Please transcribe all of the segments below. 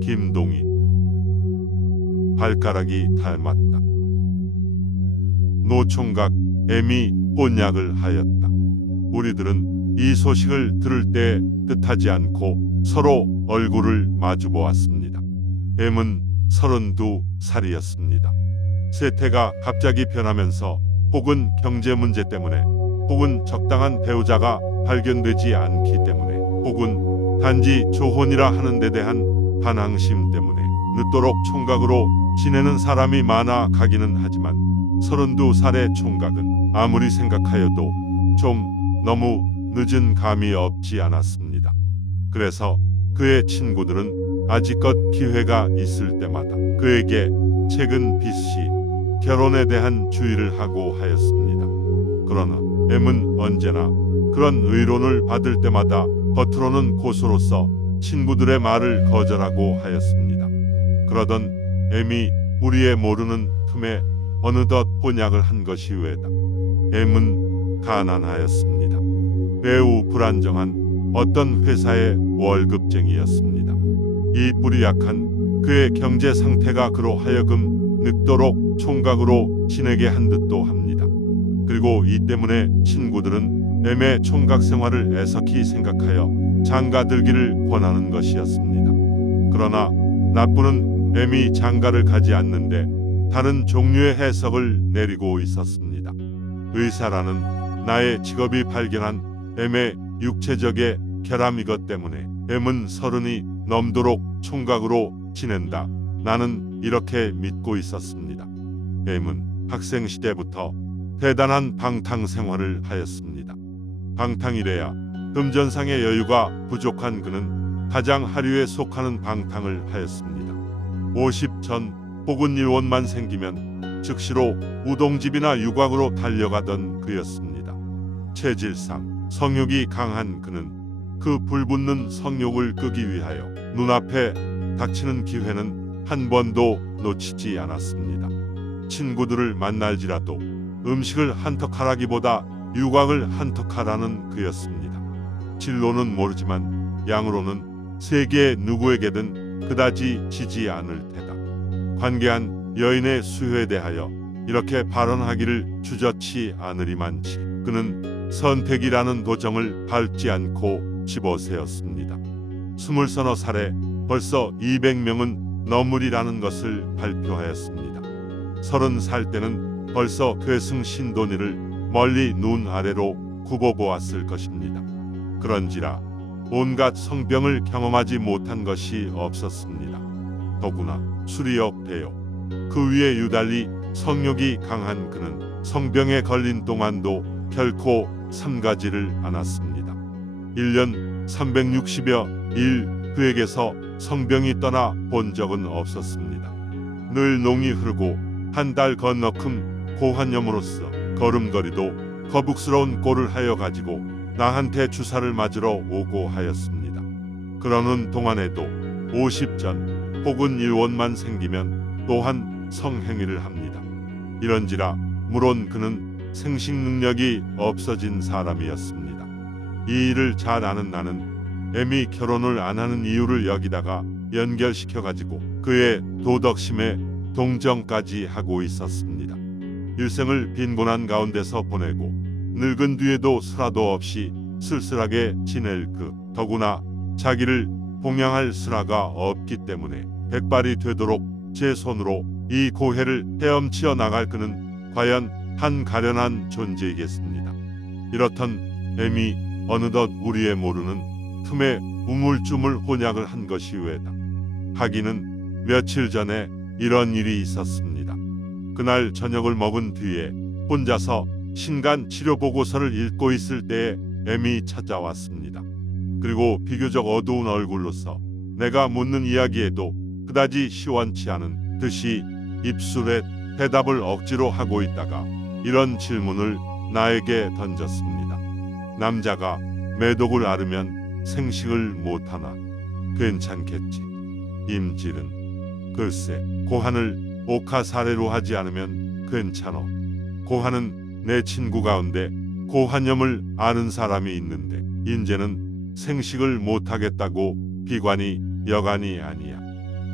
김동인. 발가락이 닮았다. 노총각 M이 혼약을 하였다. 우리들은 이 소식을 들을 때 뜻하지 않고 서로 얼굴을 마주보았습니다. M은 32살이었습니다. 세태가 갑자기 변하면서 혹은 경제 문제 때문에 혹은 적당한 배우자가 발견되지 않기 때문에 혹은 단지 조혼이라 하는 데 대한 반항심 때문에 늦도록 총각으로 지내는 사람이 많아 가기는 하지만 32살의 총각은 아무리 생각하여도 좀 너무 늦은 감이 없지 않았습니다. 그래서 그의 친구들은 아직껏 기회가 있을 때마다 그에게 책은 비씨 결혼에 대한 주의를 하고 하였습니다. 그러나 M은 언제나 그런 의론을 받을 때마다 겉으로는 고소로서 친구들의 말을 거절하고 하였습니다. 그러던 M이 우리의 모르는 틈에 어느덧 혼약을 한 것이 왜다. M은 가난하였습니다. 매우 불안정한 어떤 회사의 월급쟁이였습니다. 이 뿔이 약한 그의 경제 상태가 그로 하여금 늙도록 총각으로 지내게 한 듯도 합니다. 그리고 이 때문에 친구들은 M의 총각 생활을 애석히 생각하여 장가들기를 권하는 것이었습니다. 그러나 나쁘는 M이 장가를 가지 않는데 다른 종류의 해석을 내리고 있었습니다. 의사라는 나의 직업이 발견한 M의 육체적의 결함 이것 때문에 M은 30이 넘도록 총각으로 지낸다. 나는 이렇게 믿고 있었습니다. M은 학생 시대부터 대단한 방탕 생활을 하였습니다. 방탕이래야 금전상의 여유가 부족한 그는 가장 하류에 속하는 방탕을 하였습니다. 50전 혹은 1원만 생기면 즉시로 우동집이나 유곽으로 달려가던 그였습니다. 체질상 성욕이 강한 그는 그 불붙는 성욕을 끄기 위하여 눈앞에 닥치는 기회는 한 번도 놓치지 않았습니다. 친구들을 만날지라도 음식을 한턱하라기보다 유곽을 한턱하라는 그였습니다. 진로는 모르지만 양으로는 세계 누구에게든 그다지 지지 않을 테다. 관계한 여인의 수요에 대하여 이렇게 발언하기를 주저치 않으리만치 그는 선택이라는 도정을 밟지 않고 집어세웠습니다. 20서너 살에 벌써 200명은 너물이라는 것을 발표하였습니다. 30살 때는 벌써 괴승 신도니를 멀리 눈 아래로 굽어보았을 것입니다. 그런지라 온갖 성병을 경험하지 못한 것이 없었습니다. 더구나 술이요 배요 그 위에 유달리 성욕이 강한 그는 성병에 걸린 동안도 결코 삼가지를 않았습니다. 1년 360여 일 그에게서 성병이 떠나 본 적은 없었습니다. 늘 농이 흐르고 한 달 건너큼 고환염으로써 걸음걸이도 거북스러운 꼴을 하여 가지고 나한테 주사를 맞으러 오고 하였습니다. 그러는 동안에도 50전 혹은 1원만 생기면 또한 성행위를 합니다. 이런지라 물론 그는 생식 능력이 없어진 사람이었습니다. 이 일을 잘 아는 나는 M이 결혼을 안 하는 이유를 여기다가 연결시켜가지고 그의 도덕심에 동정까지 하고 있었습니다. 일생을 빈곤한 가운데서 보내고 늙은 뒤에도 슬화도 없이 쓸쓸하게 지낼 그 더구나 자기를 봉양할 슬화가 없기 때문에 백발이 되도록 제 손으로 이 고해를 헤엄치어 나갈 그는 과연 한 가련한 존재이겠습니다. 이렇던 M이 어느덧 우리의 모르는 틈에 우물쭈물 혼약을 한 것이 왜다. 하기는 며칠 전에 이런 일이 있었습니다. 그날 저녁을 먹은 뒤에 혼자서 신간 치료 보고서를 읽고 있을 때에 M이 찾아왔습니다. 그리고 비교적 어두운 얼굴로서 내가 묻는 이야기에도 그다지 시원치 않은 듯이 입술에 대답을 억지로 하고 있다가 이런 질문을 나에게 던졌습니다. 남자가 매독을 앓으면 생식을 못하나 괜찮겠지. 임질은 글쎄 고한을 옥하 사례로 하지 않으면 괜찮어. 고한은 내 친구 가운데 고환염을 아는 사람이 있는데 인제는 생식을 못하겠다고 비관이 여간이 아니야.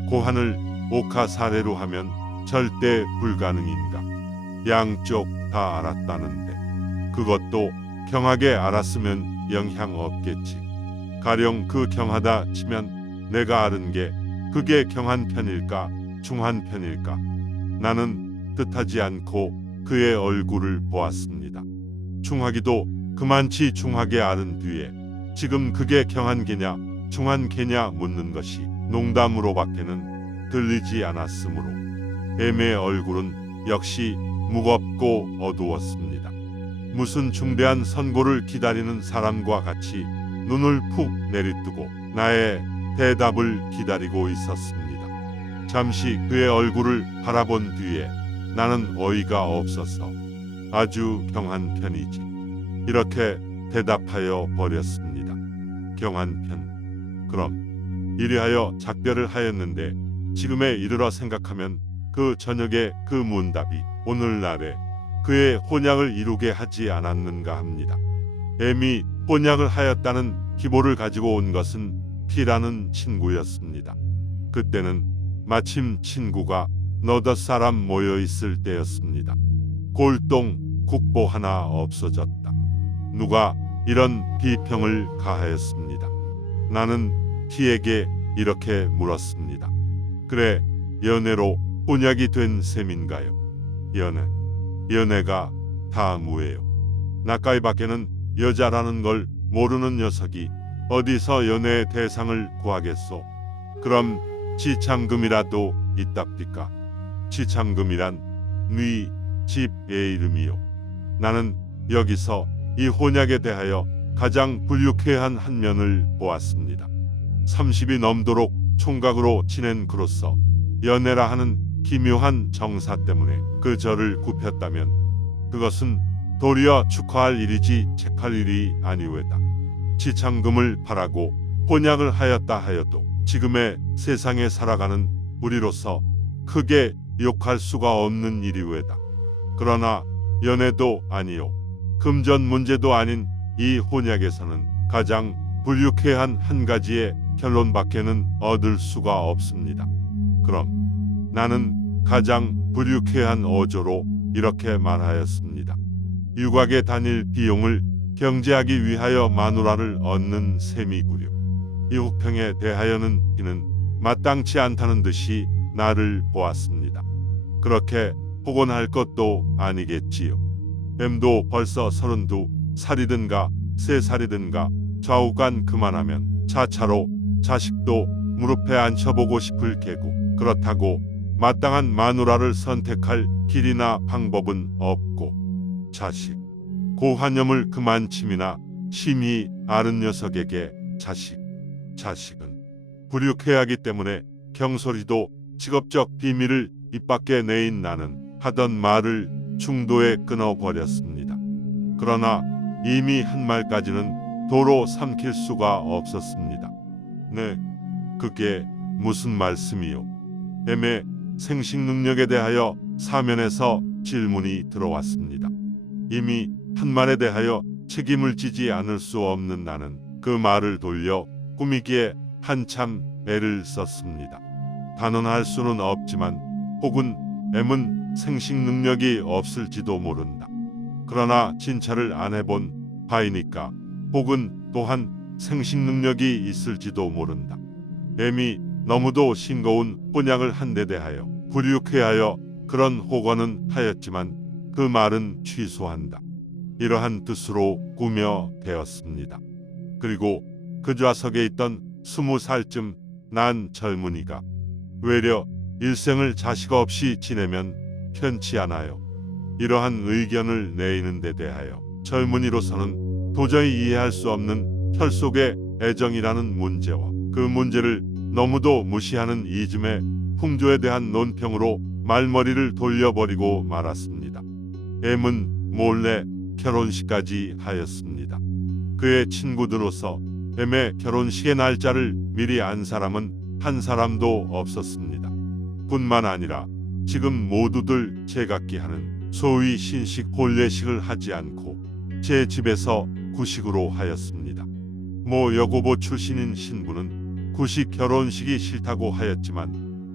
고한을 옥하사례로 하면 절대 불가능인가? 양쪽 다 알았다는데 그것도 경하게 알았으면 영향 없겠지. 가령 그 경하다 치면 내가 아는 게 그게 경한 편일까 중한 편일까? 나는 뜻하지 않고 그의 얼굴을 보았습니다. 중하기도 그만치 중하게 아는 뒤에 지금 그게 경한 개냐 중한 개냐 묻는 것이 농담으로밖에는 들리지 않았으므로 M의 얼굴은 역시 무겁고 어두웠습니다. 무슨 중대한 선고를 기다리는 사람과 같이 눈을 푹 내리뜨고 나의 대답을 기다리고 있었습니다. 잠시 그의 얼굴을 바라본 뒤에 나는 어이가 없어서 아주 경한 편이지 이렇게 대답하여 버렸습니다. 경한 편. 그럼 이리하여 작별을 하였는데 지금에 이르러 생각하면 그 저녁에 그 문답이 오늘날에 그의 혼약을 이루게 하지 않았는가 합니다. M이 혼약을 하였다는 기보를 가지고 온 것은 P라는 친구였습니다. 그때는 마침 친구가 너댓 사람 모여 있을 때였습니다. 골동 국보 하나 없어졌다. 누가 이런 비평을 가하였습니다. 나는 T에게 이렇게 물었습니다. 그래, 연애로 혼약이 된 셈인가요? 연애가 다 무예요. 나까이밖에는 여자라는 걸 모르는 녀석이 어디서 연애의 대상을 구하겠소? 그럼 지참금이라도 있답니까? 지참금이란 네 집의 이름이요. 나는 여기서 이 혼약에 대하여 가장 불유쾌한 한 면을 보았습니다. 30이 넘도록 총각으로 지낸 그로서 연애라 하는 기묘한 정사 때문에 그 저를 굽혔다면 그것은 도리어 축하할 일이지 책할 일이 아니외다. 지참금을 바라고 혼약을 하였다 하여도 지금의 세상에 살아가는 우리로서 크게 욕할 수가 없는 일이외다. 그러나 연애도 아니요 금전 문제도 아닌 이 혼약에서는 가장 불유쾌한 한 가지의 결론밖에는 얻을 수가 없습니다. 그럼 나는 가장 불유쾌한 어조로 이렇게 말하였습니다. 유곽에 다닐 비용을 경제하기 위하여 마누라를 얻는 셈이구려. 이 혹평에 대하여는 이는 마땅치 않다는 듯이 나를 보았습니다. 그렇게 폭언할 것도 아니겠지요. M도 벌써 32살이든가 3살이든가 좌우간 그만하면 차차로 자식도 무릎에 앉혀보고 싶을 게고 그렇다고 마땅한 마누라를 선택할 길이나 방법은 없고 자식 고환염을 그만침이나 심히 아는 녀석에게 자식은 불유쾌하기 때문에 경솔히도 직업적 비밀을 입 밖에 내인 나는 하던 말을 중도에 끊어버렸습니다. 그러나 이미 한 말까지는 도로 삼킬 수가 없었습니다. 네, 그게 무슨 말씀이요? M의 생식 능력에 대하여 사면에서 질문이 들어왔습니다. 이미 한 말에 대하여 책임을 지지 않을 수 없는 나는 그 말을 돌려 꾸미기에 한참 애를 썼습니다. 단언할 수는 없지만 혹은 M은 생식 능력이 없을지도 모른다. 그러나 진찰을 안 해본 바이니까 혹은 또한 생식 능력이 있을지도 모른다. M이 너무도 싱거운 혼약을 한 데 대하여 불유쾌하여 그런 호언은 하였지만 그 말은 취소한다. 이러한 뜻으로 꾸며대었습니다. 그리고 그 좌석에 있던 20살쯤 난 젊은이가 외려 일생을 자식 없이 지내면 편치 않아요. 이러한 의견을 내리는 데 대하여 젊은이로서는 도저히 이해할 수 없는 혈속의 애정이라는 문제와 그 문제를 너무도 무시하는 이즘의 풍조에 대한 논평으로 말머리를 돌려버리고 말았습니다. M은 몰래 결혼식까지 하였습니다. 그의 친구들로서 M의 결혼식의 날짜를 미리 안 사람은 한 사람도 없었습니다. 뿐만 아니라 지금 모두들 제각기 하는 소위 신식 혼례식을 하지 않고 제 집에서 구식으로 하였습니다. 모 여고보 출신인 신부는 구식 결혼식이 싫다고 하였지만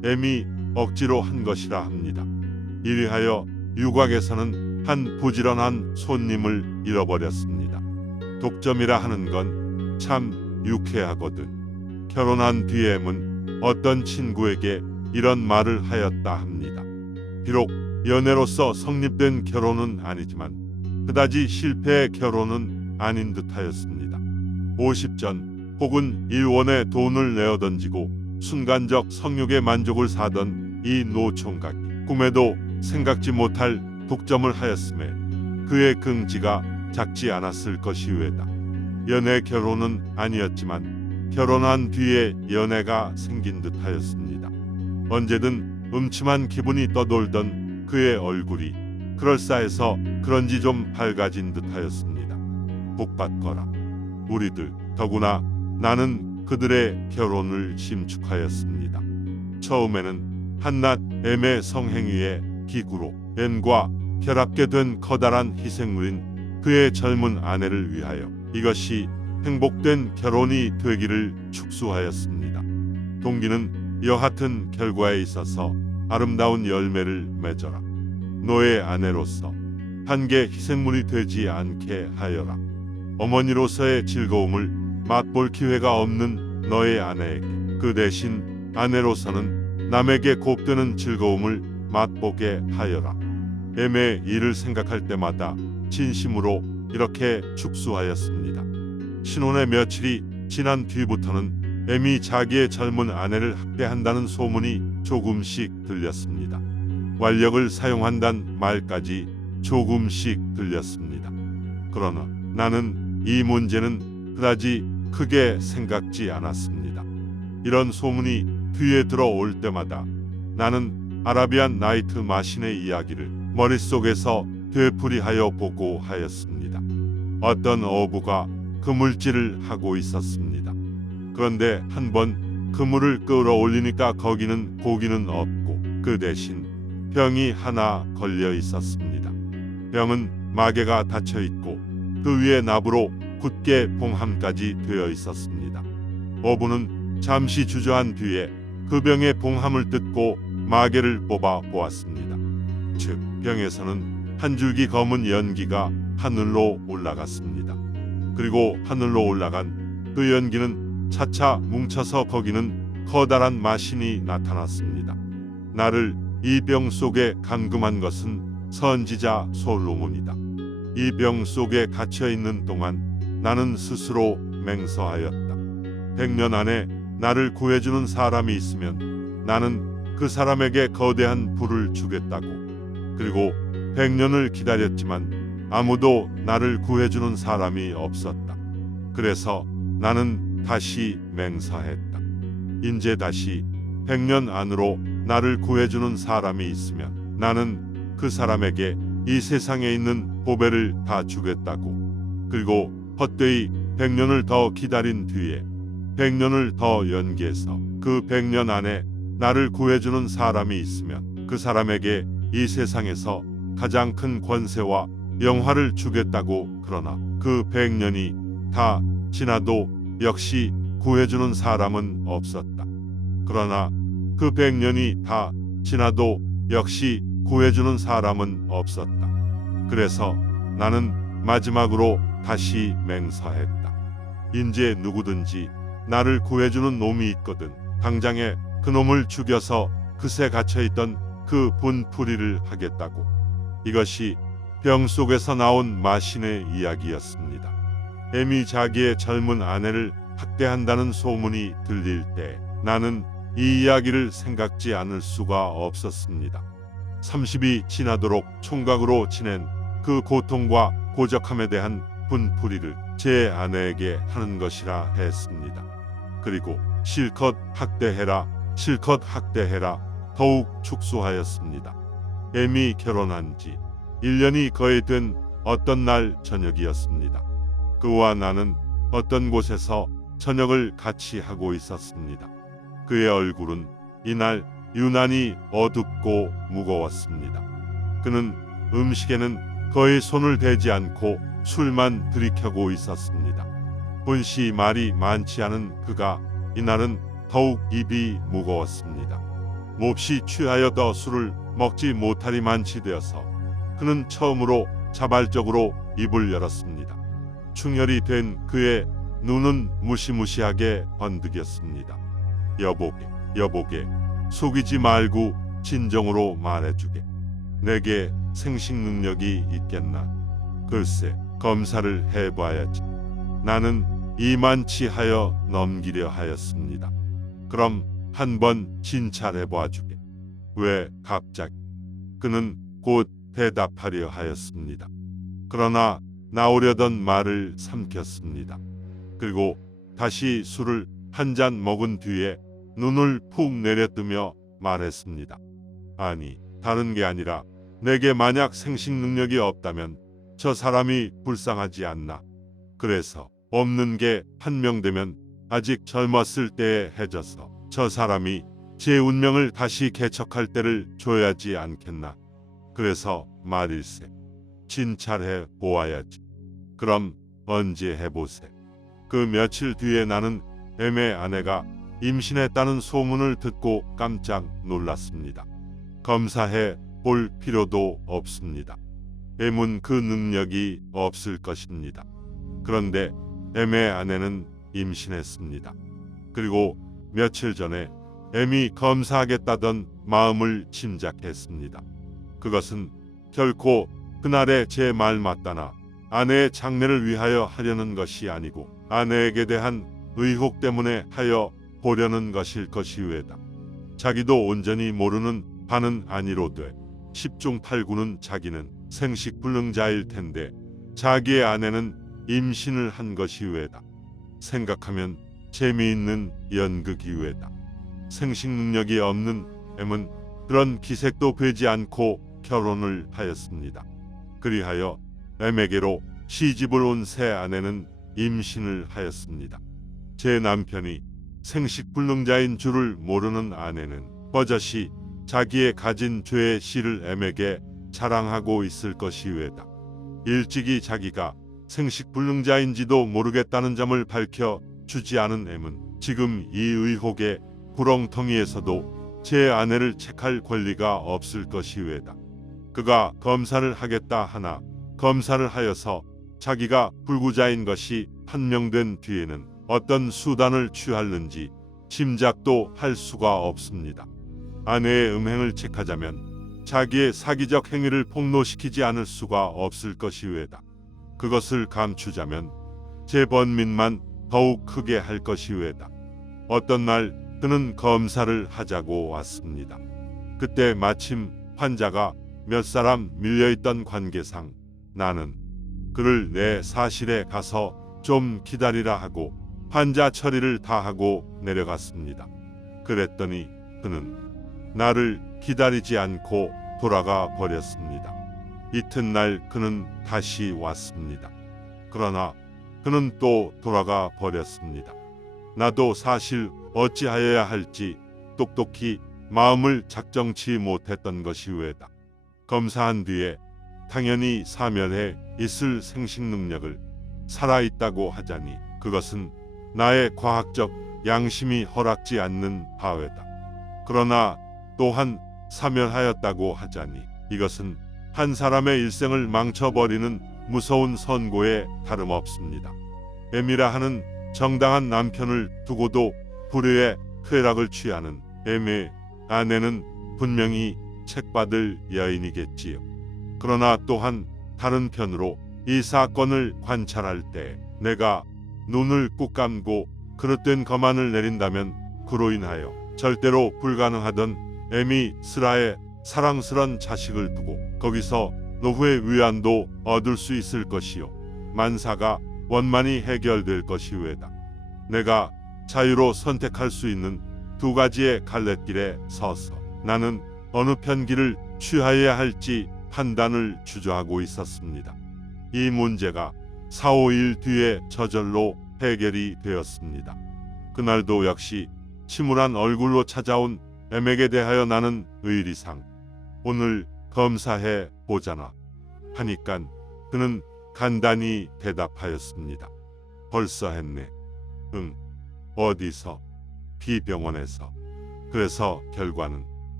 M이 억지로 한 것이라 합니다. 이리하여 유곽에서는 한 부지런한 손님을 잃어버렸습니다. 독점이라 하는 건 참 유쾌하거든. 결혼한 뒤에 M은 어떤 친구에게 이런 말을 하였다 합니다. 비록 연애로서 성립된 결혼은 아니지만 그다지 실패의 결혼은 아닌 듯하였습니다. 50전 혹은 1원의 돈을 내어 던지고 순간적 성욕의 만족을 사던 이 노총각이 꿈에도 생각지 못할 독점을 하였음에 그의 긍지가 작지 않았을 것이외다. 연애 결혼은 아니었지만 결혼한 뒤에 연애가 생긴 듯하였습니다. 언제든 음침한 기분이 떠돌던 그의 얼굴이 그럴싸해서 그런지 좀 밝아진 듯하였습니다. 복받거라. 우리들 더구나 나는 그들의 결혼을 심축하였습니다. 처음에는 한낱 M의 성행위에 기구로 N과 결합게 된 커다란 희생물인 그의 젊은 아내를 위하여 이것이 행복된 결혼이 되기를 축수하였습니다. 동기는 여하튼 결과에 있어서 아름다운 열매를 맺어라. 너의 아내로서 한계 희생물이 되지 않게 하여라. 어머니로서의 즐거움을 맛볼 기회가 없는 너의 아내에게 그 대신 아내로서는 남에게 곱되는 즐거움을 맛보게 하여라. M의 일을 생각할 때마다 진심으로 이렇게 축수하였습니다. 신혼의 며칠이 지난 뒤부터는 M이 자기의 젊은 아내를 학대한다는 소문이 조금씩 들렸습니다. 완력을 사용한다는 말까지 조금씩 들렸습니다. 그러나 나는 이 문제는 그다지 크게 생각지 않았습니다. 이런 소문이 귀에 들어올 때마다 나는 아라비안 나이트 마신의 이야기를 머릿속에서 되풀이하여 보고 하였습니다. 어떤 어부가 그물질을 하고 있었습니다. 그런데 한번 그물을 끌어올리니까 거기는 고기는 없고 그 대신 병이 하나 걸려 있었습니다. 병은 마개가 닫혀 있고 그 위에 나부로 굳게 봉함까지 되어 있었습니다. 어부는 잠시 주저한 뒤에 그 병의 봉함을 뜯고 마개를 뽑아 보았습니다. 즉 병에서는 한 줄기 검은 연기가 하늘로 올라갔습니다. 그리고 하늘로 올라간 그 연기는 차차 뭉쳐서 거기는 커다란 마신이 나타났습니다. 나를 이 병 속에 감금한 것은 선지자 솔로몬이다. 이 병 속에 갇혀 있는 동안 나는 스스로 맹서하였다. 100년 안에 나를 구해주는 사람이 있으면 나는 그 사람에게 거대한 부를 주겠다고. 그리고 100년을 기다렸지만 아무도 나를 구해주는 사람이 없었다. 그래서 나는 다시 맹서했다. 인제 다시 100년 안으로 나를 구해주는 사람이 있으면 나는 그 사람에게 이 세상에 있는 보배를 다 주겠다고. 그리고 헛되이 100년을 더 기다린 뒤에 100년을 더 연기해서 그 100년 안에 나를 구해주는 사람이 있으면 그 사람에게 이 세상에서 가장 큰 권세와 영화를 주겠다고. 그러나 그 100년이 다 지나도 역시 구해주는 사람은 없었다. 그러나 그 100년이 다 지나도 역시 구해주는 사람은 없었다. 그래서 나는 마지막으로 다시 맹서했다. 인제 누구든지 나를 구해주는 놈이 있거든 당장에 그 놈을 죽여서 그새 갇혀있던 그 분풀이를 하겠다고. 이것이 병 속에서 나온 마신의 이야기였습니다. M이 자기의 젊은 아내를 학대한다는 소문이 들릴 때 나는 이 이야기를 생각지 않을 수가 없었습니다. 30이 지나도록 총각으로 지낸 그 고통과 고적함에 대한 분풀이를 제 아내에게 하는 것이라 했습니다. 그리고 실컷 학대해라, 실컷 학대해라 더욱 축소하였습니다. M이 결혼한 지 1년이 거의 된 어떤 날 저녁이었습니다. 그와 나는 어떤 곳에서 저녁을 같이 하고 있었습니다. 그의 얼굴은 이날 유난히 어둡고 무거웠습니다. 그는 음식에는 거의 손을 대지 않고 술만 들이켜고 있었습니다. 본시 말이 많지 않은 그가 이날은 더욱 입이 무거웠습니다. 몹시 취하여 더 술을 먹지 못하리 만치 되어서 그는 처음으로 자발적으로 입을 열었습니다. 충혈이 된 그의 눈은 무시무시하게 번득였습니다. 여보게 속이지 말고 진정으로 말해주게. 내게 생식 능력이 있겠나? 글쎄 검사를 해봐야지. 나는 이만치 하여 넘기려 하였습니다. 그럼 한번 진찰해 봐주게. 왜 갑자기? 그는 곧 대답하려 하였습니다. 그러나 나오려던 말을 삼켰습니다. 그리고 다시 술을 한 잔 먹은 뒤에 눈을 푹 내려뜨며 말했습니다. 아니, 다른 게 아니라 내게 만약 생식 능력이 없다면 저 사람이 불쌍하지 않나. 그래서 없는 게 판명되면 아직 젊었을 때에 해져서 저 사람이 제 운명을 다시 개척할 때를 줘야지 않겠나. 그래서 말일세. 진찰해 보아야지. 그럼 언제 해보세. 그 며칠 뒤에 나는 애의 아내가 임신했다는 소문을 듣고 깜짝 놀랐습니다. 검사해 볼 필요도 없습니다. 애문 그 능력이 없을 것입니다. 그런데 애의 아내는 임신했습니다. 그리고 며칠 전에 애미 검사하겠다던 마음을 짐작했습니다. 그것은 결코 그날의 제 말 맞다나 아내의 장래를 위하여 하려는 것이 아니고 아내에게 대한 의혹 때문에 하여 보려는 것일 것이외다. 자기도 온전히 모르는 바는 아니로되 10중 8구는 자기는 생식불능자일 텐데 자기의 아내는 임신을 한 것이외다. 생각하면 재미있는 연극이외다. 생식 능력이 없는 M은 그런 기색도 배지 않고 결혼을 하였습니다. 그리하여 M에게로 시집을 온 새 아내는 임신을 하였습니다. 제 남편이 생식불능자인 줄을 모르는 아내는 버젓이 자기의 가진 죄의 씨를 M에게 자랑하고 있을 것이외다. 일찍이 자기가 생식불능자인지도 모르겠다는 점을 밝혀 주지 않은 M은 지금 이 의혹의 구렁텅이에서도 제 아내를 책할 권리가 없을 것이외다. 그가 검사를 하겠다 하나 검사를 하여서 자기가 불구자인 것이 판명된 뒤에는 어떤 수단을 취하는지 짐작도 할 수가 없습니다. 아내의 음행을 책하자면 자기의 사기적 행위를 폭로시키지 않을 수가 없을 것이외다. 그것을 감추자면 제 번민만 더욱 크게 할 것이외다. 어떤 날 그는 검사를 하자고 왔습니다. 그때 마침 환자가 몇 사람 밀려있던 관계상 나는 그를 내 사실에 가서 좀 기다리라 하고 환자 처리를 다 하고 내려갔습니다. 그랬더니 그는 나를 기다리지 않고 돌아가 버렸습니다. 이튿날 그는 다시 왔습니다. 그러나 그는 또 돌아가 버렸습니다. 나도 사실 어찌하여야 할지 똑똑히 마음을 작정치 못했던 것이 왜다. 검사한 뒤에 당연히 사면에 있을 생식 능력을 살아있다고 하자니 그것은 나의 과학적 양심이 허락지 않는 바외다. 그러나 또한 사면하였다고 하자니 이것은 한 사람의 일생을 망쳐버리는 무서운 선고에 다름없습니다. M이라 하는 정당한 남편을 두고도 불의의 쾌락을 취하는 M의 아내는 분명히 책받을 여인이겠지요. 그러나 또한 다른 편으로 이 사건을 관찰할 때 내가 눈을 꾹 감고 그릇된 거만을 내린다면 그로 인하여 절대로 불가능하던 M이 슬하의 사랑스런 자식을 두고 거기서 노후의 위안도 얻을 수 있을 것이요 만사가 원만히 해결될 것이외다. 내가 자유로 선택할 수 있는 두 가지의 갈래길에 서서 나는 어느 편길을 취하여야 할지 판단을 주저하고 있었습니다. 이 문제가 4, 5일 뒤에 저절로 해결이 되었습니다. 그날도 역시 침울한 얼굴로 찾아온 M에게 대하여 나는 의리상 오늘 검사해 보자나 하니깐 그는 간단히 대답하였습니다. 벌써 했네. 응. 어디서? B병원에서. 그래서 결과는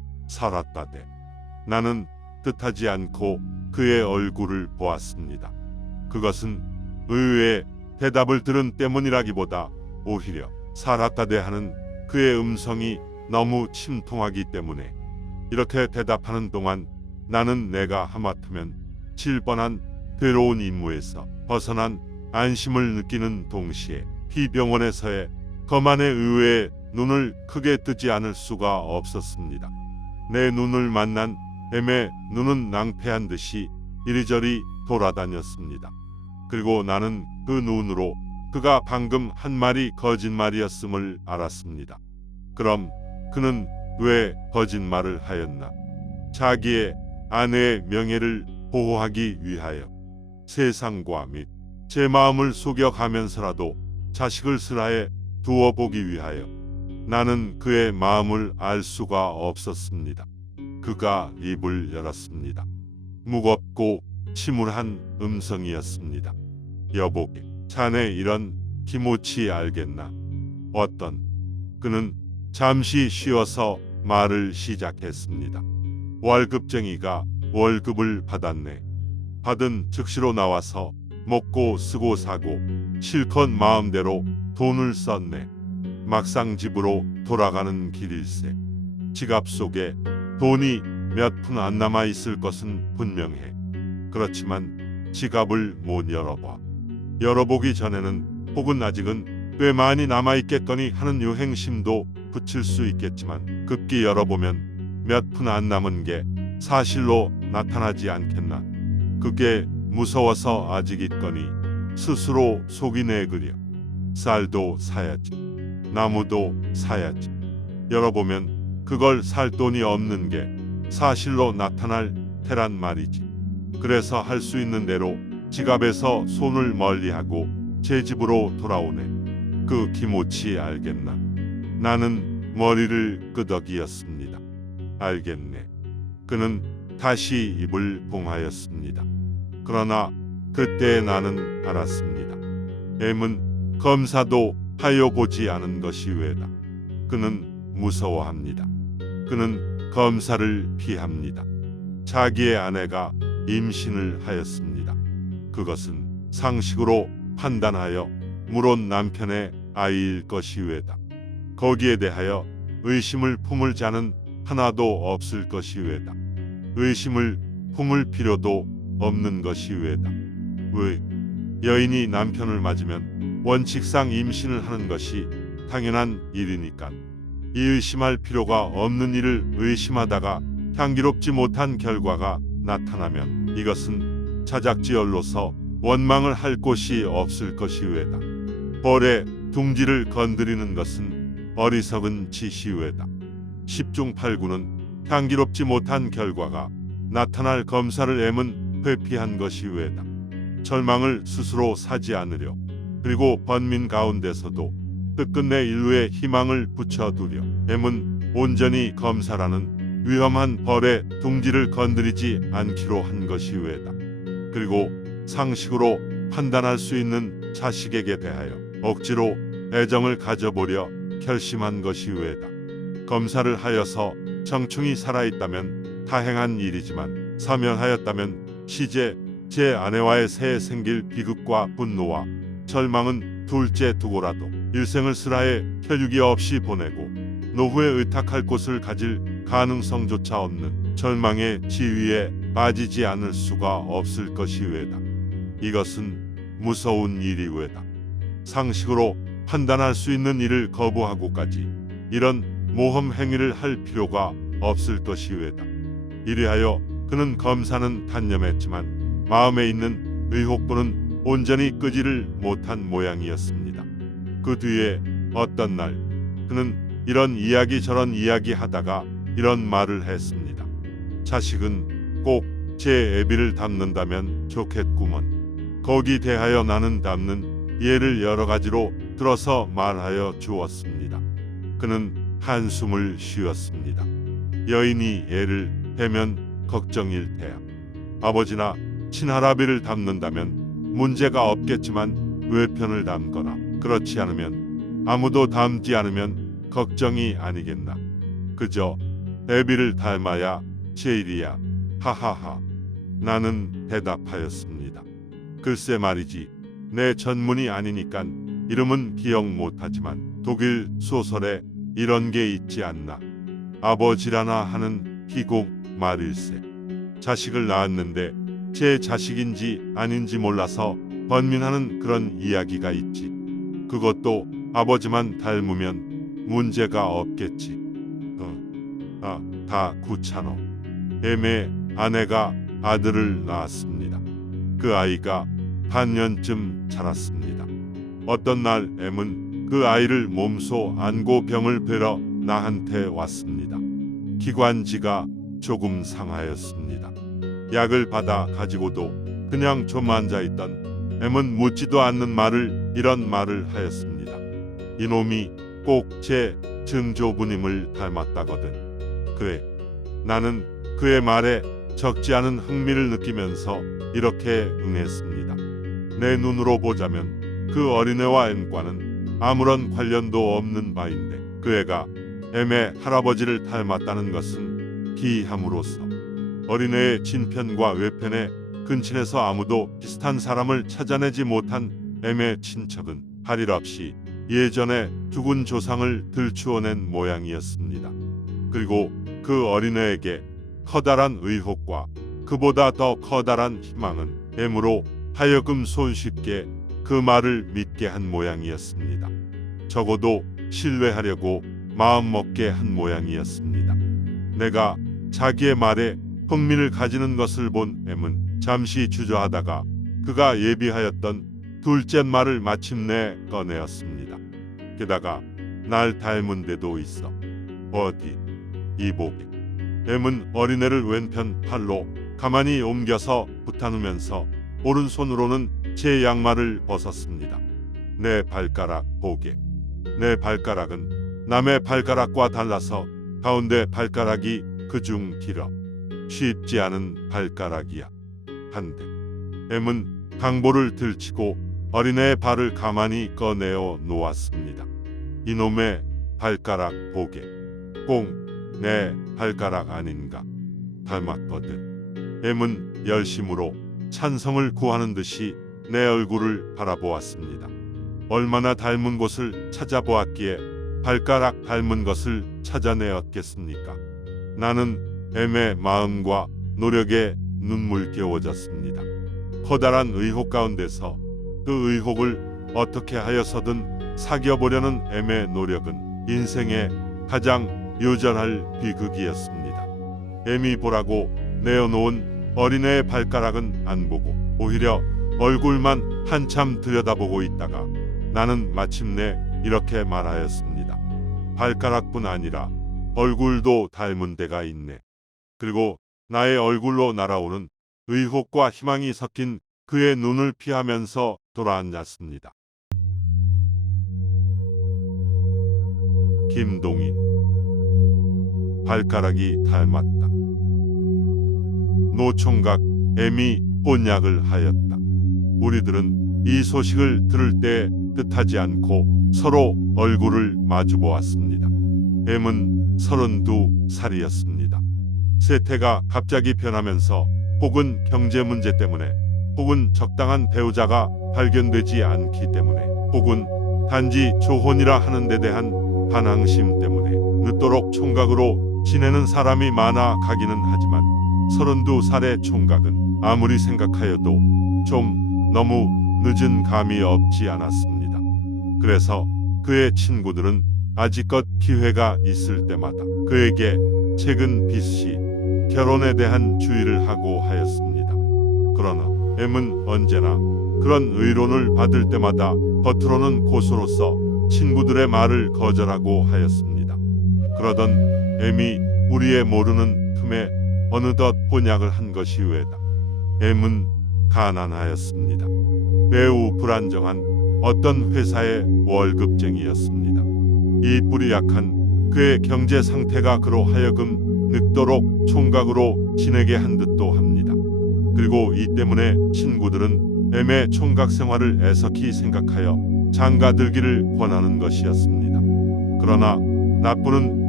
살았다대. 나는 뜻하지 않고 그의 얼굴을 보았습니다. 그것은 의외의 대답을 들은 때문이라기보다 오히려 살았다대 하는 그의 음성이 너무 침통하기 때문에 이렇게 대답하는 동안 나는 내가 하마터면 질 뻔한 괴로운 임무에서 벗어난 안심을 느끼는 동시에 피병원에서의 거만의 의외에 눈을 크게 뜨지 않을 수가 없었습니다. 내 눈을 만난 뱀의 눈은 낭패한 듯이 이리저리 돌아다녔습니다. 그리고 나는 그 눈으로 그가 방금 한 말이 거짓말이었음을 알았습니다. 그럼 그는 왜 거짓말을 하였나? 자기의 아내의 명예를 보호하기 위하여 세상과 및 제 마음을 속여가면서라도 자식을 슬하에 두어보기 위하여. 나는 그의 마음을 알 수가 없었습니다. 그가 입을 열었습니다. 무겁고 침울한 음성이었습니다. 여보게, 자네 이런 기모치 알겠나? 어떤? 그는 잠시 쉬어서 말을 시작했습니다. 월급쟁이가 월급을 받았네. 받은 즉시로 나와서 먹고 쓰고 사고 실컷 마음대로 돈을 썼네. 막상 집으로 돌아가는 길일세. 지갑 속에 돈이 몇 푼 안 남아 있을 것은 분명해. 그렇지만 지갑을 못 열어봐. 열어보기 전에는 혹은 아직은 꽤 많이 남아 있겠거니 하는 유행심도 붙일 수 있겠지만 급기 열어보면 몇 푼 안 남은 게 사실로 나타나지 않겠나. 그게 무서워서 아직 있거니 스스로 속이 내그려. 쌀도 사야지. 나무도 사야지. 열어보면 그걸 살 돈이 없는 게 사실로 나타날 테란 말이지. 그래서 할 수 있는 대로 지갑에서 손을 멀리하고 제 집으로 돌아오네. 그 기모치 알겠나? 나는 머리를 끄덕이었습니다. 알겠네. 그는 다시 입을 봉하였습니다. 그러나 그때 나는 알았습니다. M은 검사도 하여 보지 않은 것이 왜다. 그는 무서워합니다. 그는 검사를 피합니다. 자기의 아내가 임신을 하였습니다. 그것은 상식으로 판단하여 물론 남편의 아이일 것이 왜다. 거기에 대하여 의심을 품을 자는 하나도 없을 것이 왜다. 의심을 품을 필요도 없는 것이 왜다. 왜? 여인이 남편을 맞으면 원칙상 임신을 하는 것이 당연한 일이니까. 이 의심할 필요가 없는 일을 의심하다가 향기롭지 못한 결과가 나타나면 이것은 자작지얼로서 원망을 할 곳이 없을 것이 왜다. 벌의 둥지를 건드리는 것은 어리석은 짓이 왜다. 10중 8구는 향기롭지 못한 결과가 나타날 검사를 M은 회피한 것이 왜다. 절망을 스스로 사지 않으려. 그리고 번민 가운데서도 끝끝내 인류의 희망을 붙여두려. M은 온전히 검사라는 위험한 벌의 둥지를 건드리지 않기로 한 것이 왜다. 그리고 상식으로 판단할 수 있는 자식에게 대하여 억지로 애정을 가져보려 결심한 것이 왜다. 검사를 하여서 정충이 살아있다면 다행한 일이지만 사면하였다면 시제 제 아내와의 새에 생길 비극과 분노와 절망은 둘째 두고라도 일생을 슬하에 혈육이 없이 보내고 노후에 의탁할 곳을 가질 가능성조차 없는 절망의 지위에 빠지지 않을 수가 없을 것이 왜다. 이것은 무서운 일이 왜다. 상식으로 판단할 수 있는 일을 거부하고까지 이런 모험 행위를 할 필요가 없을 것이 왜다. 이리하여 그는 검사는 단념했지만 마음에 있는 의혹부는 온전히 끄지를 못한 모양이었습니다. 그 뒤에 어떤 날 그는 이런 이야기 저런 이야기 하다가 이런 말을 했습니다. 자식은 꼭 제 애비를 닮는다면 좋겠구먼. 거기 대하여 나는 닮는 예를 여러 가지로 들어서 말하여 주었습니다. 그는 한숨을 쉬었습니다. 여인이 애를 대면 걱정일 테야. 아버지나 친할아비를 닮는다면 문제가 없겠지만 외편을 닮거나 그렇지 않으면 아무도 닮지 않으면 걱정이 아니겠나. 그저 애비를 닮아야 제일이야. 하하하. 나는 대답하였습니다. 글쎄 말이지. 내 전문이 아니니깐 이름은 기억 못하지만 독일 소설에 이런 게 있지 않나. 아버지라나 하는 희곡 말일세. 자식을 낳았는데 제 자식인지 아닌지 몰라서 번민하는 그런 이야기가 있지. 그것도 아버지만 닮으면 문제가 없겠지. 다 구차노. 애매 아내가 아들을 낳았습니다. 그 아이가 반년쯤 자랐습니다. 어떤 날 M은 그 아이를 몸소 안고 병을 뵈러 나한테 왔습니다. 기관지가 조금 상하였습니다. 약을 받아 가지고도 그냥 좀 앉아있던 M은 묻지도 않는 말을 이런 말을 하였습니다. 이놈이 꼭 제 증조부님을 닮았다거든. 그래. 나는 그의 말에 적지 않은 흥미를 느끼면서 이렇게 응했습니다. 내 눈으로 보자면 그 어린애와 M과는 아무런 관련도 없는 바인데 그 애가 M의 할아버지를 닮았다는 것은 기이함으로써 어린애의 진편과 외편에 근친에서 아무도 비슷한 사람을 찾아내지 못한 M의 친척은 할 일 없이 예전에 죽은 조상을 들추어낸 모양이었습니다. 그리고 그 어린애에게 커다란 의혹과 그보다 더 커다란 희망은 M으로 하여금 손쉽게 그 말을 믿게 한 모양이었습니다. 적어도 신뢰하려고 마음먹게 한 모양이었습니다. 내가 자기의 말에 흥미를 가지는 것을 본 M은 잠시 주저하다가 그가 예비하였던 둘째 말을 마침내 꺼내었습니다. 게다가 날 닮은 데도 있어. 어디? 이보게. M은 어린애를 왼편 팔로 가만히 옮겨서 붙안으면서 오른손으로는 제 양말을 벗었습니다. 내 발가락 보게. 내 발가락은 남의 발가락과 달라서 가운데 발가락이 그중 길어. 쉽지 않은 발가락이야. 한데 M은 강보를 들치고 어린애의 발을 가만히 꺼내어 놓았습니다. 이놈의 발가락 보게. 꽁 내 발가락 아닌가. 닮았거든. M은 열심으로 찬성을 구하는 듯이 내 얼굴을 바라보았습니다. 얼마나 닮은 곳을 찾아보았기에 발가락 닮은 것을 찾아내었겠습니까? 나는 M의 마음과 노력에 눈물겨워졌습니다. 커다란 의혹 가운데서 그 의혹을 어떻게 하여서든 사겨보려는 M의 노력은 인생의 가장 요절할 비극이었습니다. M이 보라고 내어놓은 어린애의 발가락은 안 보고 오히려 얼굴만 한참 들여다보고 있다가 나는 마침내 이렇게 말하였습니다. 발가락뿐 아니라 얼굴도 닮은 데가 있네. 그리고 나의 얼굴로 날아오는 의혹과 희망이 섞인 그의 눈을 피하면서 돌아앉았습니다. 김동인. 발가락이 닮았다. 노총각 M이 혼약을 하였다. 우리들은 이 소식을 들을 때 뜻하지 않고 서로 얼굴을 마주보았습니다. M은 32살이었습니다. 세태가 갑자기 변하면서 혹은 경제 문제 때문에 혹은 적당한 배우자가 발견되지 않기 때문에 혹은 단지 조혼이라 하는 데 대한 반항심 때문에 늦도록 총각으로 지내는 사람이 많아 가기는 하지만 32살의 총각은 아무리 생각하여도 좀 너무 늦은 감이 없지 않았습니다. 그래서 그의 친구들은 아직껏 기회가 있을 때마다 그에게 책은 비슷이 결혼에 대한 주의를 하고 하였습니다. 그러나 M은 언제나 그런 의론을 받을 때마다 겉으로는 고소로서 친구들의 말을 거절하고 하였습니다. 그러던 M이 우리의 모르는 틈에 어느덧 혼약을 한 것이 왜다. M은 가난하였습니다. 매우 불안정한 어떤 회사의 월급쟁이였습니다. 이 뿔이 약한 그의 경제 상태가 그로 하여금 늙도록 총각으로 지내게 한 듯도 합니다. 그리고 이 때문에 친구들은 M의 총각 생활을 애석히 생각하여 장가들기를 권하는 것이었습니다. 그러나 나쁘는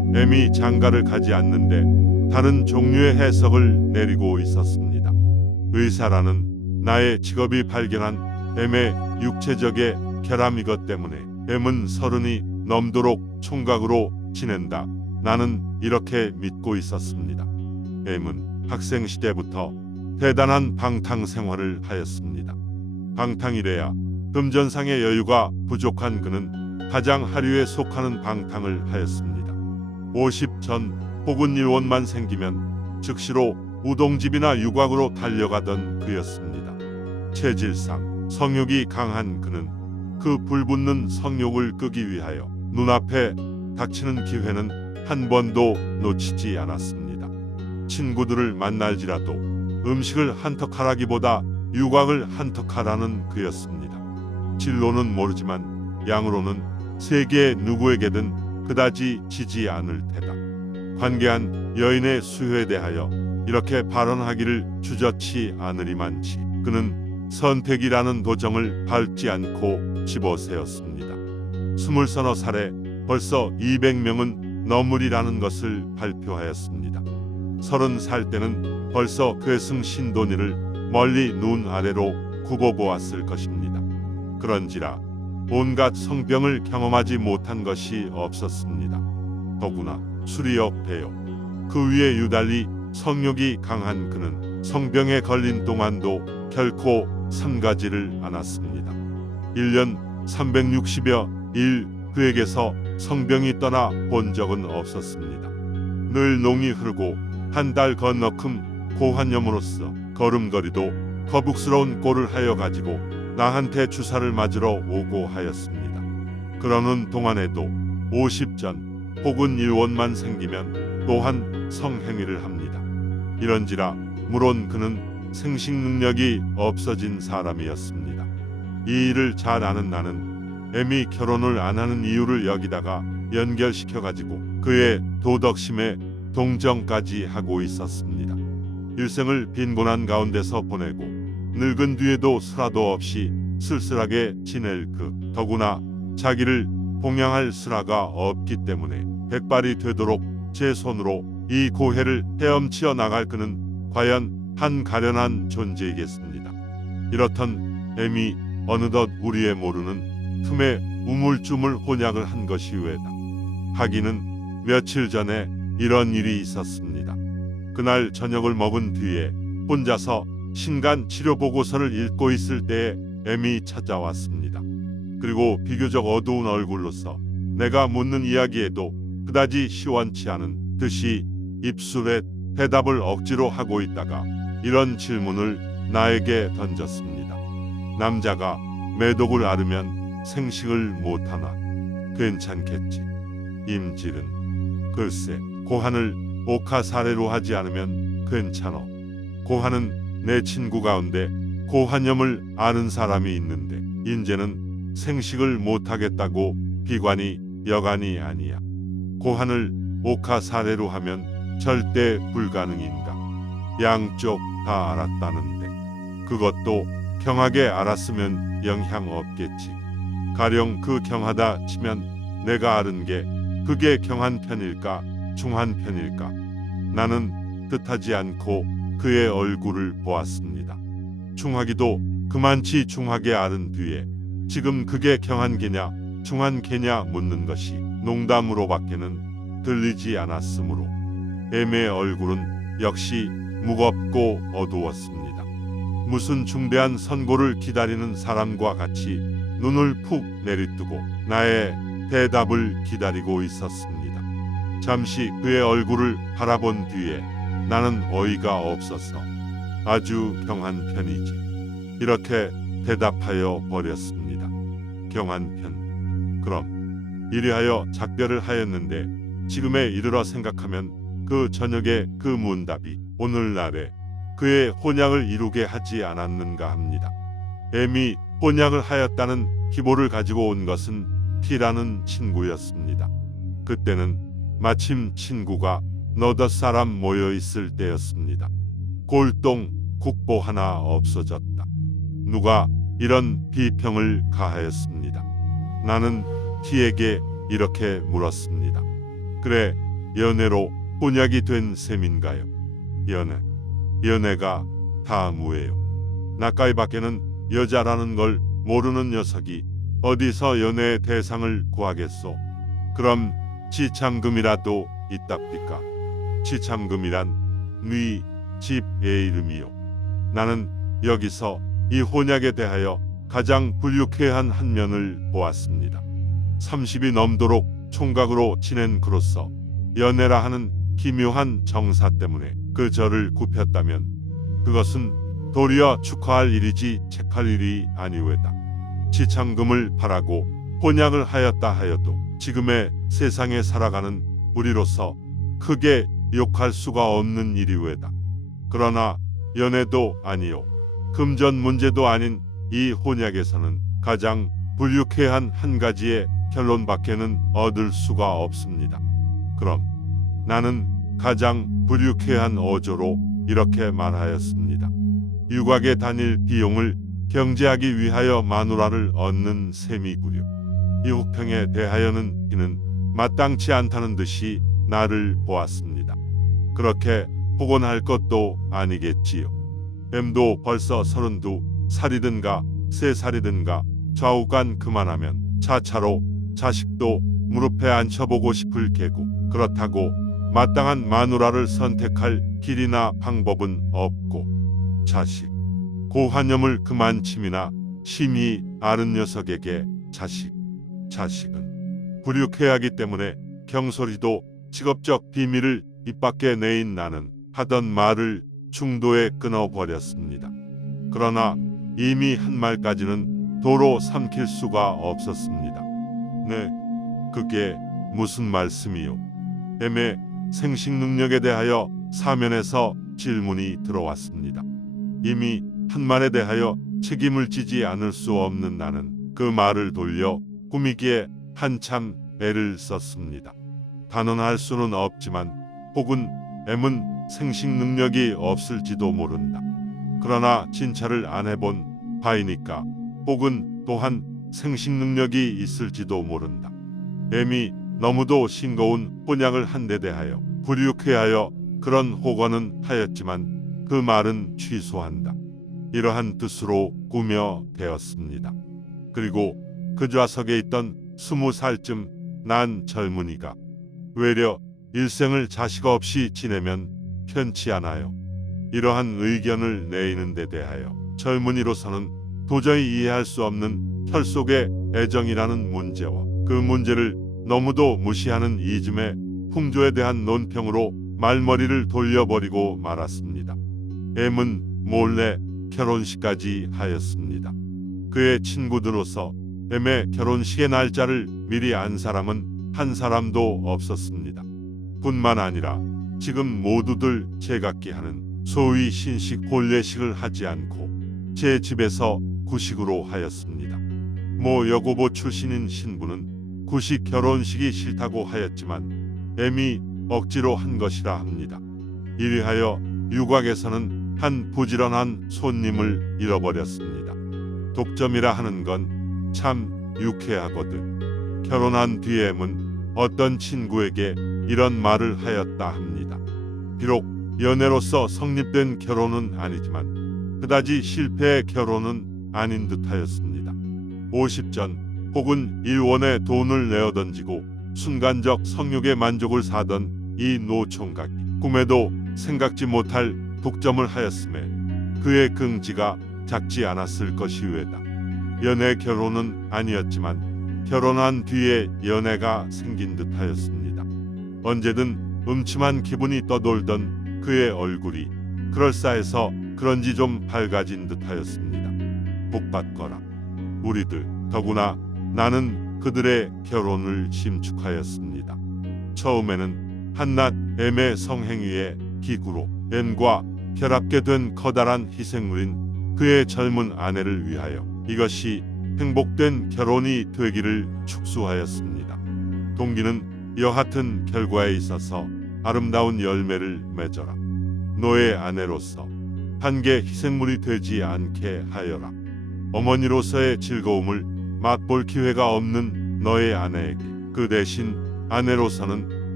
M이 장가를 가지 않는데 다른 종류의 해석을 내리고 있었습니다. 의사라는 나의 직업이 발견한 M의 육체적의 결함 이것 때문에 M은 서른이 넘도록 총각으로 지낸다. 나는 이렇게 믿고 있었습니다. M은 학생 시대부터 대단한 방탕 생활을 하였습니다. 방탕이래야 금전상의 여유가 부족한 그는 가장 하류에 속하는 방탕을 하였습니다. 50전 혹은 1원만 생기면 즉시로 우동집이나 유곽으로 달려가던 그였습니다. 체질상 성욕이 강한 그는 그 불붙는 성욕을 끄기 위하여 눈앞에 닥치는 기회는 한 번도 놓치지 않았습니다. 친구들을 만날지라도 음식을 한턱하라기보다 유곽을 한턱하라는 그였습니다. 진로는 모르지만 양으로는 세계 누구에게든 그다지 지지 않을 테다. 관계한 여인의 수요에 대하여 이렇게 발언하기를 주저치 않으리만치 그는 선택이라는 도정을 밟지 않고 집어세웠습니다. 20서너 살에 벌써 200명은 넘으리라는 것을 발표하였습니다. 30살 때는 벌써 괴승 신도니를 멀리 눈 아래로 굽어보았을 것입니다. 그런지라 온갖 성병을 경험하지 못한 것이 없었습니다. 더구나 술이요 배요 그 위에 유달리 성욕이 강한 그는 성병에 걸린 동안도 결코 삼가지를 않았습니다. 1년 360여 일 그에게서 성병이 떠나 본 적은 없었습니다. 늘 농이 흐르고 한 달 건너큼 고환염으로써 걸음걸이도 거북스러운 꼴을 하여 가지고 나한테 주사를 맞으러 오고 하였습니다. 그러는 동안에도 50전 혹은 1원만 생기면 또한 성행위를 합니다. 이런지라 물론 그는 생식 능력이 없어진 사람이었습니다. 이 일을 잘 아는 나는 M이 결혼을 안 하는 이유를 여기다가 연결시켜가지고 그의 도덕심에 동정까지 하고 있었습니다. 일생을 빈곤한 가운데서 보내고 늙은 뒤에도 슬화도 없이 쓸쓸하게 지낼 그 더구나 자기를 봉양할 슬화가 없기 때문에 백발이 되도록 제 손으로 이 고해를 헤엄치어 나갈 그는 과연 한 가련한 존재이겠습니다. 이렇던 M이 어느덧 우리의 모르는 틈에 우물쭈물 혼약을 한 것이 왜다. 하기는 며칠 전에 이런 일이 있었습니다. 그날 저녁을 먹은 뒤에 혼자서 신간 치료 보고서를 읽고 있을 때에 M이 찾아왔습니다. 그리고 비교적 어두운 얼굴로서 내가 묻는 이야기에도 그다지 시원치 않은 듯이 입술에 대답을 억지로 하고 있다가 이런 질문을 나에게 던졌습니다. 남자가 매독을 앓으면 생식을 못하나 괜찮겠지. 임질은 글쎄 고한을 옥하사례로 하지 않으면 괜찮어. 고한은 내 친구 가운데 고한염을 아는 사람이 있는데 인제는 생식을 못하겠다고 비관이 여간이 아니야. 고한을 옥하사례로 하면 절대 불가능인가. 양쪽 다 알았다는데 그것도 경하게 알았으면 영향 없겠지. 가령 그 경하다 치면 내가 아는 게 그게 경한 편일까 중한 편일까. 나는 뜻하지 않고 그의 얼굴을 보았습니다. 중하기도 그만치 중하게 아는 뒤에 지금 그게 경한 게냐 중한 게냐 묻는 것이 농담으로밖에는 들리지 않았으므로 M의 얼굴은 역시 무겁고 어두웠습니다. 무슨 중대한 선고를 기다리는 사람과 같이 눈을 푹 내리뜨고 나의 대답을 기다리고 있었습니다. 잠시 그의 얼굴을 바라본 뒤에 나는 어이가 없어서 아주 경한 편이지 이렇게 대답하여 버렸습니다. 경한 편. 그럼 이리하여 작별을 하였는데 지금에 이르러 생각하면 그 저녁의 그 문답이 오늘날에 그의 혼약을 이루게 하지 않았는가 합니다. M이 혼약을 하였다는 기보를 가지고 온 것은 T라는 친구였습니다. 그때는 마침 친구가 너댓 사람 모여 있을 때였습니다. 골동 국보 하나 없어졌다. 누가 이런 비평을 가하였습니다. 나는 T에게 이렇게 물었습니다. 그래, 연애로 혼약이 된 셈인가요? 연애가 다 무예요. 나까이 밖에는 여자라는 걸 모르는 녀석이 어디서 연애의 대상을 구하겠소? 그럼 지참금이라도 있답니까? 지참금이란 네 집의 이름이요. 나는 여기서 이 혼약에 대하여 가장 불유쾌한 한 면을 보았습니다. 30이 넘도록 총각으로 지낸 그로서 연애라 하는 기묘한 정사 때문에 그 저를 굽혔다면 그것은 도리어 축하할 일이지 책할 일이 아니외다. 지참금을 바라고 혼약을 하였다 하여도 지금의 세상에 살아가는 우리로서 크게 욕할 수가 없는 일이외다. 그러나 연애도 아니요 금전 문제도 아닌 이 혼약에서는 가장 불유쾌한 한 가지의 결론밖에는 얻을 수가 없습니다. 그럼 나는 가장 불유쾌한 어조로 이렇게 말하였습니다. 유곽에 다닐 비용을 경제하기 위하여 마누라를 얻는 셈이구려. 이 혹평에 대하여는 이는 마땅치 않다는 듯이 나를 보았습니다. 그렇게 폭언할 것도 아니겠지요. 뱀도 벌써 32살이든가 3살이든가 좌우간 그만하면 차차로 자식도 무릎에 앉혀보고 싶을 게고 그렇다고 마땅한 마누라를 선택할 길이나 방법은 없고 자식 고환염을 그만침이나 심히 아는 녀석에게 자식은 불육해하기 때문에 경솔이도 직업적 비밀을 입 밖에 내인 나는 하던 말을 중도에 끊어버렸습니다. 그러나 이미 한 말까지는 도로 삼킬 수가 없었습니다. 네, 그게 무슨 말씀이요? 뱀의 생식 능력에 대하여 사면에서 질문이 들어왔습니다. 이미 한 말에 대하여 책임을 지지 않을 수 없는 나는 그 말을 돌려 꾸미기에 한참 애를 썼습니다. 단언할 수는 없지만 혹은 M은 생식 능력이 없을지도 모른다. 그러나 진찰을 안 해본 바이니까 혹은 또한 생식 능력이 있을지도 모른다. M이 너무도 싱거운 혼약을 한 데 대하여 불유쾌하여 그런 호언은 하였지만 그 말은 취소한다. 이러한 뜻으로 꾸며되었습니다. 그리고 그 좌석에 있던 20살쯤 난 젊은이가 외려 일생을 자식 없이 지내면 편치 않아요. 이러한 의견을 내리는 데 대하여 젊은이로서는 도저히 이해할 수 없는 혈속의 애정이라는 문제와 그 문제를 너무도 무시하는 이즘의 풍조에 대한 논평으로 말머리를 돌려버리고 말았습니다. M은 몰래 결혼식까지 하였습니다. 그의 친구들로서 M의 결혼식의 날짜를 미리 안 사람은 한 사람도 없었습니다. 뿐만 아니라 지금 모두들 제각기 하는 소위 신식 혼례식을 하지 않고 제 집에서 구식으로 하였습니다. 모 여고보 출신인 신부는 구식 결혼식이 싫다고 하였지만 M이 억지로 한 것이라 합니다. 이리하여 유곽에서는 한 부지런한 손님을 잃어버렸습니다. 독점이라 하는 건 참 유쾌하거든. 결혼한 뒤에 M은 어떤 친구에게 이런 말을 하였다 합니다. 비록 연애로서 성립된 결혼은 아니지만 그다지 실패의 결혼은 아닌 듯하였습니다. 50전 혹은 1원의 돈을 내어 던지고 순간적 성욕의 만족을 사던 이 노총각이 꿈에도 생각지 못할 독점을 하였음에 그의 긍지가 작지 않았을 것이외다. 연애 결혼은 아니었지만 결혼한 뒤에 연애가 생긴 듯하였습니다. 언제든 음침한 기분이 떠돌던 그의 얼굴이 그럴싸해서 그런지 좀 밝아진 듯하였습니다. 복받거라. 우리들 더구나 나는 그들의 결혼을 심축하였습니다. 처음에는 한낱 M의 성행위의 기구로 N과 결합게 된 커다란 희생물인 그의 젊은 아내를 위하여 이것이 행복된 결혼이 되기를 축수하였습니다. 동기는 여하튼 결과에 있어서 아름다운 열매를 맺어라. 너의 아내로서 한계 희생물이 되지 않게 하여라. 어머니로서의 즐거움을 맛볼 기회가 없는 너의 아내에게 그 대신 아내로서는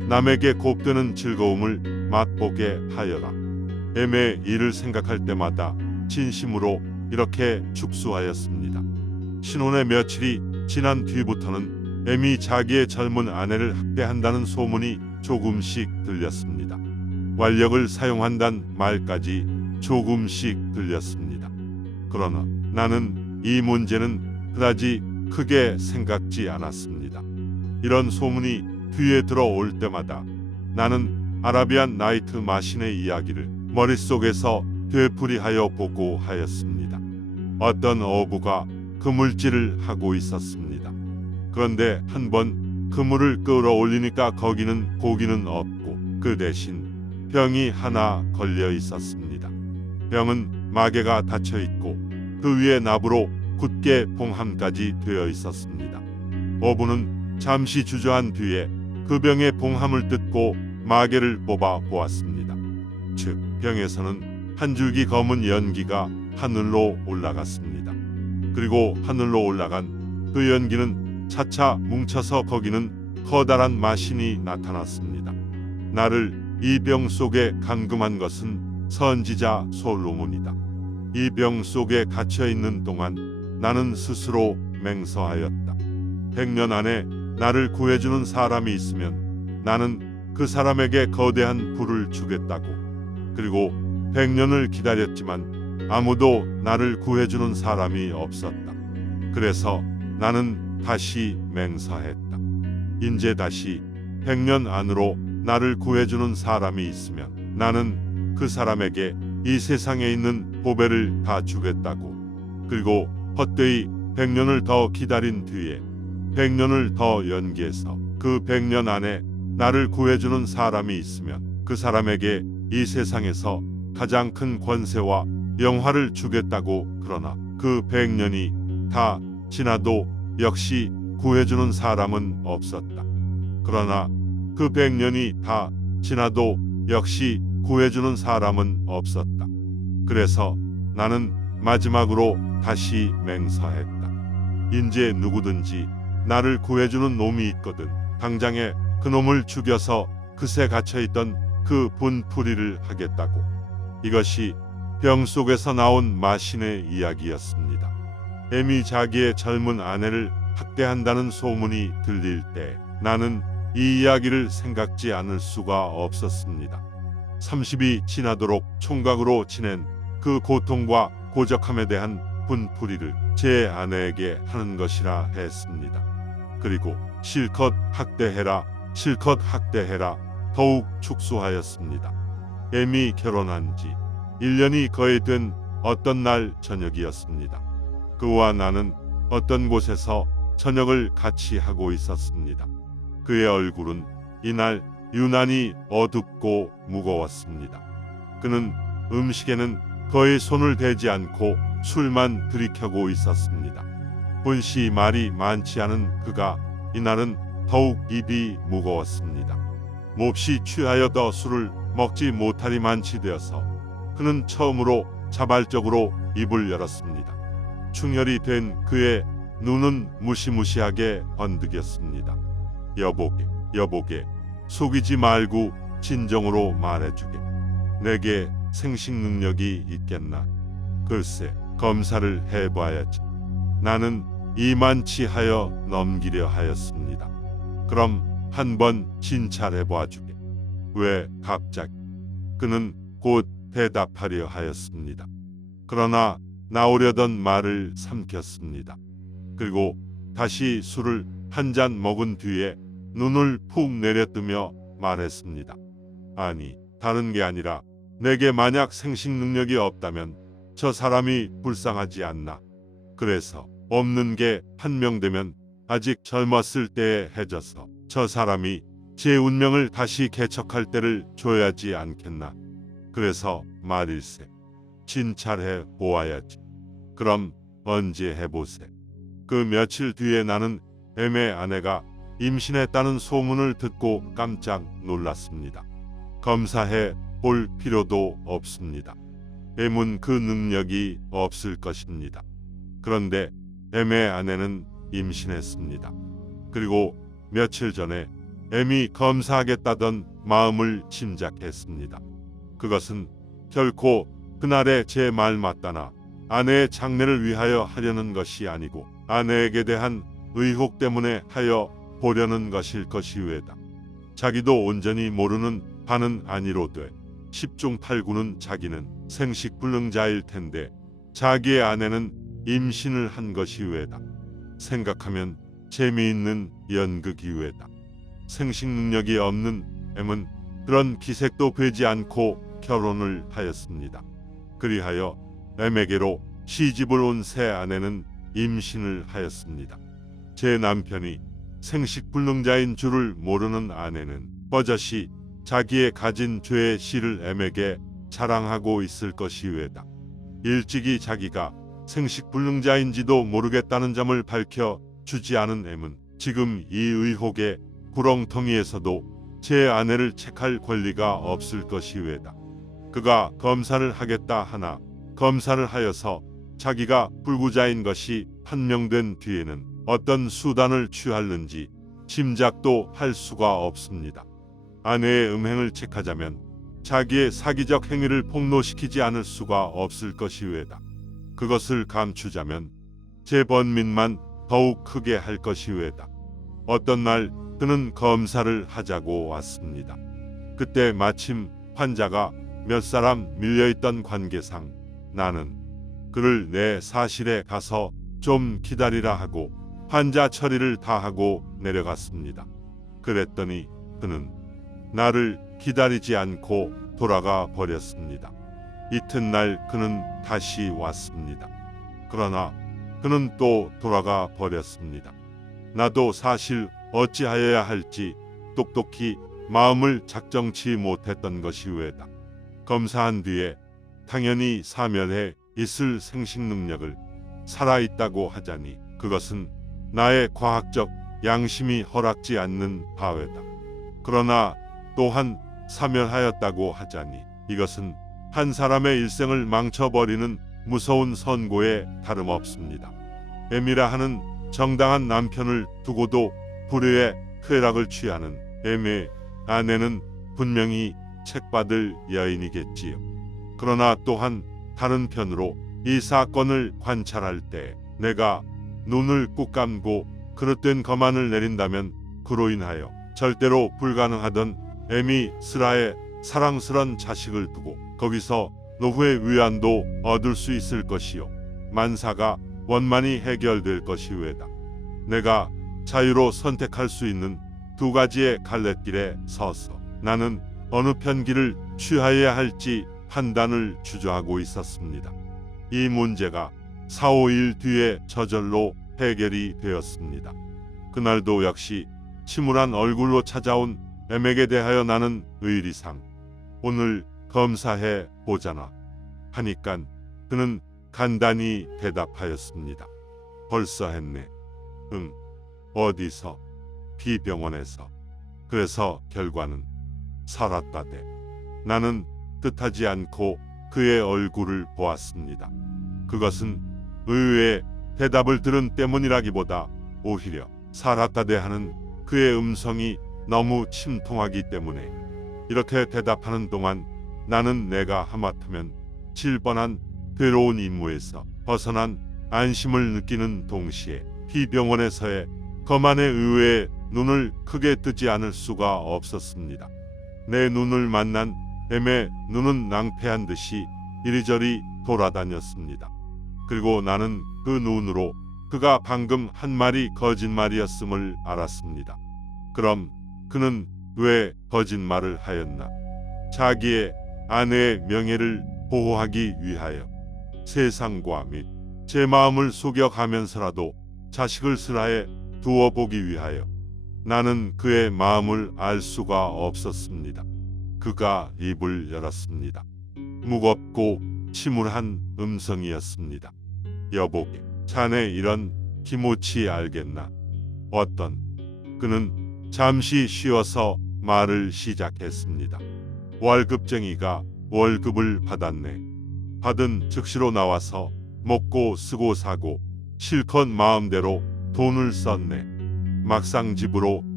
남에게 곱되는 즐거움을 맛보게 하여라. M의 일을 생각할 때마다 진심으로 이렇게 축수하였습니다. 신혼의 며칠이 지난 뒤부터는 M이 자기의 젊은 아내를 학대한다는 소문이 조금씩 들렸습니다. 완력을 사용한다는 말까지 조금씩 들렸습니다. 그러나 나는 이 문제는 그다지 크게 생각지 않았습니다. 이런 소문이 귀에 들어올 때마다 나는 아라비안 나이트 마신의 이야기를 머릿속에서 되풀이하여 보고 하였습니다. 어떤 어부가 그물질을 하고 있었습니다. 그런데 한번 그물을 끌어올리니까 거기는 고기는 없고 그 대신 병이 하나 걸려 있었습니다. 병은 마개가 닫혀 있고 그 위에 나부로 굳게 봉함까지 되어 있었습니다. 어부는 잠시 주저한 뒤에 그 병의 봉함을 뜯고 마개를 뽑아 보았습니다. 즉 병에서는 한 줄기 검은 연기가 하늘로 올라갔습니다. 그리고 하늘로 올라간 그 연기는 차차 뭉쳐서 거기는 커다란 마신이 나타났습니다. 나를 이 병 속에 감금한 것은 선지자 솔로몬이다. 이 병 속에 갇혀 있는 동안 나는 스스로 맹서하였다. 100년 안에 나를 구해주는 사람이 있으면 나는 그 사람에게 거대한 부를 주겠다고. 그리고 100년을 기다렸지만 아무도 나를 구해주는 사람이 없었다. 그래서 나는 다시 맹서했다. 인제 다시 100년 안으로 나를 구해주는 사람이 있으면 나는 그 사람에게 이 세상에 있는 보배를 다 주겠다고. 그리고 헛되이 100년을 더 기다린 뒤에 100년을 더 연기해서 그 100년 안에 나를 구해주는 사람이 있으면 그 사람에게 이 세상에서 가장 큰 권세와 영화를 주겠다고. 그러나 그 100년이 다 지나도 역시 구해주는 사람은 없었다. 그러나 그 100년이 다 지나도 역시 구해주는 사람은 없었다. 그래서 나는 마지막으로 다시 맹서했다. 인제 누구든지 나를 구해주는 놈이 있거든 당장에 그 놈을 죽여서 그새 갇혀있던 그 분풀이를 하겠다고. 이것이 병 속에서 나온 마신의 이야기였습니다. M이 자기의 젊은 아내를 학대한다는 소문이 들릴 때 나는 이 이야기를 생각지 않을 수가 없었습니다. 30이 지나도록 총각으로 지낸 그 고통과 고적함에 대한 분풀이를 제 아내에게 하는 것이라 했습니다. 그리고 실컷 학대해라, 실컷 학대해라 더욱 축소하였습니다. M이 결혼한 지 1년이 거의 된 어떤 날 저녁이었습니다. 그와 나는 어떤 곳에서 저녁을 같이 하고 있었습니다. 그의 얼굴은 이날 유난히 어둡고 무거웠습니다. 그는 음식에는 거의 손을 대지 않고 술만 들이켜고 있었습니다. 본시 말이 많지 않은 그가 이날은 더욱 입이 무거웠습니다. 몹시 취하여 더 술을 먹지 못하리 만치 되어서 그는 처음으로 자발적으로 입을 열었습니다. 충혈이 된 그의 눈은 무시무시하게 번득였습니다. 여보게, 여보게, 속이지 말고 진정으로 말해주게. 내게 생식 능력이 있겠나? 글쎄, 검사를 해봐야지. 나는 이만치하여 넘기려 하였습니다. 그럼 한번 진찰해봐주게. 왜 갑자기? 그는 곧 대답하려 하였습니다. 그러나 나오려던 말을 삼켰습니다. 그리고 다시 술을 한 잔 먹은 뒤에 눈을 푹 내려뜨며 말했습니다. 아니, 다른 게 아니라 내게 만약 생식 능력이 없다면 저 사람이 불쌍하지 않나. 그래서 없는 게 판명되면 아직 젊었을 때에 해져서 저 사람이 제 운명을 다시 개척할 때를 줘야지 않겠나. 그래서 말일세, 진찰해 보아야지. 그럼 언제 해보세. 그 며칠 뒤에 나는 M의 아내가 임신했다는 소문을 듣고 깜짝 놀랐습니다. 검사해 볼 필요도 없습니다. M은 그 능력이 없을 것입니다. 그런데 M의 아내는 임신했습니다. 그리고 며칠 전에 M이 검사하겠다던 마음을 짐작했습니다. 그것은 결코 그날의 제 말 맞다나 아내의 장래를 위하여 하려는 것이 아니고 아내에게 대한 의혹 때문에 하여 보려는 것일 것이외다. 자기도 온전히 모르는 바는 아니로되 10중 8구는 자기는 생식불능자일 텐데 자기의 아내는 임신을 한 것이외다. 생각하면 재미있는 연극이외다. 생식 능력이 없는 M은 그런 기색도 배지 않고 결혼을 하였습니다. 그리하여 M에게로 시집을 온 새 아내는 임신을 하였습니다. 제 남편이 생식불능자인 줄을 모르는 아내는 버젓이 자기의 가진 죄의 씨를 M에게 자랑하고 있을 것이외다. 일찍이 자기가 생식불능자인지도 모르겠다는 점을 밝혀 주지 않은 M은 지금 이 의혹의 구렁텅이에서도 제 아내를 책할 권리가 없을 것이외다. 그가 검사를 하겠다 하나 검사를 하여서 자기가 불구자인 것이 판명된 뒤에는 어떤 수단을 취할는지 짐작도 할 수가 없습니다. 아내의 음행을 책하자면 자기의 사기적 행위를 폭로시키지 않을 수가 없을 것이외다. 그것을 감추자면 제 번민만 더욱 크게 할 것이외다. 어떤 날 그는 검사를 하자고 왔습니다. 그때 마침 환자가 몇 사람 밀려있던 관계상 나는 그를 내 사실에 가서 좀 기다리라 하고 환자 처리를 다 하고 내려갔습니다. 그랬더니 그는 나를 기다리지 않고 돌아가 버렸습니다. 이튿날 그는 다시 왔습니다. 그러나 그는 또 돌아가 버렸습니다. 나도 사실 어찌하여야 할지 똑똑히 마음을 작정치 못했던 것이외다. 검사한 뒤에 당연히 사멸해 있을 생식 능력을 살아있다고 하자니 그것은 나의 과학적 양심이 허락지 않는 바외다. 그러나 또한 사멸하였다고 하자니 이것은 한 사람의 일생을 망쳐버리는 무서운 선고에 다름없습니다. M이라 하는 정당한 남편을 두고도 불의의 쾌락을 취하는 M의 아내는 분명히 책받을 여인이겠지요. 그러나 또한 다른 편으로 이 사건을 관찰할 때 내가 눈을 꾹 감고 그릇된 거만을 내린다면 그로 인하여 절대로 불가능하던 M이 슬하에 사랑스런 자식을 두고 거기서 노후의 위안도 얻을 수 있을 것이요 만사가 원만히 해결될 것이외다. 내가 자유로 선택할 수 있는 두 가지의 갈래길에 서서 나는 어느 편길을 취하여야 할지 판단을 주저하고 있었습니다. 이 문제가 4, 5일 뒤에 저절로 해결이 되었습니다. 그날도 역시 침울한 얼굴로 찾아온 M에게 대하여 나는 의리상 오늘 검사해 보자나 하니깐 그는 간단히 대답하였습니다. 벌써 했네. 응. 어디서? B병원에서. 그래서 결과는 살았다대. 나는 뜻하지 않고 그의 얼굴을 보았습니다. 그것은 의외의 대답을 들은 때문이라기보다 오히려 살았다대 하는 그의 음성이 너무 침통하기 때문에 이렇게 대답하는 동안 나는 내가 하마터면 질 뻔한 괴로운 임무에서 벗어난 안심을 느끼는 동시에 B병원에서의 거만의 의외에 눈을 크게 뜨지 않을 수가 없었습니다. 내 눈을 만난 M의 눈은 낭패한 듯이 이리저리 돌아다녔습니다. 그리고 나는 그 눈으로 그가 방금 한 말이 거짓말이었음을 알았습니다. 그럼 그는 왜 거짓말을 하였나? 자기의 아내의 명예를 보호하기 위하여 세상과 및 제 마음을 속여가면서라도 자식을 슬하에 두어보기 위하여 나는 그의 마음을 알 수가 없었습니다. 그가 입을 열었습니다. 무겁고 침울한 음성이었습니다. 여보게, 자네 이런 기모치 알겠나? 어떤? 그는 잠시 쉬어서 말을 시작했습니다. 월급쟁이가 월급을 받았네. 받은 즉시로 나와서 먹고 쓰고 사고 실컷 마음대로 돈을 썼네. 막상 집으로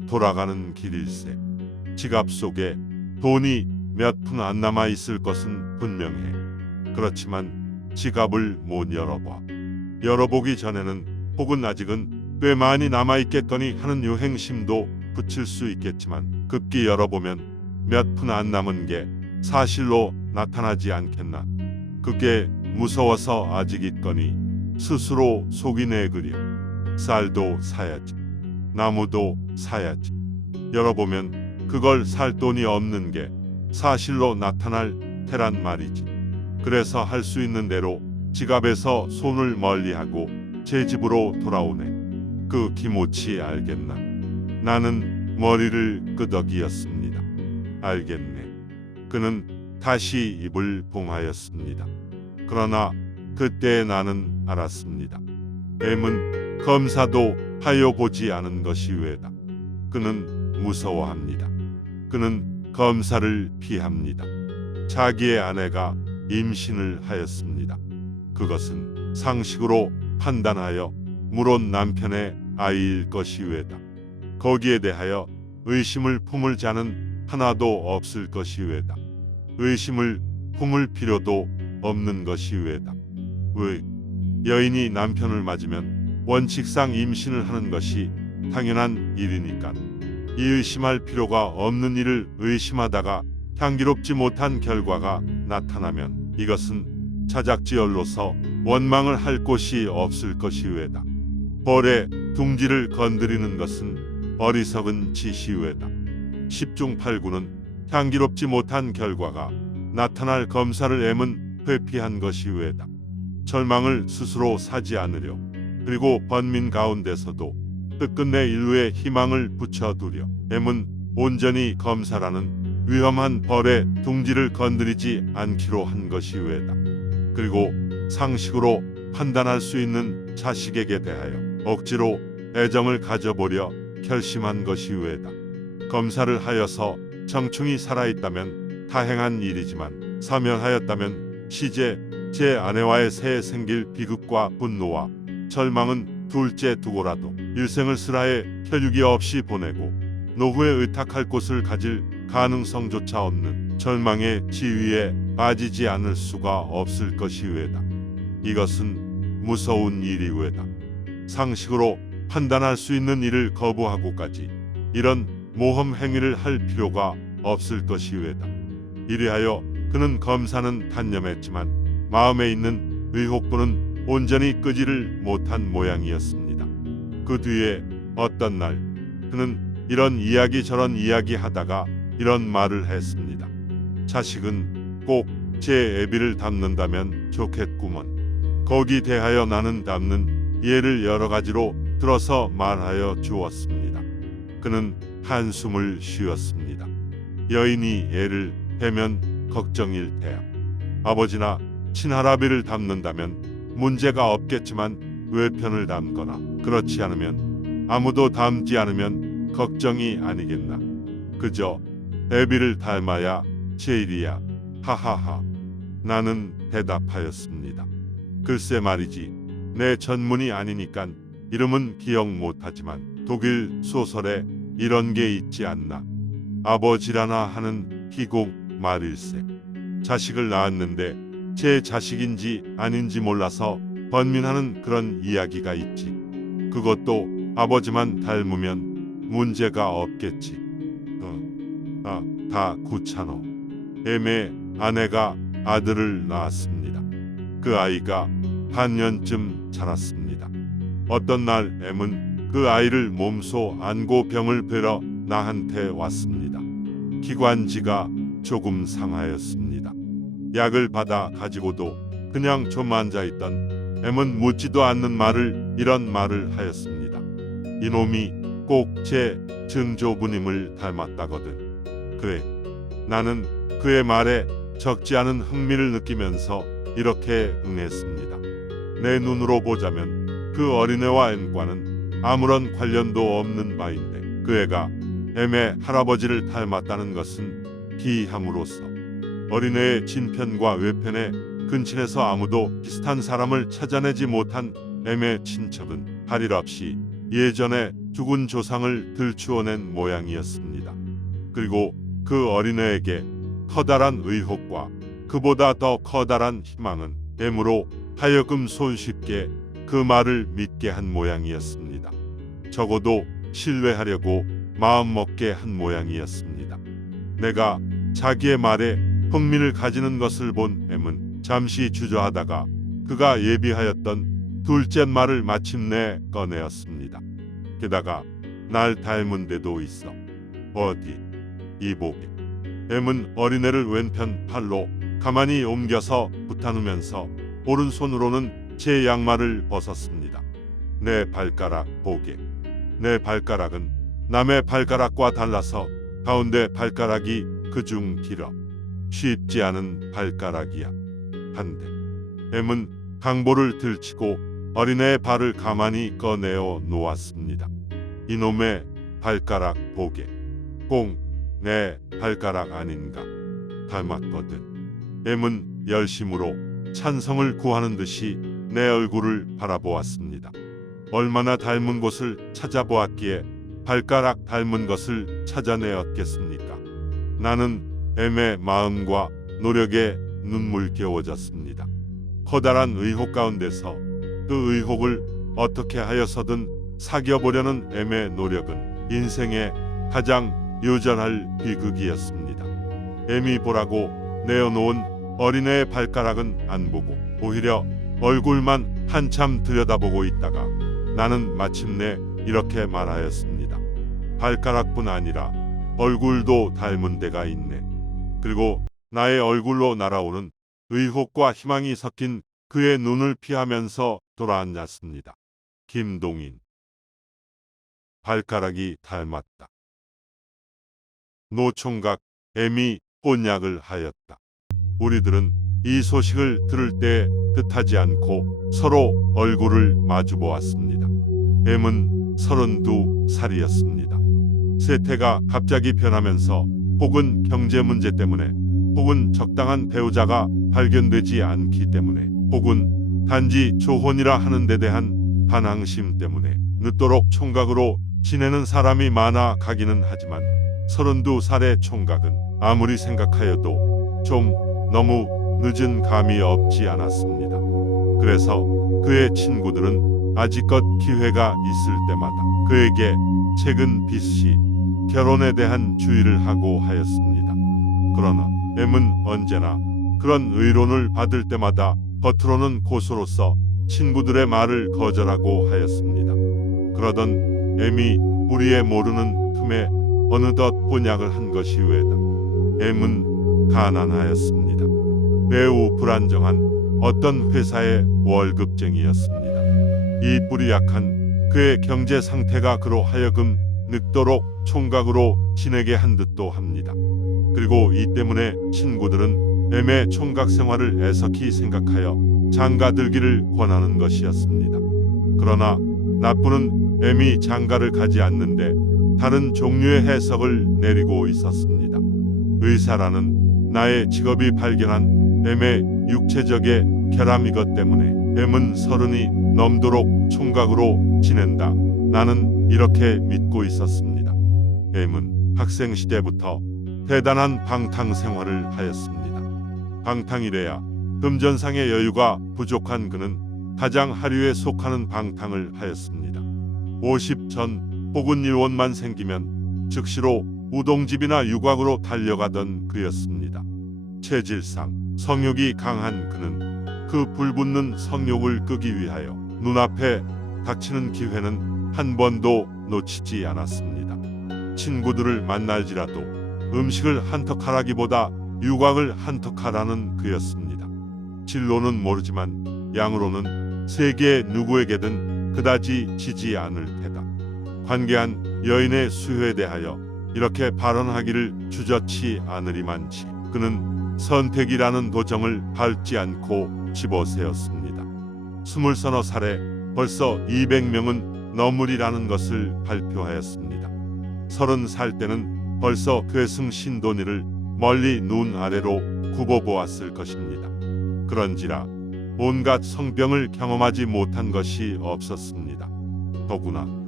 돌아가는 길일세. 지갑 속에 돈이 몇 푼 안 남아 있을 것은 분명해. 그렇지만 지갑을 못 열어봐. 열어보기 전에는 혹은 아직은 꽤 많이 남아 있겠거니 하는 유행심도 붙일 수 있겠지만 급기 열어보면 몇 푼 안 남은 게 사실로 나타나지 않겠나. 그게 무서워서 아직 있거니 스스로 속이 내그려. 쌀도 사야지. 나무도 사야지. 열어보면 그걸 살 돈이 없는 게 사실로 나타날 테란 말이지. 그래서 할 수 있는 대로 지갑에서 손을 멀리하고 제 집으로 돌아오네. 그 기모치 알겠나? 나는 머리를 끄덕이었습니다. 알겠네. 그는 다시 입을 봉하였습니다. 그러나 그때 나는 알았습니다. M은 검사도 하여 보지 않은 것이 왜다. 그는 무서워합니다. 그는 검사를 피합니다. 자기의 아내가 임신을 하였습니다. 그것은 상식으로 판단하여 물론 남편의 아이일 것이 왜다. 거기에 대하여 의심을 품을 자는 하나도 없을 것이 왜다. 의심을 품을 필요도 없는 것이 왜다. 왜? 여인이 남편을 맞으면 원칙상 임신을 하는 것이 당연한 일이니까. 이 의심할 필요가 없는 일을 의심하다가 향기롭지 못한 결과가 나타나면 이것은 자작지얼로서 원망을 할 곳이 없을 것이 왜다. 벌의 둥지를 건드리는 것은 어리석은 짓이 왜다. 10중 8구는 향기롭지 못한 결과가 나타날 검사를 M은 회피한 것이 왜다. 절망을 스스로 사지 않으려. 그리고 번민 가운데서도 끝끝내 인류의 희망을 붙여두려. M은 온전히 검사라는 위험한 벌의 둥지를 건드리지 않기로 한 것이 왜다. 그리고 상식으로 판단할 수 있는 자식에게 대하여 억지로 애정을 가져보려 결심한 것이 왜다. 검사를 하여서 정충이 살아있다면 다행한 일이지만 사면하였다면 시제 제 아내와의 새에 생길 비극과 분노와 절망은 둘째 두고라도 일생을 슬하에 혈육이 없이 보내고 노후에 의탁할 곳을 가질 가능성조차 없는 절망의 지위에 빠지지 않을 수가 없을 것이 왜다. 이것은 무서운 일이 왜다. 상식으로 판단할 수 있는 일을 거부하고까지 이런 모험 행위를 할 필요가 없을 것이 왜다. 이리하여 그는 검사는 단념했지만 마음에 있는 의혹부는 온전히 끄지를 못한 모양이었습니다. 그 뒤에 어떤 날 그는 이런 이야기 저런 이야기 하다가 이런 말을 했습니다. 자식은 꼭 제 애비를 닮는다면 좋겠구먼. 거기 대하여 나는 닮는 예를 여러 가지로 들어서 말하여 주었습니다. 그는 한숨을 쉬었습니다. 여인이 애를 대면 걱정일 테야. 아버지나 친할아비를 닮는다면 문제가 없겠지만 외편을 닮거나 그렇지 않으면 아무도 닮지 않으면 걱정이 아니겠나. 그저 애비를 닮아야 제일이야. 하하하. 나는 대답하였습니다. 글쎄 말이지. 내 전문이 아니니깐 이름은 기억 못하지만 독일 소설에 이런 게 있지 않나. 아버지라나 하는 희곡 말일세. 자식을 낳았는데 제 자식인지 아닌지 몰라서 번민하는 그런 이야기가 있지. 그것도 아버지만 닮으면 문제가 없겠지. 다 구차노. M의 아내가 아들을 낳았습니다. 그 아이가 반년쯤 자랐습니다. 어떤 날 M은 그 아이를 몸소 안고 병을 뵈러 나한테 왔습니다. 기관지가 조금 상하였습니다. 약을 받아 가지고도 그냥 좀 앉아있던 M은 묻지도 않는 말을 이런 말을 하였습니다. 이놈이 꼭 제 증조부님을 닮았다거든. 그래. 나는 그의 말에 적지 않은 흥미를 느끼면서 이렇게 응했습니다. 내 눈으로 보자면 그 어린애와 M과는 아무런 관련도 없는 바인데 그 애가 M의 할아버지를 닮았다는 것은 기이함으로써 어린애의 진편과 외편의 근친에서 아무도 비슷한 사람을 찾아내지 못한 M의 친척은 할 일 없이 예전에 죽은 조상을 들추어낸 모양이었습니다. 그리고 그 어린애에게 커다란 의혹과 그보다 더 커다란 희망은 M으로 하여금 손쉽게 그 말을 믿게 한 모양이었습니다. 적어도 신뢰하려고 마음먹게 한 모양이었습니다. 내가 자기의 말에 흥미를 가지는 것을 본 M은 잠시 주저하다가 그가 예비하였던 둘째 말을 마침내 꺼내었습니다. 게다가 날 닮은 데도 있어. 어디? 이보게. M은 어린애를 왼편 팔로 가만히 옮겨서 붙안으면서 오른손으로는 제 양말을 벗었습니다. 내 발가락 보게. 내 발가락은 남의 발가락과 달라서 가운데 발가락이 그중 길어. 쉽지 않은 발가락이야. 한데 M은 강보를 들치고 어린애의 발을 가만히 꺼내어 놓았습니다. 이놈의 발가락 보게. 꼭 내 발가락 아닌가. 닮았거든. M은 열심으로 찬성을 구하는 듯이 내 얼굴을 바라보았습니다. 얼마나 닮은 곳을 찾아보았기에 발가락 닮은 것을 찾아내었겠습니까? 나는 M의 마음과 노력에 눈물겨워졌습니다. 커다란 의혹 가운데서 그 의혹을 어떻게 하여서든 사겨보려는 M의 노력은 인생의 가장 요절할 비극이었습니다. M이 보라고 내어놓은 어린애의 발가락은 안 보고 오히려 얼굴만 한참 들여다보고 있다가 나는 마침내 이렇게 말하였습니다. 발가락뿐 아니라 얼굴도 닮은 데가 있네. 그리고 나의 얼굴로 날아오는 의혹과 희망이 섞인 그의 눈을 피하면서 돌아앉았습니다. 김동인. 발가락이 닮았다. 노총각 M이 혼약을 하였다. 우리들은 이 소식을 들을 때 뜻하지 않고 서로 얼굴을 마주보았습니다. M은 32살이었습니다. 세태가 갑자기 변하면서 혹은 경제 문제 때문에 혹은 적당한 배우자가 발견되지 않기 때문에 혹은 단지 조혼이라 하는 데 대한 반항심 때문에 늦도록 총각으로 지내는 사람이 많아 가기는 하지만 32살의 총각은 아무리 생각하여도 좀 너무 늦은 감이 없지 않았습니다. 그래서 그의 친구들은 아직껏 기회가 있을 때마다 그에게 책은 비슷이 결혼에 대한 주의를 하고 하였습니다. 그러나 M은 언제나 그런 의론을 받을 때마다 겉으로는 고소로서 친구들의 말을 거절하고 하였습니다. 그러던 M이 우리의 모르는 틈에 어느덧 혼약을 한 것이 왜다. M은 가난하였습니다. 매우 불안정한 어떤 회사의 월급쟁이였습니다. 이 뿔이 약한 그의 경제 상태가 그로 하여금 늙도록 총각으로 지내게 한 듯도 합니다. 그리고 이 때문에 친구들은 M의 총각 생활을 애석히 생각하여 장가들기를 권하는 것이었습니다. 그러나 나쁘는 M이 장가를 가지 않는데 다른 종류의 해석을 내리고 있었습니다. 의사라는 나의 직업이 발견한 M의 육체적의 결함 이것 때문에 M은 30이 넘도록 총각으로 지낸다. 나는 이렇게 믿고 있었습니다. M은 학생 시대부터 대단한 방탕 생활을 하였습니다. 방탕이래야 금전상의 여유가 부족한 그는 가장 하류에 속하는 방탕을 하였습니다. 50전 혹은 1원만 생기면 즉시로 우동집이나 유곽으로 달려가던 그였습니다. 체질상 성욕이 강한 그는 그 불붙는 성욕을 끄기 위하여 눈앞에 닥치는 기회는 한 번도 놓치지 않았습니다. 친구들을 만날지라도 음식을 한턱하라기보다 유곽을 한턱하라는 그였습니다. 진로는 모르지만 양으로는 세계 누구에게든 그다지 지지 않을 테다. 관계한 여인의 수요에 대하여 이렇게 발언하기를 주저치 않으리만치 그는 선택이라는 도정을 밟지 않고 집어세웠습니다. 20서너 살에 벌써 200명은 넘으리라는 것을 발표하였습니다. 30살 때는 벌써 괴승 신도니를 멀리 눈 아래로 굽어보았을 것입니다. 그런지라 온갖 성병을 경험하지 못한 것이 없었습니다. 더구나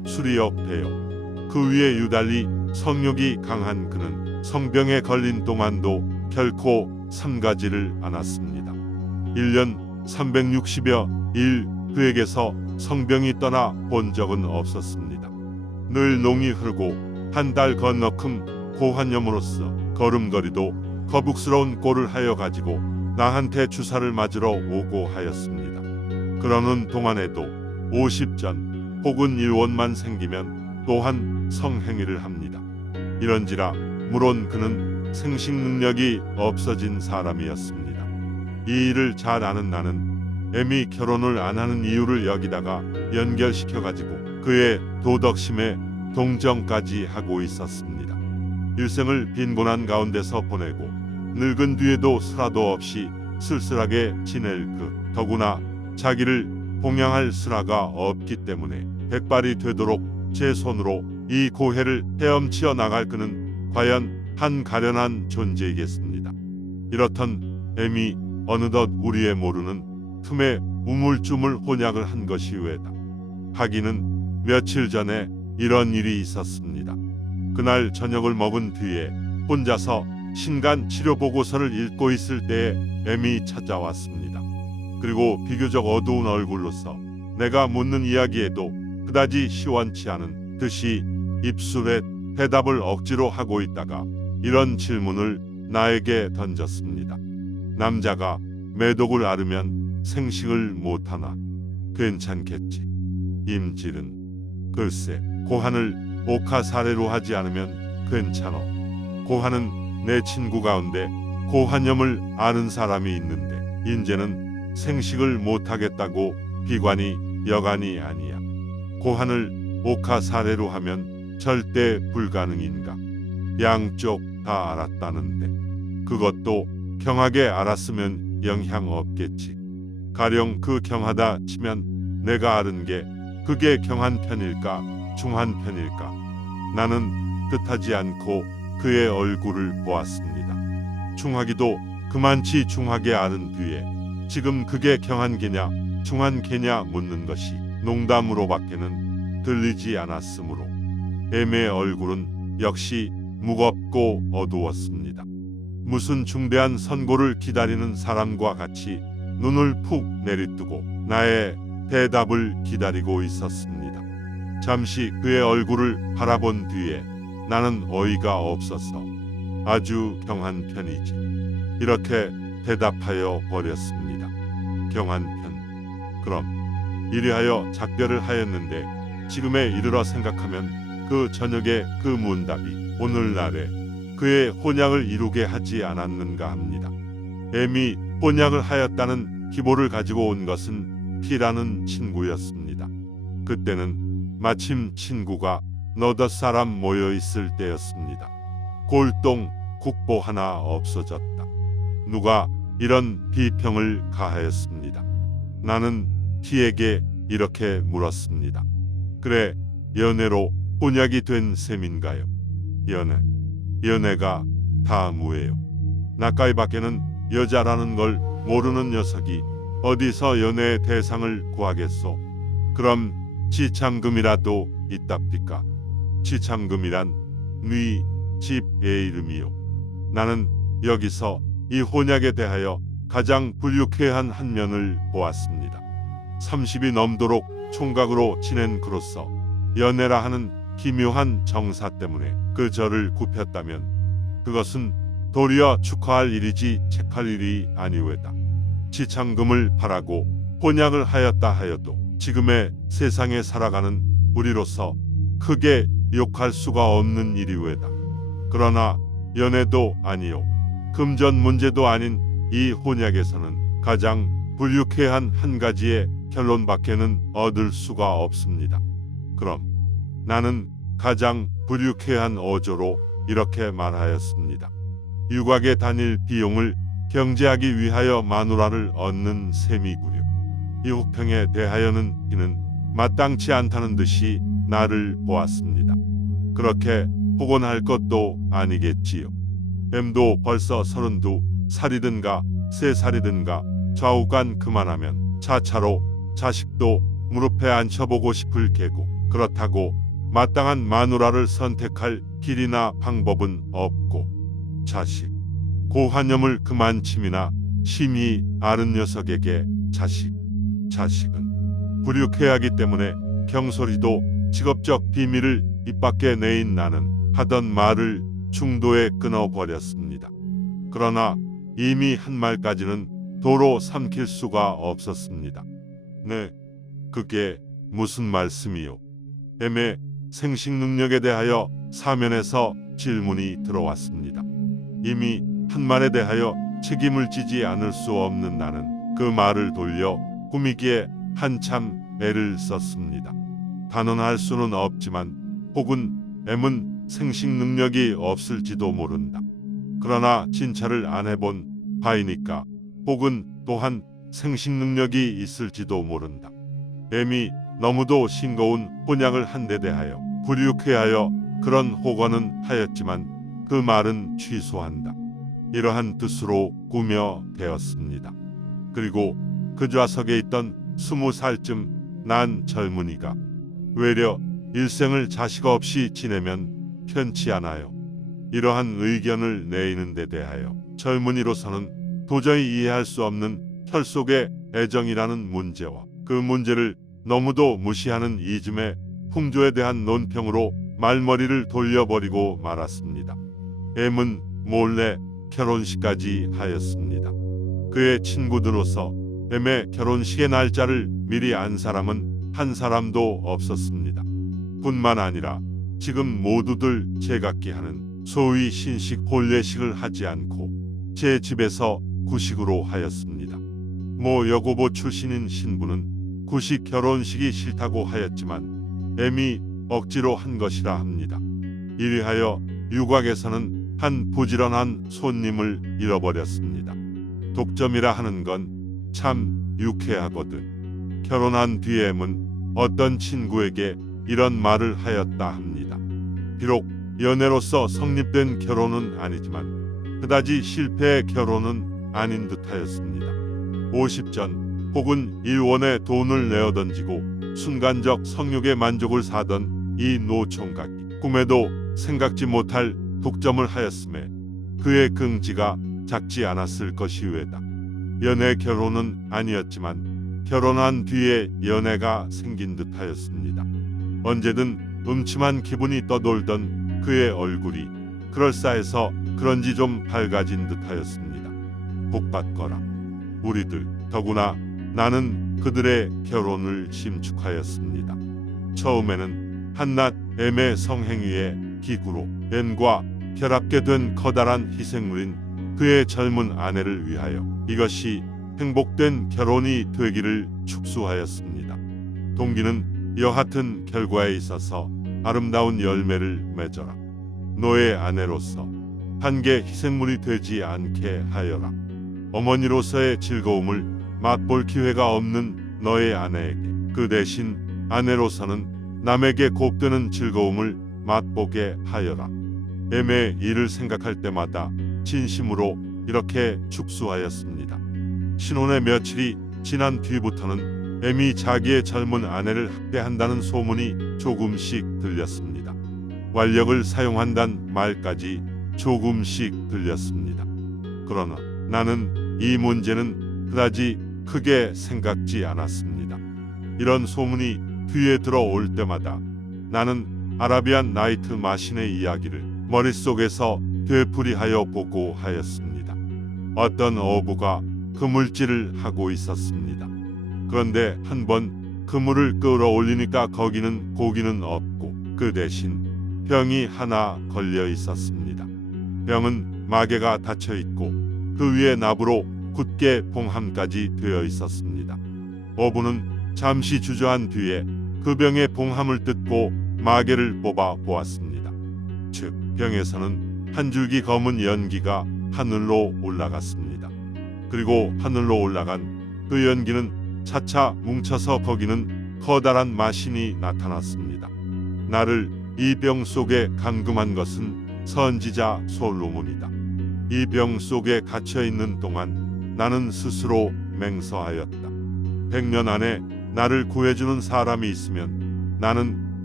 술이 없대요. 그 위에 유달리 성욕이 강한 그는 성병에 걸린 동안도 결코 삼가지를 않았습니다. 1년 360여 일 그에게서 성병이 떠나 본 적은 없었습니다. 늘 농이 흐르고 한 달 건너큼 고환염으로서 걸음걸이도 거북스러운 꼴을 하여 가지고 나한테 주사를 맞으러 오고 하였습니다. 그러는 동안에도 50전 혹은 일원만 생기면 또한 성행위를 합니다. 이런지라 물론 그는 생식 능력이 없어진 사람이었습니다. 이 일을 잘 아는 나는 애미 결혼을 안 하는 이유를 여기다가 연결시켜가지고 그의 도덕심에 동정까지 하고 있었습니다. 일생을 빈곤한 가운데서 보내고 늙은 뒤에도 슬화도 없이 쓸쓸하게 지낼 더구나 자기를 봉양할 슬화가 없기 때문에 백발이 되도록 제 손으로 이 고해를 헤엄치어 나갈 그는 과연 한 가련한 존재이겠습니다. 이렇던 애미 어느덧 우리의 모르는 틈에 우물쭈물 혼약을 한 것이 왜다. 하기는 며칠 전에 이런 일이 있었습니다. 그날 저녁을 먹은 뒤에 혼자서 신간 치료 보고서를 읽고 있을 때에 애미 찾아왔습니다. 그리고 비교적 어두운 얼굴로서 내가 묻는 이야기에도 그다지 시원치 않은 듯이 입술에 대답을 억지로 하고 있다가 이런 질문을 나에게 던졌습니다. 남자가 매독을 앓으면 생식을 못하나 괜찮겠지. 임질은 글쎄 고한을 옥하 사례로 하지 않으면 괜찮어. 고한은 내 친구 가운데 고한염을 아는 사람이 있는데 인제는 생식을 못하겠다고 비관이 여간이 아니야. 고한을 옥하 사례로 하면 절대 불가능인가. 양쪽 다 알았다는데 그것도 경하게 알았으면 영향 없겠지. 가령 그 경하다 치면 내가 아는 게 그게 경한 편일까 중한 편일까. 나는 뜻하지 않고 그의 얼굴을 보았습니다. 중하기도 그만치 중하게 아는 뒤에 지금 그게 경한 게냐 중한 게냐 묻는 것이 농담으로밖에는 들리지 않았으므로 애미의 얼굴은 역시 무겁고 어두웠습니다. 무슨 중대한 선고를 기다리는 사람과 같이 눈을 푹 내리뜨고 나의 대답을 기다리고 있었습니다. 잠시 그의 얼굴을 바라본 뒤에 나는 어이가 없어서 아주 경한 편이지 이렇게 대답하여 버렸습니다. 경한 편. 그럼 이리하여 작별을 하였는데 지금에 이르러 생각하면 그 저녁에 그 문답이 오늘날에 그의 혼약을 이루게 하지 않았는가 합니다. 애미 혼약을 하였다는 기보를 가지고 온 것은 피라는 친구였습니다. 그때는 마침 친구가 너댓 사람 모여 있을 때였습니다. 골동 국보 하나 없어졌다. 누가 이런 비평을 가하였습니다. 나는 T에게 이렇게 물었습니다. 그래, 연애로 혼약이 된 셈인가요? 연애가 다 무예요. 나까이 밖에는 여자라는 걸 모르는 녀석이 어디서 연애의 대상을 구하겠소. 그럼 지참금이라도 있답니까? 지참금이란 네 집의 이름이요. 나는 여기서 이 혼약에 대하여 가장 불유쾌한 한 면을 보았습니다. 30이 넘도록 총각으로 지낸 그로서 연애라 하는 기묘한 정사 때문에 그 저를 굽혔다면 그것은 도리어 축하할 일이지 책할 일이 아니외다. 지참금을 바라고 혼약을 하였다 하여도 지금의 세상에 살아가는 우리로서 크게 욕할 수가 없는 일이외다. 그러나 연애도 아니요 금전 문제도 아닌 이 혼약에서는 가장 불유쾌한 한 가지의 결론밖에는 얻을 수가 없습니다. 그럼 나는 가장 불유쾌한 어조로 이렇게 말하였습니다. 유곽에 다닐 비용을 경제하기 위하여 마누라를 얻는 셈이구려. 이 혹평에 대하여는 이는 마땅치 않다는 듯이 나를 보았습니다. 그렇게 폭언할 것도 아니겠지요. 엠도 벌써 32살이든가 3살이든가 좌우간 그만하면 차차로 자식도 무릎에 앉혀보고 싶을 게고 그렇다고 마땅한 마누라를 선택할 길이나 방법은 없고 자식, 고환염을 그만침이나 심히 아는 녀석에게 자식은 불육해야 하기 때문에 경솔이도 직업적 비밀을 입 밖에 내인 나는 하던 말을 중도에 끊어버렸습니다. 그러나 이미 한 말까지는 도로 삼킬 수가 없었습니다. 네, 그게 무슨 말씀이요? M의 생식 능력에 대하여 사면에서 질문이 들어왔습니다. 이미 한 말에 대하여 책임을 지지 않을 수 없는 나는 그 말을 돌려 꾸미기에 한참 애를 썼습니다. 단언할 수는 없지만 혹은 M은 생식 능력이 없을지도 모른다. 그러나 진찰을 안 해본 바이니까 혹은 또한 생식 능력이 있을지도 모른다. M이 너무도 싱거운 혼약을 한 데 대하여 불유쾌하여 그런 호언은 하였지만 그 말은 취소한다. 이러한 뜻으로 꾸며되었습니다. 그리고 그 좌석에 있던 20살쯤 난 젊은이가 외려 일생을 자식 없이 지내면 편치 않아요. 이러한 의견을 내리는 데 대하여 젊은이로서는 도저히 이해할 수 없는 혈속의 애정이라는 문제와 그 문제를 너무도 무시하는 이즘의 풍조에 대한 논평으로 말머리를 돌려버리고 말았습니다. M은 몰래 결혼식까지 하였습니다. 그의 친구들로서 M의 결혼식의 날짜를 미리 안 사람은 한 사람도 없었습니다. 뿐만 아니라 지금 모두들 제각기 하는 소위 신식 혼례식을 하지 않고 제 집에서 구식으로 하였습니다. 모 여고보 출신인 신부는 구식 결혼식이 싫다고 하였지만 M이 억지로 한 것이라 합니다. 이리하여 유곽에서는 한 부지런한 손님을 잃어버렸습니다. 독점이라 하는 건 참 유쾌하거든. 결혼한 뒤에 M은 어떤 친구에게 이런 말을 하였다 합니다. 비록 연애로서 성립된 결혼은 아니지만 그다지 실패의 결혼은 아닌 듯하였습니다. 50전 혹은 1원의 돈을 내어 던지고 순간적 성욕의 만족을 사던 이 노총각이 꿈에도 생각지 못할 독점을 하였음에 그의 긍지가 작지 않았을 것이 외다. 연애 결혼은 아니었지만 결혼한 뒤에 연애가 생긴 듯하였습니다. 언제든 음침한 기분이 떠돌던 그의 얼굴이 그럴싸해서 그런지 좀 밝아진 듯하였습니다. 복받거라. 우리들 더구나 나는 그들의 결혼을 심축하였습니다. 처음에는 한낱 M의 성행위의 기구로 N과 결합게 된 커다란 희생물인 그의 젊은 아내를 위하여 이것이 행복된 결혼이 되기를 축수하였습니다. 동기는 여하튼 결과에 있어서 아름다운 열매를 맺어라. 너의 아내로서 한계 희생물이 되지 않게 하여라. 어머니로서의 즐거움을 맛볼 기회가 없는 너의 아내에게 그 대신 아내로서는 남에게 곱되는 즐거움을 맛보게 하여라. M의 일을 생각할 때마다 진심으로 이렇게 축수하였습니다. 신혼의 며칠이 지난 뒤부터는 M이 자기의 젊은 아내를 학대한다는 소문이 조금씩 들렸습니다. 완력을 사용한다는 말까지 조금씩 들렸습니다. 그러나 나는 이 문제는 그다지 크게 생각지 않았습니다. 이런 소문이 귀에 들어올 때마다 나는 아라비안 나이트 마신의 이야기를 머릿속에서 되풀이하여 보고 하였습니다. 어떤 어부가 그물질을 하고 있었습니다. 그런데 한번 그물을 끌어올리니까 거기는 고기는 없고 그 대신 병이 하나 걸려 있었습니다. 병은 마개가 닫혀 있고 그 위에 나부로 굳게 봉함까지 되어 있었습니다. 어부는 잠시 주저한 뒤에 그 병의 봉함을 뜯고 마개를 뽑아 보았습니다. 즉 병에서는 한 줄기 검은 연기가 하늘로 올라갔습니다. 그리고 하늘로 올라간 그 연기는 차차 뭉쳐서 거기는 커다란 마신이 나타났습니다. 나를 이 병 속에 감금한 것은 선지자 솔로몬이다. 이 병 속에 갇혀 있는 동안 나는 스스로 맹서하였다. 100년 안에 나를 구해주는 사람이 있으면 나는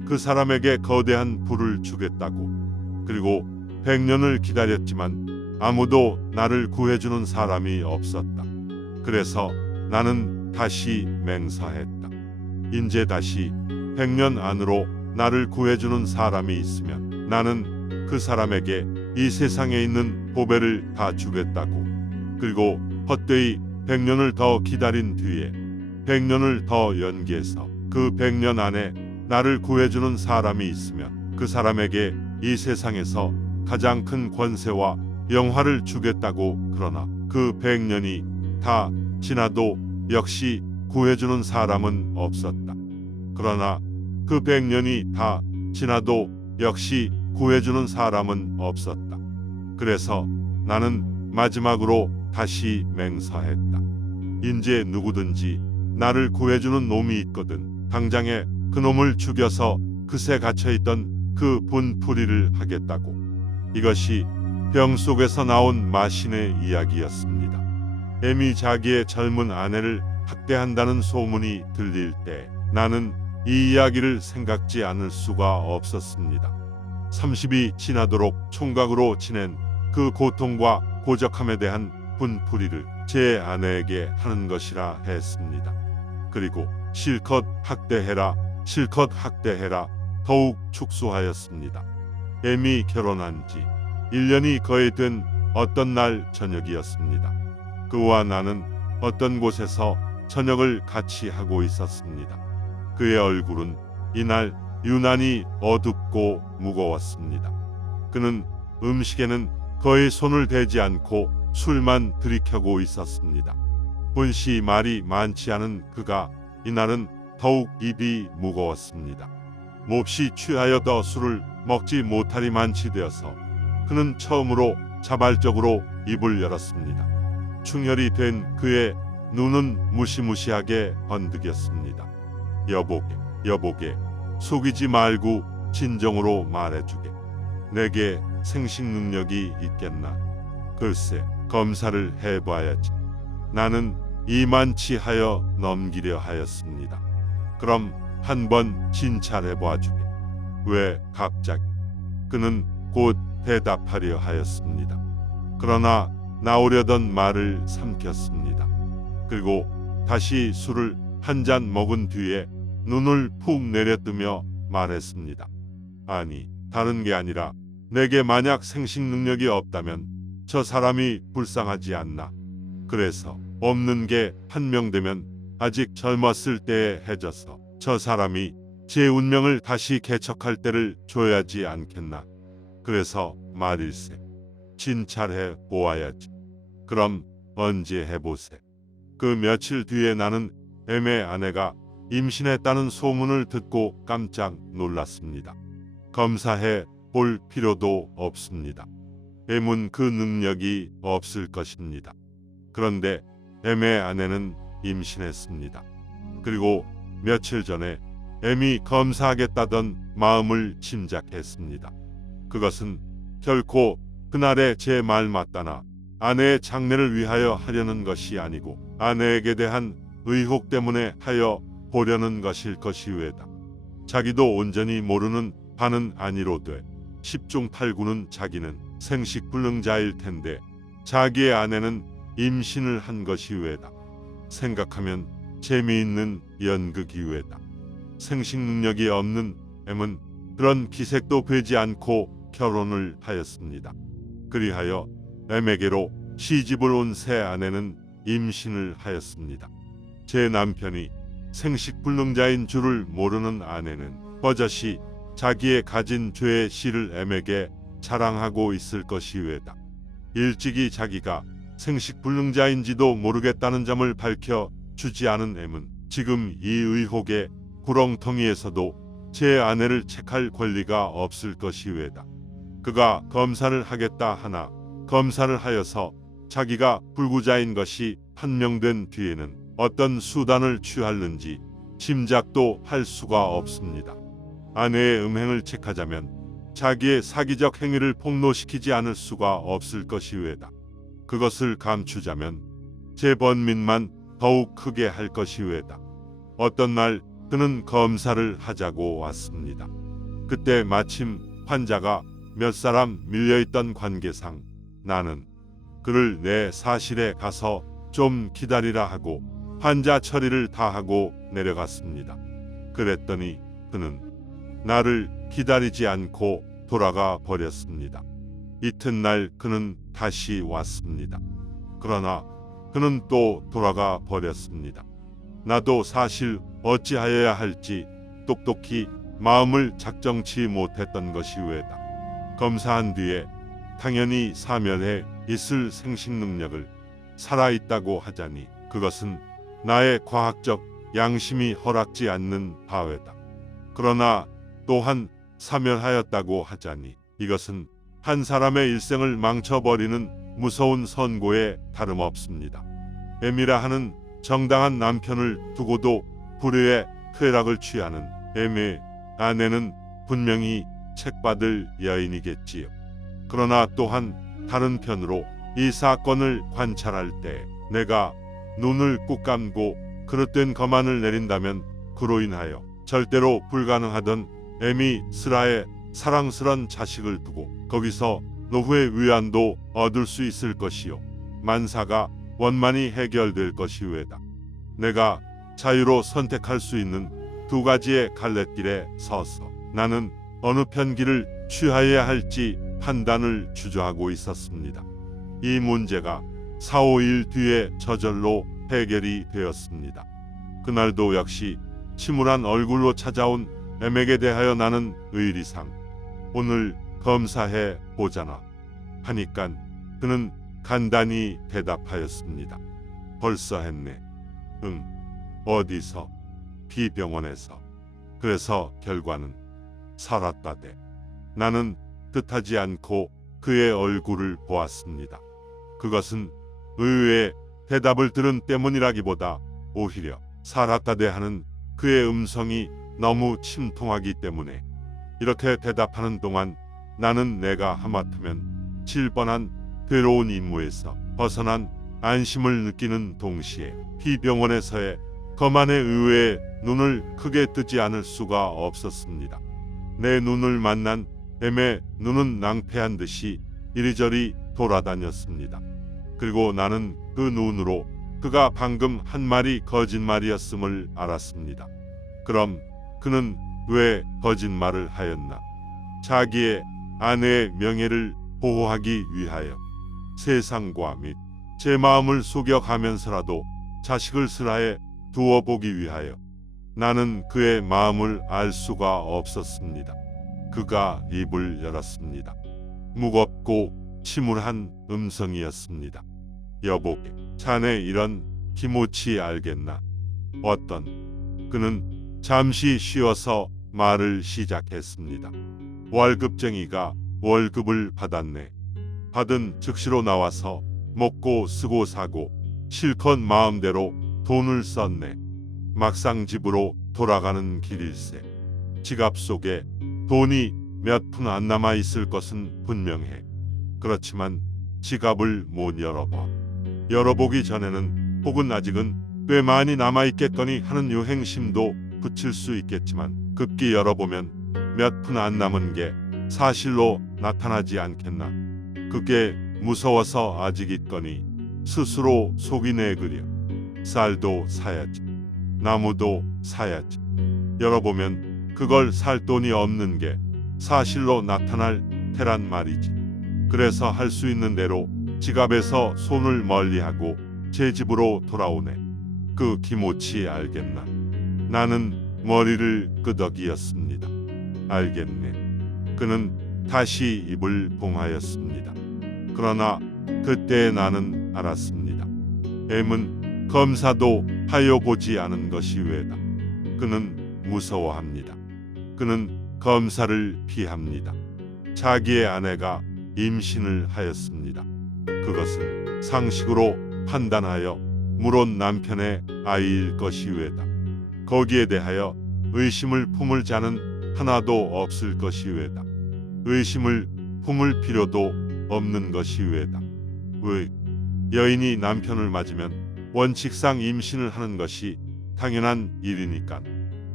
그 사람에게 거대한 부를 주겠다고. 그리고 100년을 기다렸지만 아무도 나를 구해주는 사람이 없었다. 그래서 나는 다시 맹세했다. 인제 다시 100년 안으로 나를 구해주는 사람이 있으면 나는 그 사람에게 이 세상에 있는 보배를 다 주겠다고. 그리고 헛되이 100년을 더 기다린 뒤에 100년을 더 연기해서 그 100년 안에 나를 구해주는 사람이 있으면 그 사람에게 이 세상에서 가장 큰 권세와 영화를 주겠다고. 그러나 그 100년이 다 지나도 역시 구해주는 사람은 없었다. 그러나 그 100년이 다 지나도 역시 구해주는 사람은 없었다. 그래서 나는 마지막으로 다시 맹세했다. 인제 누구든지 나를 구해주는 놈이 있거든 당장에 그 놈을 죽여서 그새 갇혀있던 그 분풀이를 하겠다고. 이것이 병 속에서 나온 마신의 이야기였습니다. 엠이 자기의 젊은 아내를 학대한다는 소문이 들릴 때 나는 이 이야기를 생각지 않을 수가 없었습니다. 30이 지나도록 총각으로 지낸 그 고통과 고적함에 대한 분풀이를 제 아내에게 하는 것이라 했습니다. 그리고 실컷 학대해라, 실컷 학대해라 더욱 축소하였습니다. 엠이 결혼한 지 1년이 거의 된 어떤 날 저녁이었습니다. 그와 나는 어떤 곳에서 저녁을 같이 하고 있었습니다. 그의 얼굴은 이날 유난히 어둡고 무거웠습니다. 그는 음식에는 거의 손을 대지 않고 술만 들이켜고 있었습니다. 본시 말이 많지 않은 그가 이날은 더욱 입이 무거웠습니다. 몹시 취하여 더 술을 먹지 못하리 만치 되어서 그는 처음으로 자발적으로 입을 열었습니다. 충혈이 된 그의 눈은 무시무시하게 번득였습니다. 여보게 속이지 말고 진정으로 말해주게. 내게 생식 능력이 있겠나? 글쎄 검사를 해봐야지. 나는 이만치하여 넘기려 하였습니다. 그럼 한번 진찰해봐주게. 왜 갑자기? 그는 곧 대답하려 하였습니다. 그러나 나오려던 말을 삼켰습니다. 그리고 다시 술을 한 잔 먹은 뒤에 눈을 푹 내려뜨며 말했습니다. 아니, 다른 게 아니라 내게 만약 생식 능력이 없다면 저 사람이 불쌍하지 않나. 그래서 없는 게 판명되면 아직 젊었을 때에 해져서 저 사람이 제 운명을 다시 개척할 때를 줘야지 않겠나. 그래서 말일세. 진찰해 보아야지. 그럼 언제 해보세. 그 며칠 뒤에 나는 엠의 아내가 임신했다는 소문을 듣고 깜짝 놀랐습니다. 검사해 볼 필요도 없습니다. 엠은 그 능력이 없을 것입니다. 그런데 엠의 아내는 임신했습니다. 그리고 며칠 전에 엠이 검사하겠다던 마음을 짐작했습니다. 그것은 결코 그날의 제 말 맞다나 아내의 장래를 위하여 하려는 것이 아니고 아내에게 대한 의혹 때문에 하여 보려는 것일 것이외다. 자기도 온전히 모르는 바는 아니로되 10중 8구는 자기는 생식불능자일 텐데 자기의 아내는 임신을 한 것이외다. 생각하면 재미있는 연극이외다. 생식 능력이 없는 M은 그런 기색도 배지 않고 결혼을 하였습니다. 그리하여 M에게로 시집을 온 새 아내는 임신을 하였습니다. 제 남편이 생식불능자인 줄을 모르는 아내는 버젓이 자기의 가진 죄의 씨를 M에게 자랑하고 있을 것이외다. 일찍이 자기가 생식불능자인지도 모르겠다는 점을 밝혀 주지 않은 M은 지금 이 의혹의 구렁텅이에서도 제 아내를 책할 권리가 없을 것이외다. 그가 검사를 하겠다 하나 검사를 하여서 자기가 불구자인 것이 판명된 뒤에는 어떤 수단을 취할는지 짐작도 할 수가 없습니다. 아내의 음행을 책하자면 자기의 사기적 행위를 폭로시키지 않을 수가 없을 것이외다. 그것을 감추자면 제 번민만 더욱 크게 할 것이외다. 어떤 날 그는 검사를 하자고 왔습니다. 그때 마침 환자가 몇 사람 밀려있던 관계상 나는 그를 내 사실에 가서 좀 기다리라 하고 환자 처리를 다 하고 내려갔습니다. 그랬더니 그는 나를 기다리지 않고 돌아가 버렸습니다. 이튿날 그는 다시 왔습니다. 그러나 그는 또 돌아가 버렸습니다. 나도 사실 어찌하여야 할지 똑똑히 마음을 작정치 못했던 것이 왜다. 검사한 뒤에 당연히 사면에 있을 생식 능력을 살아있다고 하자니 그것은 나의 과학적 양심이 허락지 않는 바외다. 그러나 또한 사면하였다고 하자니 이것은 한 사람의 일생을 망쳐버리는 무서운 선고에 다름없습니다. 애미라 하는 정당한 남편을 두고도 불의의 쾌락을 취하는 애미의 아내는 분명히 책받을 여인이겠지요. 그러나 또한 다른 편으로 이 사건을 관찰할 때 내가 눈을 꾹 감고 그릇된 거만을 내린다면 그로 인하여 절대로 불가능하던 애미 스라의 사랑스런 자식을 두고 거기서 노후의 위안도 얻을 수 있을 것이요 만사가 원만히 해결될 것이 왜다. 내가 자유로 선택할 수 있는 두 가지의 갈래길에 서서 나는 어느 편길을 취하여야 할지 판단을 주저하고 있었습니다. 이 문제가 4, 5일 뒤에 저절로 해결이 되었습니다. 그날도 역시 침울한 얼굴로 찾아온 애맥에 대하여 나는 의리상 오늘 검사해 보자나 하니깐 그는 간단히 대답하였습니다. 벌써 했네. 응. 어디서? B병원에서. 그래서 결과는 살았다대. 나는 뜻하지 않고 그의 얼굴을 보았습니다. 그것은 의외의 대답을 들은 때문이라기보다 오히려 살았다대 하는 그의 음성이 너무 침통하기 때문에 이렇게 대답하는 동안 나는 내가 하마터면 질 뻔한 괴로운 임무에서 벗어난 안심을 느끼는 동시에 B병원에서의 거만의 의외에 눈을 크게 뜨지 않을 수가 없었습니다. 내 눈을 만난 애의 눈은 낭패한 듯이 이리저리 돌아다녔습니다. 그리고 나는 그 눈으로 그가 방금 한 말이 거짓말이었음을 알았습니다. 그럼 그는 왜 거짓말을 하였나? 자기의 아내의 명예를 보호하기 위하여 세상과 및 제 마음을 속여가면서라도 자식을 슬하에 두어보기 위하여 나는 그의 마음을 알 수가 없었습니다. 그가 입을 열었습니다. 무겁고 침울한 음성이었습니다. 여보게, 자네 이런 기모치 알겠나? 어떤? 그는 잠시 쉬어서 말을 시작했습니다. 월급쟁이가 월급을 받았네. 받은 즉시로 나와서 먹고 쓰고 사고 실컷 마음대로 돈을 썼네. 막상 집으로 돌아가는 길일세. 지갑 속에 돈이 몇 푼 안 남아 있을 것은 분명해. 그렇지만 지갑을 못 열어봐. 열어보기 전에는 혹은 아직은 꽤 많이 남아 있겠거니 하는 유행심도 붙일 수 있겠지만 급기 열어보면 몇 푼 안 남은 게 사실로 나타나지 않겠나. 그게 무서워서 아직 있거니 스스로 속이 내그려. 쌀도 사야지. 나무도 사야지. 열어보면 그걸 살 돈이 없는 게 사실로 나타날 테란 말이지. 그래서 할 수 있는 대로 지갑에서 손을 멀리하고 제 집으로 돌아오네. 그 기모치 알겠나? 나는 머리를 끄덕이었습니다. 알겠네. 그는 다시 입을 봉하였습니다. 그러나 그때 나는 알았습니다. M은 검사도 하여 보지 않은 것이 왜다. 그는 무서워합니다. 그는 검사를 피합니다. 자기의 아내가 임신을 하였습니다. 그것은 상식으로 판단하여 물론 남편의 아이일 것이 왜다. 거기에 대하여 의심을 품을 자는 하나도 없을 것이 왜다. 의심을 품을 필요도 없는 것이 왜다. 왜? 여인이 남편을 맞으면 원칙상 임신을 하는 것이 당연한 일이니까.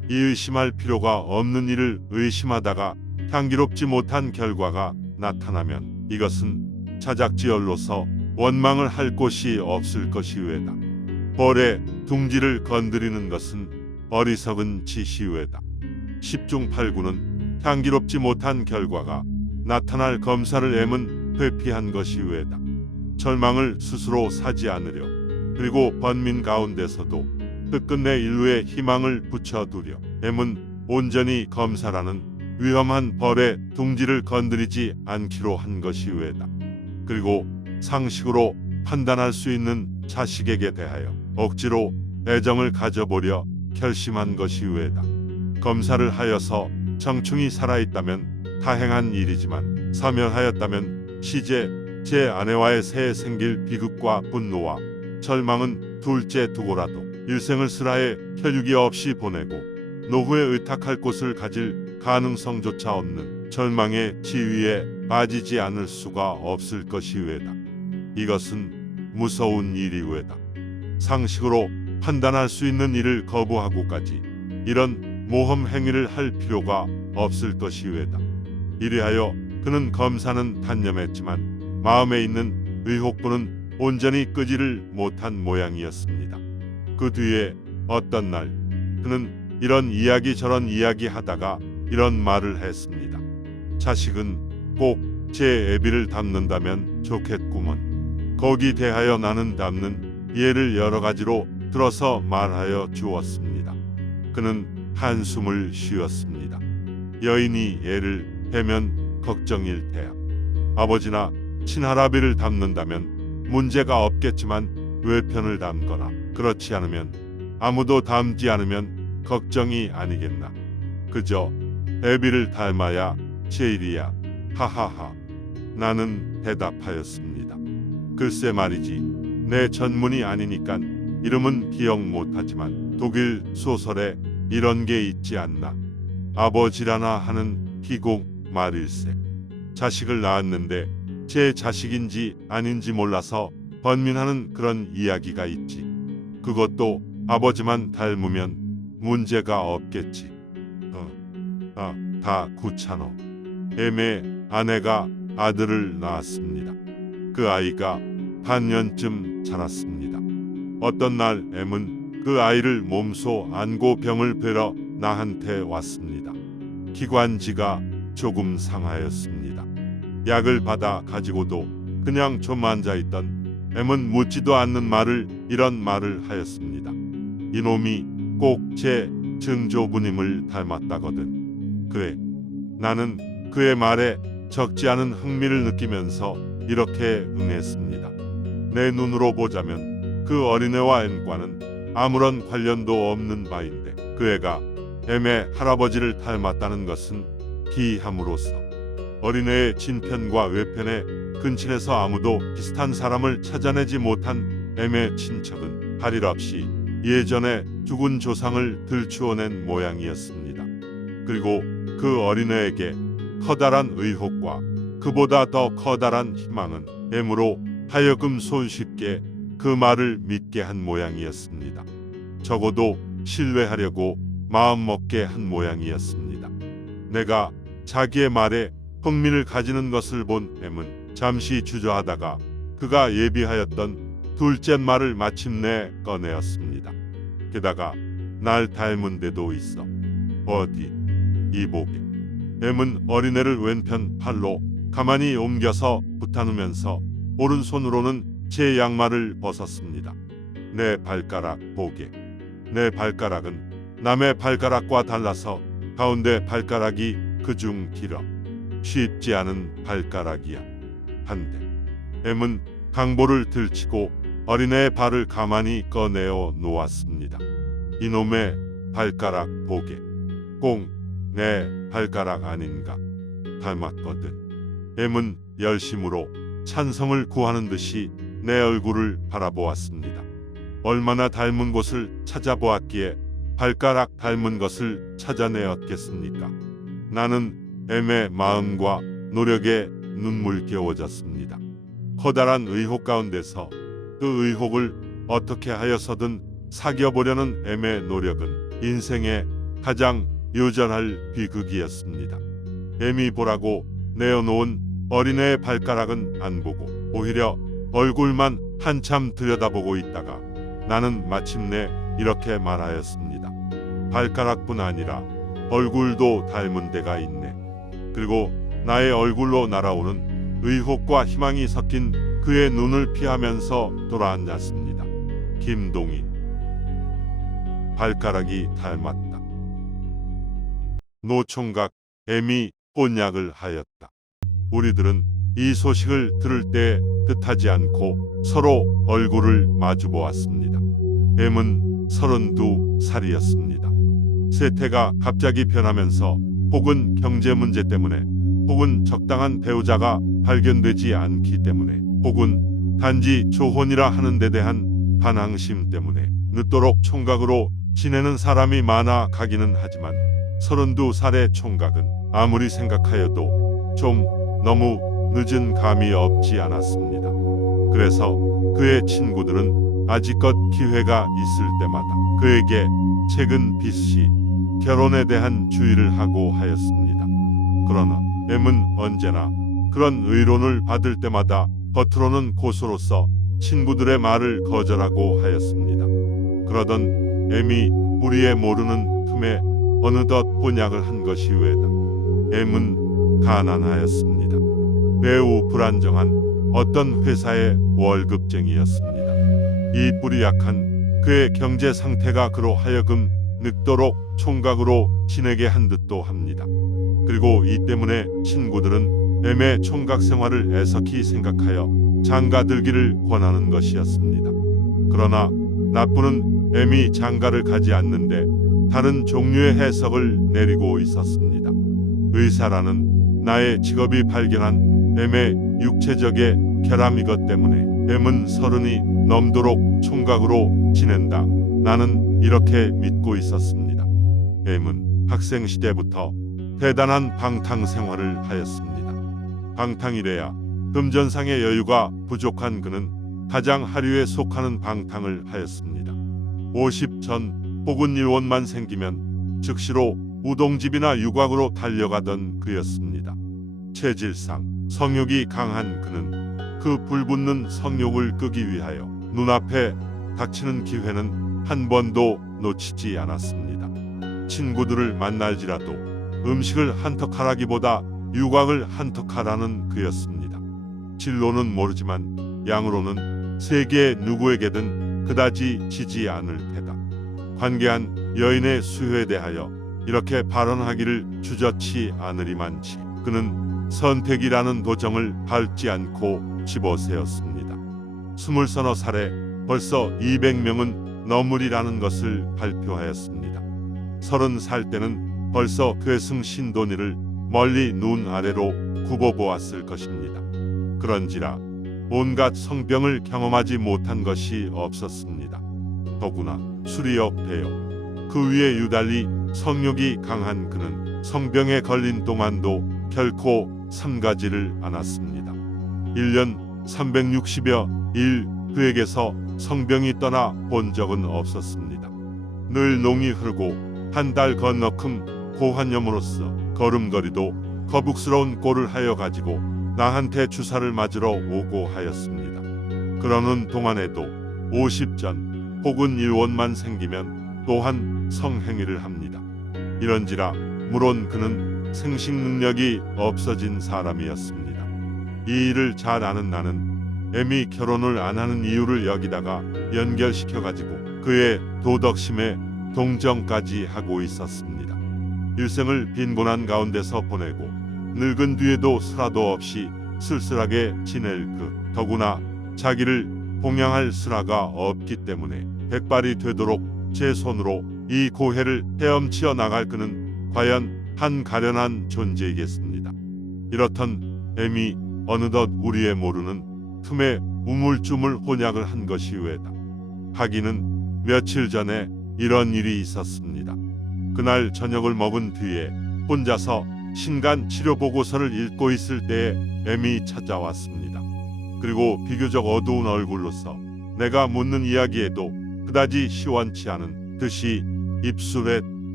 이 의심할 필요가 없는 일을 의심하다가 향기롭지 못한 결과가 나타나면 이것은 자작지얼로서 원망을 할 곳이 없을 것이외다. 벌의 둥지를 건드리는 것은 어리석은 짓이외다. 10중 8구는 향기롭지 못한 결과가 나타날 검사를 애문 회피한 것이외다. 절망을 스스로 사지 않으려, 그리고 번민 가운데서도 끝끝내 인류의 희망을 붙여두려 애문 온전히 검사라는 위험한 벌의 둥지를 건드리지 않기로 한 것이외다. 그리고 상식으로 판단할 수 있는 자식에게 대하여 억지로 애정을 가져보려 결심한 것이외다. 검사를 하여서 청충이 살아있다면 다행한 일이지만 사멸하였다면 시제 제 아내와의 새에 생길 비극과 분노와 절망은 둘째 두고라도 일생을 슬하에 혈육이 없이 보내고 노후에 의탁할 곳을 가질 가능성조차 없는 절망의 지위에 빠지지 않을 수가 없을 것이외다. 이것은 무서운 일이외다. 상식으로 판단할 수 있는 일을 거부하고까지 이런 모험 행위를 할 필요가 없을 것이외다. 이리하여 그는 검사는 단념했지만 마음에 있는 의혹부는 온전히 끄지를 못한 모양이었습니다. 그 뒤에 어떤 날 그는 이런 이야기 저런 이야기 하다가 이런 말을 했습니다. 자식은 꼭 제 애비를 닮는다면 좋겠구먼. 거기 대하여 나는 닮는 예를 여러 가지로 들어서 말하여 주었습니다. 그는 한숨을 쉬었습니다. 여인이 애를 베면 걱정일 테야. 아버지나 친할아비를 닮는다면 문제가 없겠지만 외편을 닮거나 그렇지 않으면 아무도 닮지 않으면 걱정이 아니겠나. 그저 애비를 닮아야 제일이야. 하하하. 나는 대답하였습니다. 글쎄 말이지. 내 전문이 아니니깐 이름은 기억 못하지만 독일 소설에 이런 게 있지 않나. 아버지라나 하는 희곡 말일세. 자식을 낳았는데 제 자식인지 아닌지 몰라서 번민하는 그런 이야기가 있지. 그것도 아버지만 닮으면 문제가 없겠지. 다 구차노. 애매 아내가 아들을 낳았습니다. 그 아이가 반년쯤 자랐습니다. 어떤 날 M은 그 아이를 몸소 안고 병을 뵈러 나한테 왔습니다. 기관지가 조금 상하였습니다. 약을 받아 가지고도 그냥 좀 앉아있던 M은 묻지도 않는 말을 이런 말을 하였습니다. 이놈이 꼭 제 증조부님을 닮았다거든. 그래. 나는 그의 말에 적지 않은 흥미를 느끼면서 이렇게 응했습니다. 내 눈으로 보자면 그 어린애와 M과는 아무런 관련도 없는 바인데 그 애가 M의 할아버지를 닮았다는 것은 기이함으로써 어린애의 진편과 외편의 근친에서 아무도 비슷한 사람을 찾아내지 못한 M의 친척은 할 일 없이 예전에 죽은 조상을 들추어낸 모양이었습니다. 그리고 그 어린애에게 커다란 의혹과 그보다 더 커다란 희망은 M으로 하여금 손쉽게 그 말을 믿게 한 모양이었습니다. 적어도 신뢰하려고 마음먹게 한 모양이었습니다. 내가 자기의 말에 흥미를 가지는 것을 본 M은 잠시 주저하다가 그가 예비하였던 둘째 말을 마침내 꺼내었습니다. 게다가 날 닮은 데도 있어. 어디? 이보게. M은 어린애를 왼편 팔로 가만히 옮겨서 붙안으면서 오른손으로는 제 양말을 벗었습니다. 내 발가락 보게. 내 발가락은 남의 발가락과 달라서 가운데 발가락이 그중 길어. 쉽지 않은 발가락이야. 한데 M은 강보를 들치고 어린애의 발을 가만히 꺼내어 놓았습니다. 이놈의 발가락 보게. 꼭 내 발가락 아닌가. 닮았거든. M은 열심으로 찬성을 구하는 듯이 내 얼굴을 바라보았습니다. 얼마나 닮은 곳을 찾아보았기에 발가락 닮은 것을 찾아내었겠습니까? 나는 M의 마음과 노력에 눈물겨워졌습니다. 커다란 의혹 가운데서 그 의혹을 어떻게 하여서든 사겨보려는 M의 노력은 인생의 가장 요절할 비극이었습니다. M이 보라고 내어놓은 어린애의 발가락은 안 보고 오히려 얼굴만 한참 들여다보고 있다가 나는 마침내 이렇게 말하였습니다. 발가락뿐 아니라 얼굴도 닮은 데가 있네. 그리고 나의 얼굴로 날아오는 의혹과 희망이 섞인 그의 눈을 피하면서 돌아앉았습니다. 김동희. 발가락이 닮았다. 노 총각 M이 혼약을 하였다. 우리들은 이 소식을 들을 때 뜻하지 않고 서로 얼굴을 마주 보았습니다. M은 32살이었습니다. 세태가 갑자기 변하면서 혹은 경제 문제 때문에 혹은 적당한 배우자가 발견되지 않기 때문에 혹은 단지 조혼이라 하는 데 대한 반항심 때문에 늦도록 총각으로 지내는 사람이 많아 가기는 하지만 32살의 총각은 아무리 생각하여도 좀 너무 늦은 감이 없지 않았습니다. 그래서 그의 친구들은 아직껏 기회가 있을 때마다 그에게 책은 비씨 결혼에 대한 주의를 하고 하였습니다. 그러나 M은 언제나 그런 의론을 받을 때마다 겉으로는 고소로서 친구들의 말을 거절하고 하였습니다. 그러던 M이 우리의 모르는 틈에 어느덧 혼약을 한 것이 왜다. M은 가난하였습니다. 매우 불안정한 어떤 회사의 월급쟁이였습니다. 이 뿔이 약한 그의 경제 상태가 그로 하여금 늙도록 총각으로 지내게 한 듯도 합니다. 그리고 이 때문에 친구들은 M의 총각 생활을 애석히 생각하여 장가들기를 권하는 것이었습니다. 그러나 나쁘는 M이 장가를 가지 않는데 다른 종류의 해석을 내리고 있었습니다. 의사라는 나의 직업이 발견한 M의 육체적의 결함 이것 때문에 M은 30이 넘도록 총각으로 지낸다. 나는 이렇게 믿고 있었습니다. M은 학생 시대부터 대단한 방탕 생활을 하였습니다. 방탕이래야 금전상의 여유가 부족한 그는 가장 하류에 속하는 방탕을 하였습니다. 50전 혹은 1원만 생기면 즉시로 우동집이나 유곽으로 달려가던 그였습니다. 체질상 성욕이 강한 그는 그 불붙는 성욕을 끄기 위하여 눈앞에 닥치는 기회는 한 번도 놓치지 않았습니다. 친구들을 만날지라도 음식을 한턱하라기보다 유곽을 한턱하라는 그였습니다. 진로는 모르지만 양으로는 세계 누구에게든 그다지 지지 않을 테다. 관계한 여인의 수요에 대하여 이렇게 발언하기를 주저치 않으리만치 그는 선택이라는 도정을 밟지 않고 집어세웠습니다. 20서너 살에 벌써 200명은 넘으리라는 것을 발표하였습니다. 30살 때는 벌써 괴승 신도니를 멀리 눈 아래로 굽어보았을 것입니다. 그런지라 온갖 성병을 경험하지 못한 것이 없었습니다. 더구나 술이 없대요. 그 위에 유달리 성욕이 강한 그는 성병에 걸린 동안도 결코 삼가지를 않았습니다. 1년 360여 일 그에게서 성병이 떠나 본 적은 없었습니다. 늘 농이 흐르고 한 달 건너큼 고환염으로써 걸음걸이도 거북스러운 꼴을 하여 가지고 나한테 주사를 맞으러 오고 하였습니다. 그러는 동안에도 50전 혹은 1원만 생기면 또한 성행위를 합니다. 이런지라 물론 그는 생식 능력이 없어진 사람이었습니다. 이 일을 잘 아는 나는 M이 결혼을 안 하는 이유를 여기다가 연결시켜가지고 그의 도덕심에 동정까지 하고 있었습니다. 일생을 빈곤한 가운데서 보내고 늙은 뒤에도 슬화도 없이 쓸쓸하게 지낼 더구나 자기를 봉양할 슬화가 없기 때문에 백발이 되도록 제 손으로 이 고해를 헤엄치어 나갈 그는 과연 한 가련한 존재이겠습니다. 이렇던 M이 어느덧 우리의 모르는 틈에 우물쭈물 혼약을 한 것이 왜다. 하기는 며칠 전에 이런 일이 있었습니다. 그날 저녁을 먹은 뒤에 혼자서 신간 치료 보고서를 읽고 있을 때에 M이 찾아왔습니다. 그리고 비교적 어두운 얼굴로서 내가 묻는 이야기에도 그다지 시원치 않은 듯이 입술에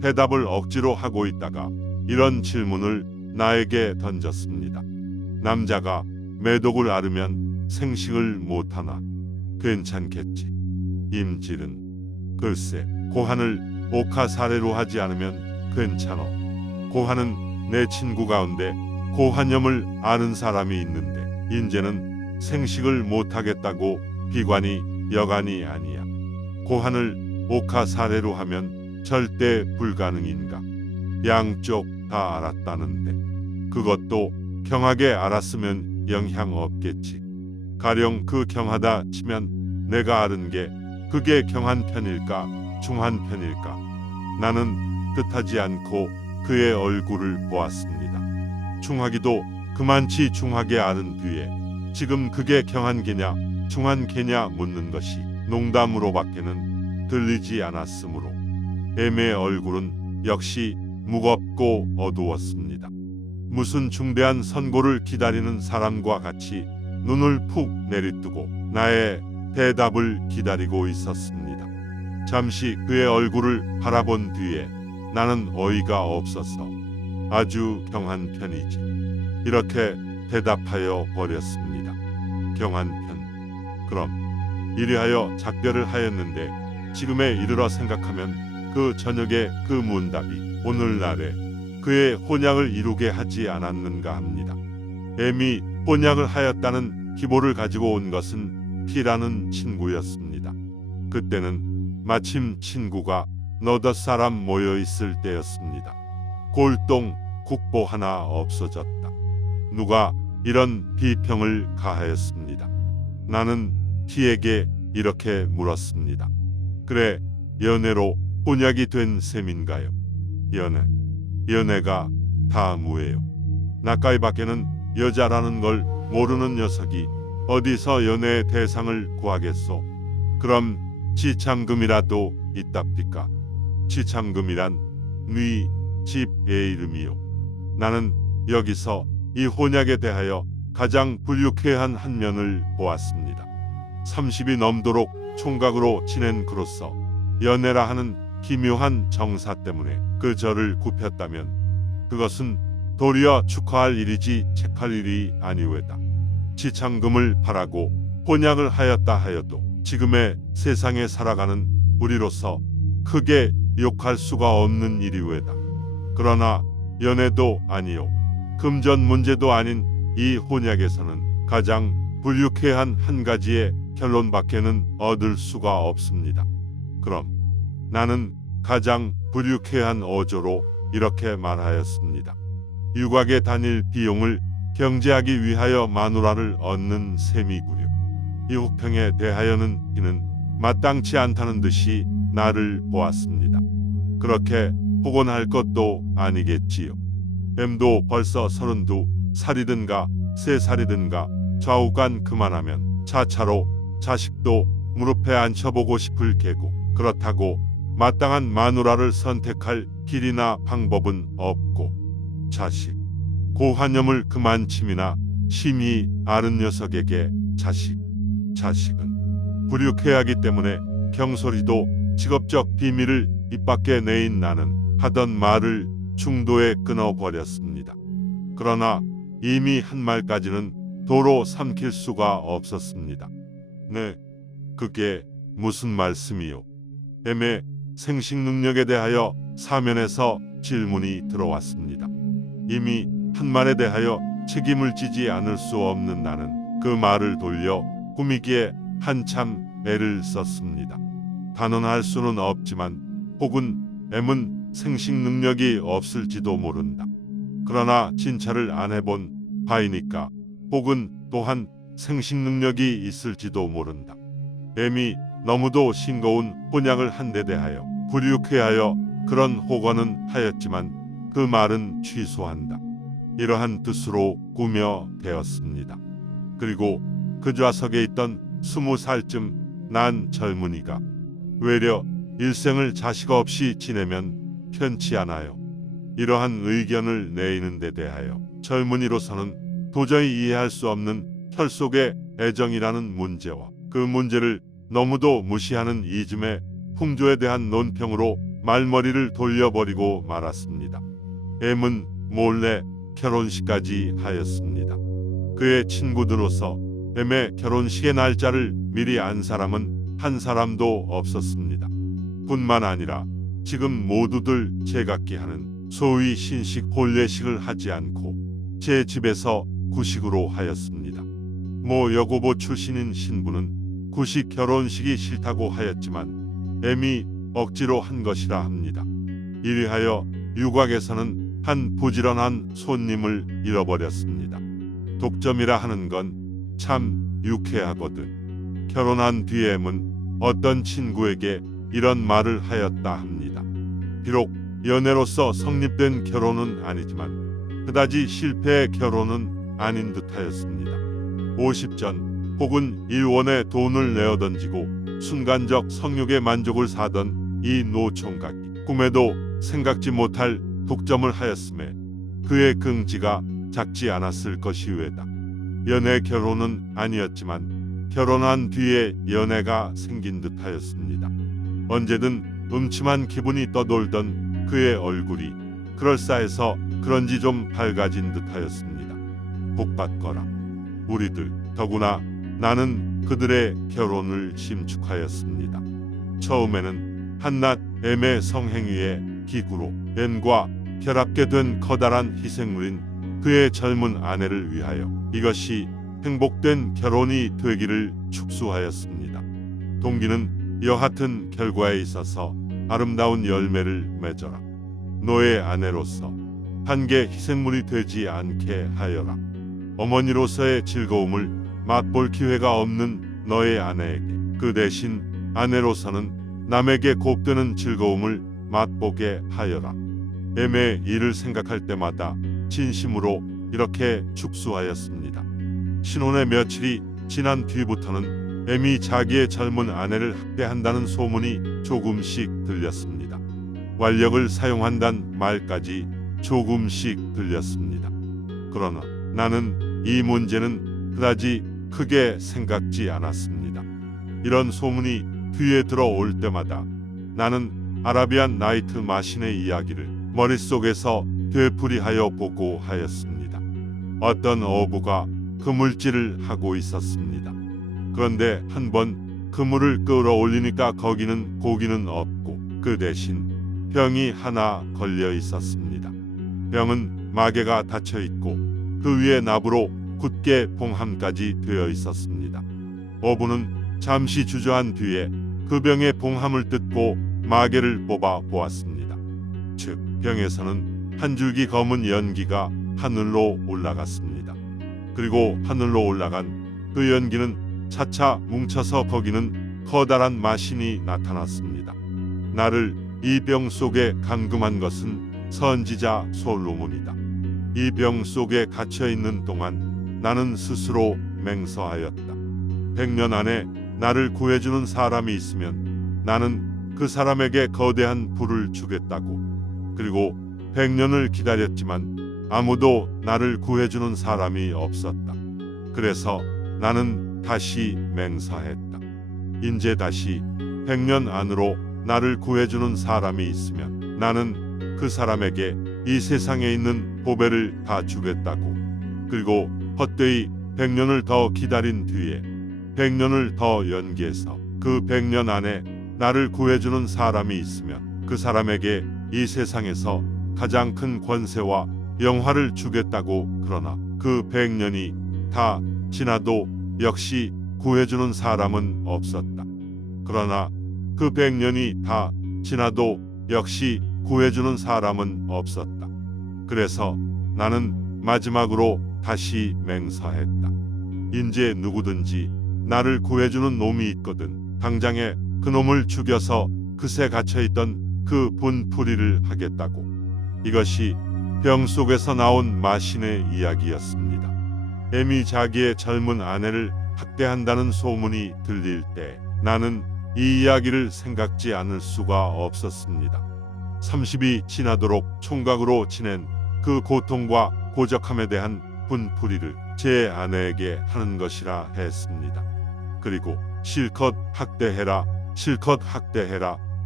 대답을 억지로 하고 있다가 이런 질문을 나에게 던졌습니다. 남자가 매독을 앓으면 생식을 못하나 괜찮겠지. 임질은 글쎄 고한을 옥하 사례로 하지 않으면 괜찮어. 고한은 내 친구 가운데 고한염을 아는 사람이 있는데 인제는 생식을 못하겠다고 비관이 여간이 아니야. 고한을 옥하 사례로 하면 절대 불가능인가. 양쪽 다 알았다는데 그것도 경하게 알았으면 영향 없겠지. 가령 그 경하다 치면 내가 앓은 게 그게 경한 편일까 중한 편일까. 나는 뜻하지 않고 그의 얼굴을 보았습니다. 중하기도 그만치 중하게 앓은 뒤에 지금 그게 경한 게냐 중한 게냐 묻는 것이 농담으로밖에는 들리지 않았으므로 M의 얼굴은 역시 무겁고 어두웠습니다. 무슨 중대한 선고를 기다리는 사람과 같이 눈을 푹 내리뜨고 나의 대답을 기다리고 있었습니다. 잠시 그의 얼굴을 바라본 뒤에 나는 어이가 없어서 아주 경한 편이지. 이렇게 대답하여 버렸습니다. 경한 편. 그럼 이리하여 작별을 하였는데 지금에 이르러 생각하면 그 저녁에 그 문답이 오늘날에 그의 혼약을 이루게 하지 않았는가 합니다. M이 혼약을 하였다는 기보를 가지고 온 것은 P라는 친구였습니다. 그때는 마침 친구가 너댓 사람 모여 있을 때였습니다. 골동 국보 하나 없어졌다. 누가 이런 비평을 가하였습니다. 나는 P에게 이렇게 물었습니다. 그래, 연애로 혼약이 된 셈인가요? 연애가 다 무예요. 나까이 밖에는 여자라는 걸 모르는 녀석이 어디서 연애의 대상을 구하겠소. 그럼 지참금이라도 있답니까? 지참금이란 네 집의 이름이요. 나는 여기서 이 혼약에 대하여 가장 불유쾌한 한 면을 보았습니다. 30이 넘도록 총각으로 지낸 그로서 연애라 하는 기묘한 정사 때문에 그 저를 굽혔다면 그것은 도리어 축하할 일이지 책할 일이 아니외다. 지참금을 바라고 혼약을 하였다 하여도 지금의 세상에 살아가는 우리로서 크게 욕할 수가 없는 일이외다. 그러나 연애도 아니요 금전 문제도 아닌 이 혼약에서는 가장 불유쾌한 한 가지의 결론밖에는 얻을 수가 없습니다. 그럼 나는 가장 불유쾌한 어조로 이렇게 말하였습니다. 유곽에 다닐 비용을 경제하기 위하여 마누라를 얻는 셈이구려. 이 혹평에 대하여는 이는 마땅치 않다는 듯이 나를 보았습니다. 그렇게 폭언할 것도 아니겠지요. M도 벌써 32살이든가 3살이든가 좌우간 그만하면 차차로 자식도 무릎에 앉혀보고 싶을 게고 그렇다고 마땅한 마누라를 선택할 길이나 방법은 없고 자식 고환염을 그만침이나 심히 아는 녀석에게 자식은 불유쾌하기 때문에 경솔이도 직업적 비밀을 입 밖에 내인 나는 하던 말을 중도에 끊어버렸습니다. 그러나 이미 한 말까지는 도로 삼킬 수가 없었습니다. 네, 그게 무슨 말씀이요? M의 생식 능력에 대하여 사면에서 질문이 들어왔습니다. 이미 한 말에 대하여 책임을 지지 않을 수 없는 나는 그 말을 돌려 꾸미기에 한참 애를 썼습니다. 단언할 수는 없지만 혹은 M은 생식 능력이 없을지도 모른다. 그러나 진찰을 안 해본 바이니까 혹은 또한 생식 능력이 있을지도 모른다. M이 너무도 싱거운 혼약을 한 데 대하여 불유쾌하여 그런 호언은 하였지만 그 말은 취소한다. 이러한 뜻으로 꾸며되었습니다. 그리고 그 좌석에 있던 20살쯤 난 젊은이가 외려 일생을 자식 없이 지내면 편치 않아요. 이러한 의견을 내리는 데 대하여 젊은이로서는 도저히 이해할 수 없는 혈속의 애정이라는 문제와 그 문제를 너무도 무시하는 이즘의 풍조에 대한 논평으로 말머리를 돌려버리고 말았습니다. M은 몰래 결혼식까지 하였습니다. 그의 친구들로서 M의 결혼식의 날짜를 미리 안 사람은 한 사람도 없었습니다. 뿐만 아니라 지금 모두들 제각기 하는 소위 신식 혼례식을 하지 않고 제 집에서 구식으로 하였습니다. 모 여고보 출신인 신부는 구식 결혼식이 싫다고 하였지만 M이 억지로 한 것이라 합니다. 이리하여 유곽에서는 한 부지런한 손님을 잃어버렸습니다. 독점이라 하는 건 참 유쾌하거든. 결혼한 뒤에 M은 어떤 친구에게 이런 말을 하였다 합니다. 비록 연애로서 성립된 결혼은 아니지만 그다지 실패의 결혼은 아닌 듯하였습니다. 50전 혹은 1원의 돈을 내어 던지고 순간적 성욕의 만족을 사던 이 노총각이 꿈에도 생각지 못할 독점을 하였음에 그의 긍지가 작지 않았을 것이외다. 연애 결혼은 아니었지만 결혼한 뒤에 연애가 생긴 듯하였습니다. 언제든 음침한 기분이 떠돌던 그의 얼굴이 그럴싸해서 그런지 좀 밝아진 듯하였습니다. 복받거라. 우리들 더구나 나는 그들의 결혼을 심축하였습니다. 처음에는 한낱 M의 성행위의 기구로 N과 결합게 된 커다란 희생물인 그의 젊은 아내를 위하여 이것이 행복된 결혼이 되기를 축수하였습니다. 동기는 여하튼 결과에 있어서 아름다운 열매를 맺어라. 너의 아내로서 한계 희생물이 되지 않게 하여라. 어머니로서의 즐거움을 맛볼 기회가 없는 너의 아내에게 그 대신 아내로서는 남에게 곱되는 즐거움을 맛보게 하여라. M의 일을 생각할 때마다 진심으로 이렇게 축수하였습니다. 신혼의 며칠이 지난 뒤부터는 M이 자기의 젊은 아내를 학대한다는 소문이 조금씩 들렸습니다. 완력을 사용한다는 말까지 조금씩 들렸습니다. 그러나 나는 이 문제는 그다지 크게 생각지 않았습니다. 이런 소문이 귀에 들어올 때마다 나는 아라비안 나이트 마신의 이야기를 머릿속에서 되풀이하여 보고 하였습니다. 어떤 어부가 그물질을 하고 있었습니다. 그런데 한번 그물을 끌어올리니까 거기는 고기는 없고 그 대신 병이 하나 걸려 있었습니다. 병은 마개가 닫혀 있고 그 위에 나부로 굳게 봉함까지 되어 있었습니다. 어부는 잠시 주저한 뒤에 그 병의 봉함을 뜯고 마개를 뽑아 보았습니다. 즉 병에서는 한 줄기 검은 연기가 하늘로 올라갔습니다. 그리고 하늘로 올라간 그 연기는 차차 뭉쳐서 거기는 커다란 마신이 나타났습니다. 나를 이 병 속에 감금한 것은 선지자 솔로몬이다. 이 병 속에 갇혀 있는 동안 나는 스스로 맹서하였다. 100년 안에 나를 구해주는 사람이 있으면 나는 그 사람에게 거대한 부를 주겠다고. 그리고 100년을 기다렸지만 아무도 나를 구해주는 사람이 없었다. 그래서 나는 다시 맹서했다. 인제 다시 100년 안으로 나를 구해주는 사람이 있으면 나는 그 사람에게 이 세상에 있는 보배를 다 주겠다고. 그리고 헛되이 100년을 더 기다린 뒤에 100년을 더 연기해서 그 100년 안에 나를 구해주는 사람이 있으면 그 사람에게 이 세상에서 가장 큰 권세와 영화를 주겠다고. 그러나 그 100년이 다 지나도 역시 구해주는 사람은 없었다. 그러나 그 100년이 다 지나도 역시 구해주는 사람은 없었다. 그래서 나는 마지막으로 다시 맹서했다. 인제 누구든지 나를 구해주는 놈이 있거든 당장에 그 놈을 죽여서 그새 갇혀있던 그 분풀이를 하겠다고. 이것이 병 속에서 나온 마신의 이야기였습니다. M이 자기의 젊은 아내를 학대한다는 소문이 들릴 때 나는 이 이야기를 생각지 않을 수가 없었습니다. 30이 지나도록 총각으로 지낸 그 고통과 고적함에 대한 분풀이를 제 아내에게 하는 것이라 했습니다. 그리고 실컷 학대해라, 실컷 학대해라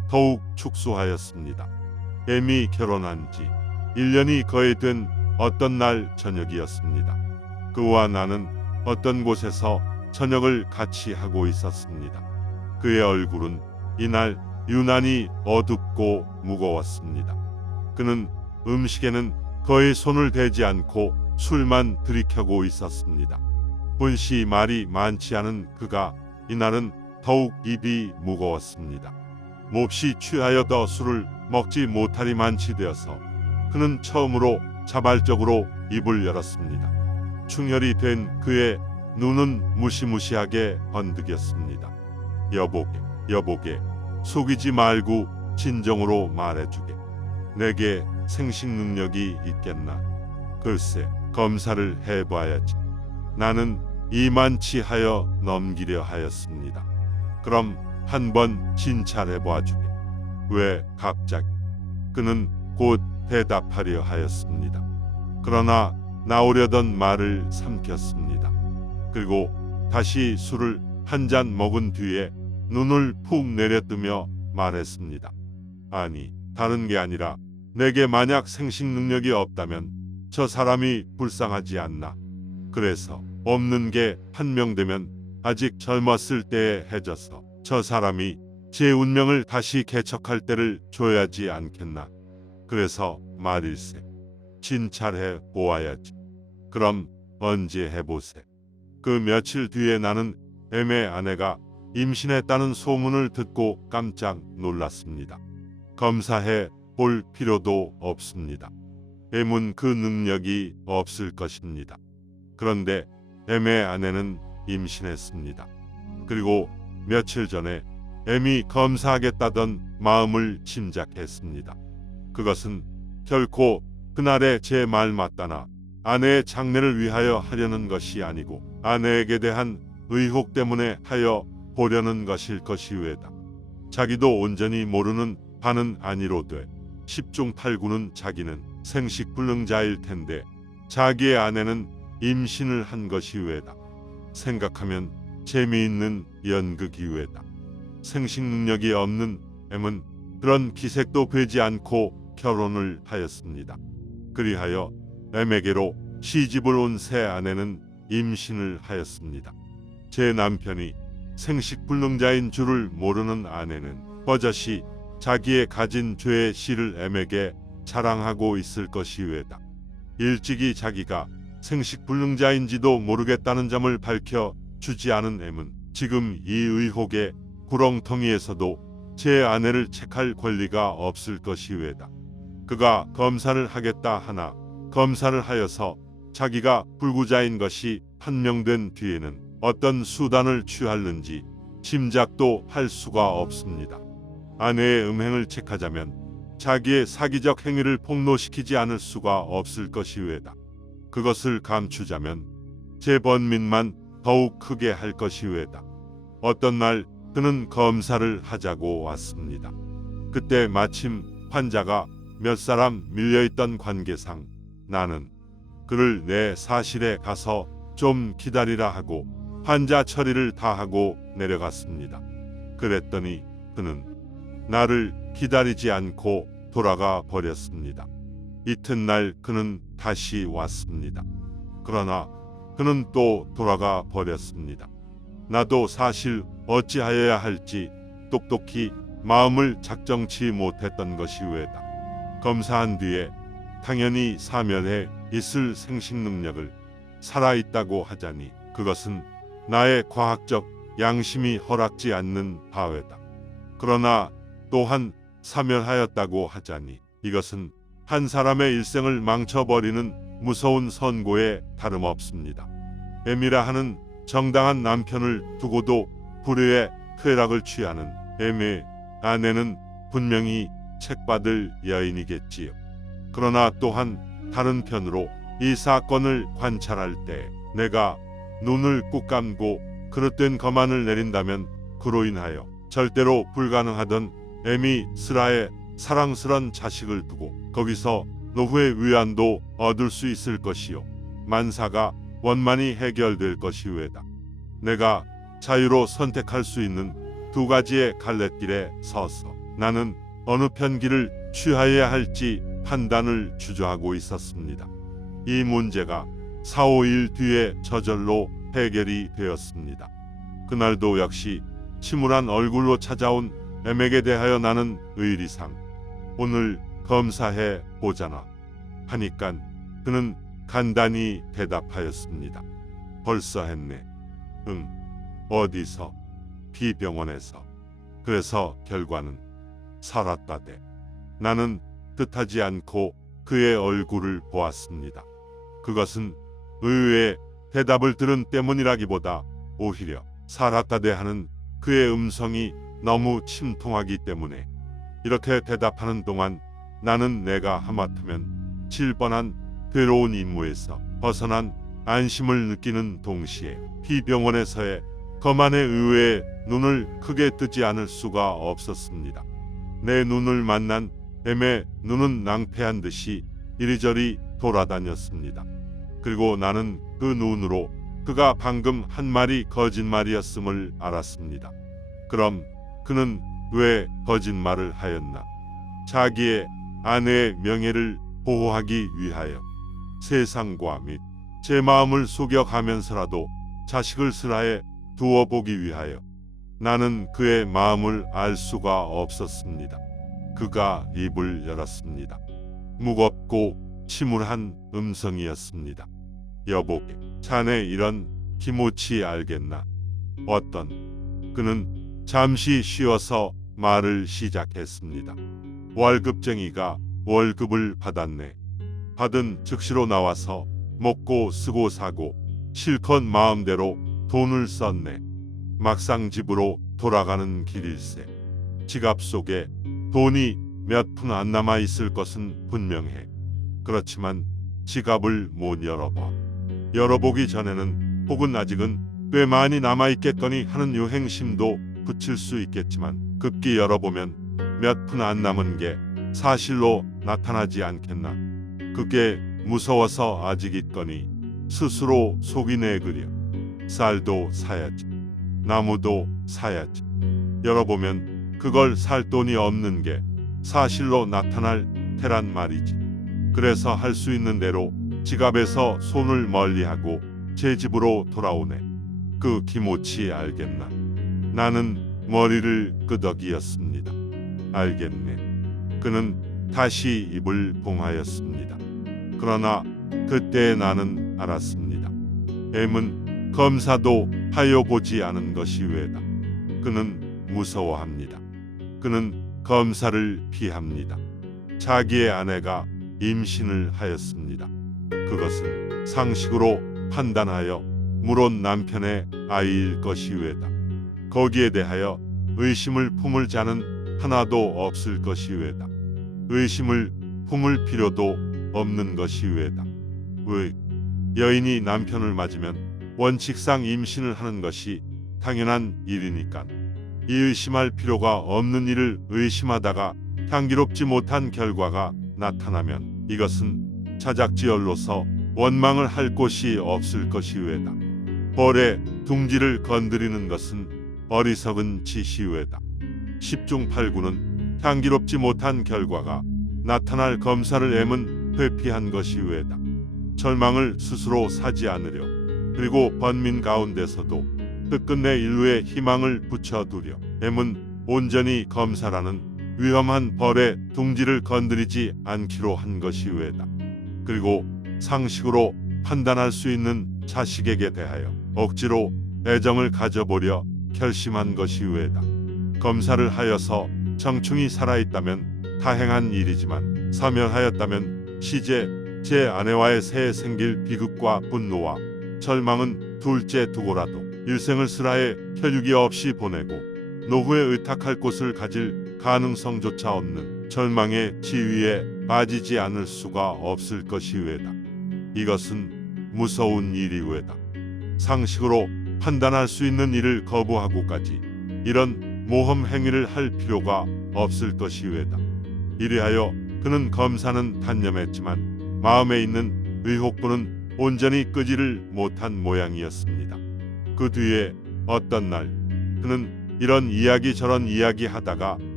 더욱 축소하였습니다. 엠이 결혼한 지 1년이 거의 된 어떤 날 저녁이었습니다. 그와 나는 어떤 곳에서 저녁을 같이 하고 있었습니다. 그의 얼굴은 이날 유난히 어둡고 무거웠습니다. 그는 음식에는 거의 손을 대지 않고 술만 들이켜고 있었습니다. 본시 말이 많지 않은 그가 이날은 더욱 입이 무거웠습니다. 몹시 취하여도 술을 먹지 못하리 만치 되어서 그는 처음으로 자발적으로 입을 열었습니다. 충혈이 된 그의 눈은 무시무시하게 번득였습니다. 여보게, 속이지 말고 진정으로 말해주게. 내게 생식 능력이 있겠나? 글쎄, 검사를 해봐야지. 나는 이만치하여 넘기려 하였습니다. 그럼 한번 진찰해봐주게. 왜 갑자기? 그는 곧 대답하려 하였습니다. 그러나 나오려던 말을 삼켰습니다. 그리고 다시 술을 한 잔 먹은 뒤에 눈을 푹 내려뜨며 말했습니다. 아니, 다른 게 아니라 내게 만약 생식 능력이 없다면 저 사람이 불쌍하지 않나. 그래서 없는 게 판명되면 아직 젊었을 때에 해져서 저 사람이 제 운명을 다시 개척할 때를 줘야지 않겠나. 그래서 말일세, 진찰해 보아야지. 그럼 언제 해보세. 그 며칠 뒤에 나는 엠의 아내가 임신했다는 소문을 듣고 깜짝 놀랐습니다. 검사해 볼 필요도 없습니다. 엠은 그 능력이 없을 것입니다. 그런데 엠의 아내는 임신했습니다. 그리고 며칠 전에 엠이 검사하겠다던 마음을 짐작했습니다. 그것은 결코 그날의 제 말 맞다나 아내의 장래를 위하여 하려는 것이 아니고 아내에게 대한 의혹 때문에 하여 보려는 것일 것이외다. 자기도 온전히 모르는 바는 아니로되 10중 8구는 자기는 생식불능자일 텐데 자기의 아내는 임신을 한 것이외다. 생각하면 재미있는 연극이외다. 생식 능력이 없는 M은 그런 기색도 배지 않고 결혼을 하였습니다. 그리하여 M에게로 시집을 온 새 아내는 임신을 하였습니다. 제 남편이 생식불능자인 줄을 모르는 아내는 버젓이 자기의 가진 죄의 씨를 M에게 자랑하고 있을 것이외다. 일찍이 자기가 생식불능자인지도 모르겠다는 점을 밝혀 주지 않은 M은 지금 이 의혹의 구렁텅이에서도 제 아내를 책할 권리가 없을 것이외다. 그가 검사를 하겠다 하나 검사를 하여서 자기가 불구자인 것이 판명된 뒤에는 어떤 수단을 취할는지 짐작도 할 수가 없습니다. 아내의 음행을 책하자면 자기의 사기적 행위를 폭로시키지 않을 수가 없을 것이외다. 그것을 감추자면 제 번민만 더욱 크게 할 것이외다. 어떤 날 그는 검사를 하자고 왔습니다. 그때 마침 환자가 몇 사람 밀려있던 관계상 나는 그를 내 사실에 가서 좀 기다리라 하고 환자 처리를 다 하고 내려갔습니다. 그랬더니 그는 나를 기다리지 않고 돌아가 버렸습니다. 이튿날 그는 다시 왔습니다. 그러나 그는 또 돌아가 버렸습니다. 나도 사실 어찌하여야 할지 똑똑히 마음을 작정치 못했던 것이 왜다. 검사한 뒤에 당연히 사면에 있을 생식 능력을 살아있다고 하자니 그것은 나의 과학적 양심이 허락지 않는 바외다. 그러나 또한 사면하였다고 하자니 이것은 한 사람의 일생을 망쳐버리는 무서운 선고에 다름없습니다. M이라 하는 정당한 남편을 두고도 불의의 쾌락을 취하는 M의 아내는 분명히 책받을 여인이겠지요. 그러나 또한 다른 편으로 이 사건을 관찰할 때 내가 눈을 꾹 감고 그릇된 거만을 내린다면 그로 인하여 절대로 불가능하던 M이 슬하의 사랑스런 자식을 두고 거기서 노후의 위안도 얻을 수 있을 것이요 만사가 원만히 해결될 것이외다. 내가 자유로 선택할 수 있는 두 가지의 갈래길에 서서 나는 어느 편기를 취하여야 할지 판단을 주저하고 있었습니다. 이 문제가 4, 5일 뒤에 저절로 해결이 되었습니다. 그날도 역시 침울한 얼굴로 찾아온 M에게 대하여 나는 의리상 오늘 검사해 보자나 하니깐 그는 간단히 대답하였습니다. 벌써 했네. 응. 어디서? B병원에서. 그래서 결과는 살았다대. 나는 뜻하지 않고 그의 얼굴을 보았습니다. 그것은 의외의 대답을 들은 때문이라기보다 오히려 살았다대 하는 그의 음성이 너무 침통하기 때문에 이렇게 대답하는 동안 나는 내가 하마터면 질 뻔한 괴로운 임무에서 벗어난 안심을 느끼는 동시에 B병원에서의 거만의 의외에 눈을 크게 뜨지 않을 수가 없었습니다. 내 눈을 만난 M의 눈은 낭패한 듯이 이리저리 돌아다녔습니다. 그리고 나는 그 눈으로 그가 방금 한 말이 거짓말이었음을 알았습니다. 그럼 그는 왜 거짓말을 하였나? 자기의 아내의 명예를 보호하기 위하여 세상과 및 제 마음을 속여가면서라도 자식을 슬하에 두어보기 위하여. 나는 그의 마음을 알 수가 없었습니다. 그가 입을 열었습니다. 무겁고 침울한 음성이었습니다. 여보게, 자네 이런 기모치 알겠나? 어떤? 그는 잠시 쉬어서 말을 시작했습니다. 월급쟁이가 월급을 받았네. 받은 즉시로 나와서 먹고 쓰고 사고 실컷 마음대로 돈을 썼네. 막상 집으로 돌아가는 길일세. 지갑 속에 돈이 몇 푼 안 남아 있을 것은 분명해. 그렇지만 지갑을 못 열어봐. 열어보기 전에는 혹은 아직은 꽤 많이 남아 있겠거니 하는 유행심도 붙일 수 있겠지만 급기 열어보면 몇 푼 안 남은 게 사실로 나타나지 않겠나. 그게 무서워서 아직 있거니 스스로 속이 내그려. 쌀도 사야지. 나무도 사야지. 열어보면 그걸 살 돈이 없는 게 사실로 나타날 테란 말이지. 그래서 할 수 있는 대로 지갑에서 손을 멀리하고 제 집으로 돌아오네. 그 기모치 알겠나? 나는 머리를 끄덕이었습니다. 알겠네. 그는 다시 입을 봉하였습니다. 그러나 그때 나는 알았습니다. M은 검사도 하여 보지 않은 것이 왜다. 그는 무서워합니다. 그는 검사를 피합니다. 자기의 아내가 임신을 하였습니다. 그것은 상식으로 판단하여 물론 남편의 아이일 것이 왜다. 거기에 대하여 의심을 품을 자는 하나도 없을 것이 왜다. 의심을 품을 필요도 없는 것이 왜다. 왜? 여인이 남편을 맞으면 원칙상 임신을 하는 것이 당연한 일이니까. 이 의심할 필요가 없는 일을 의심하다가 향기롭지 못한 결과가 나타나면 이것은 자작지얼로서 원망을 할 곳이 없을 것이 왜다. 벌의 둥지를 건드리는 것은 어리석은 짓이 왜다. 10중 8구는 향기롭지 못한 결과가 나타날 검사를 M은 회피한 것이 왜다. 절망을 스스로 사지 않으려. 그리고 번민 가운데서도 끝끝내 인류의 희망을 붙여두려. M은 온전히 검사라는 위험한 벌의 둥지를 건드리지 않기로 한 것이 왜다. 그리고 상식으로 판단할 수 있는 자식에게 대하여 억지로 애정을 가져보려 결심한 것이 왜다. 검사를 하여서 정충이 살아있다면 다행한 일이지만 사멸하였다면 시제 제 아내와의 새에 생길 비극과 분노와 절망은 둘째 두고라도 일생을 슬하에 혈육이 없이 보내고 노후에 의탁할 곳을 가질 가능성조차 없는 절망의 지위에 빠지지 않을 수가 없을 것이 왜다. 이것은 무서운 일이 왜다. 상식으로 판단할 수 있는 일을 거부하고까지 이런 모험 행위를 할 필요가 없을 것이 왜다. 이리하여 그는 검사는 단념했지만 마음에 있는 의혹부는 온전히 끄지를 못한 모양이었습니다. 그 뒤에 어떤 날 그는 이런 이야기 저런 이야기 하다가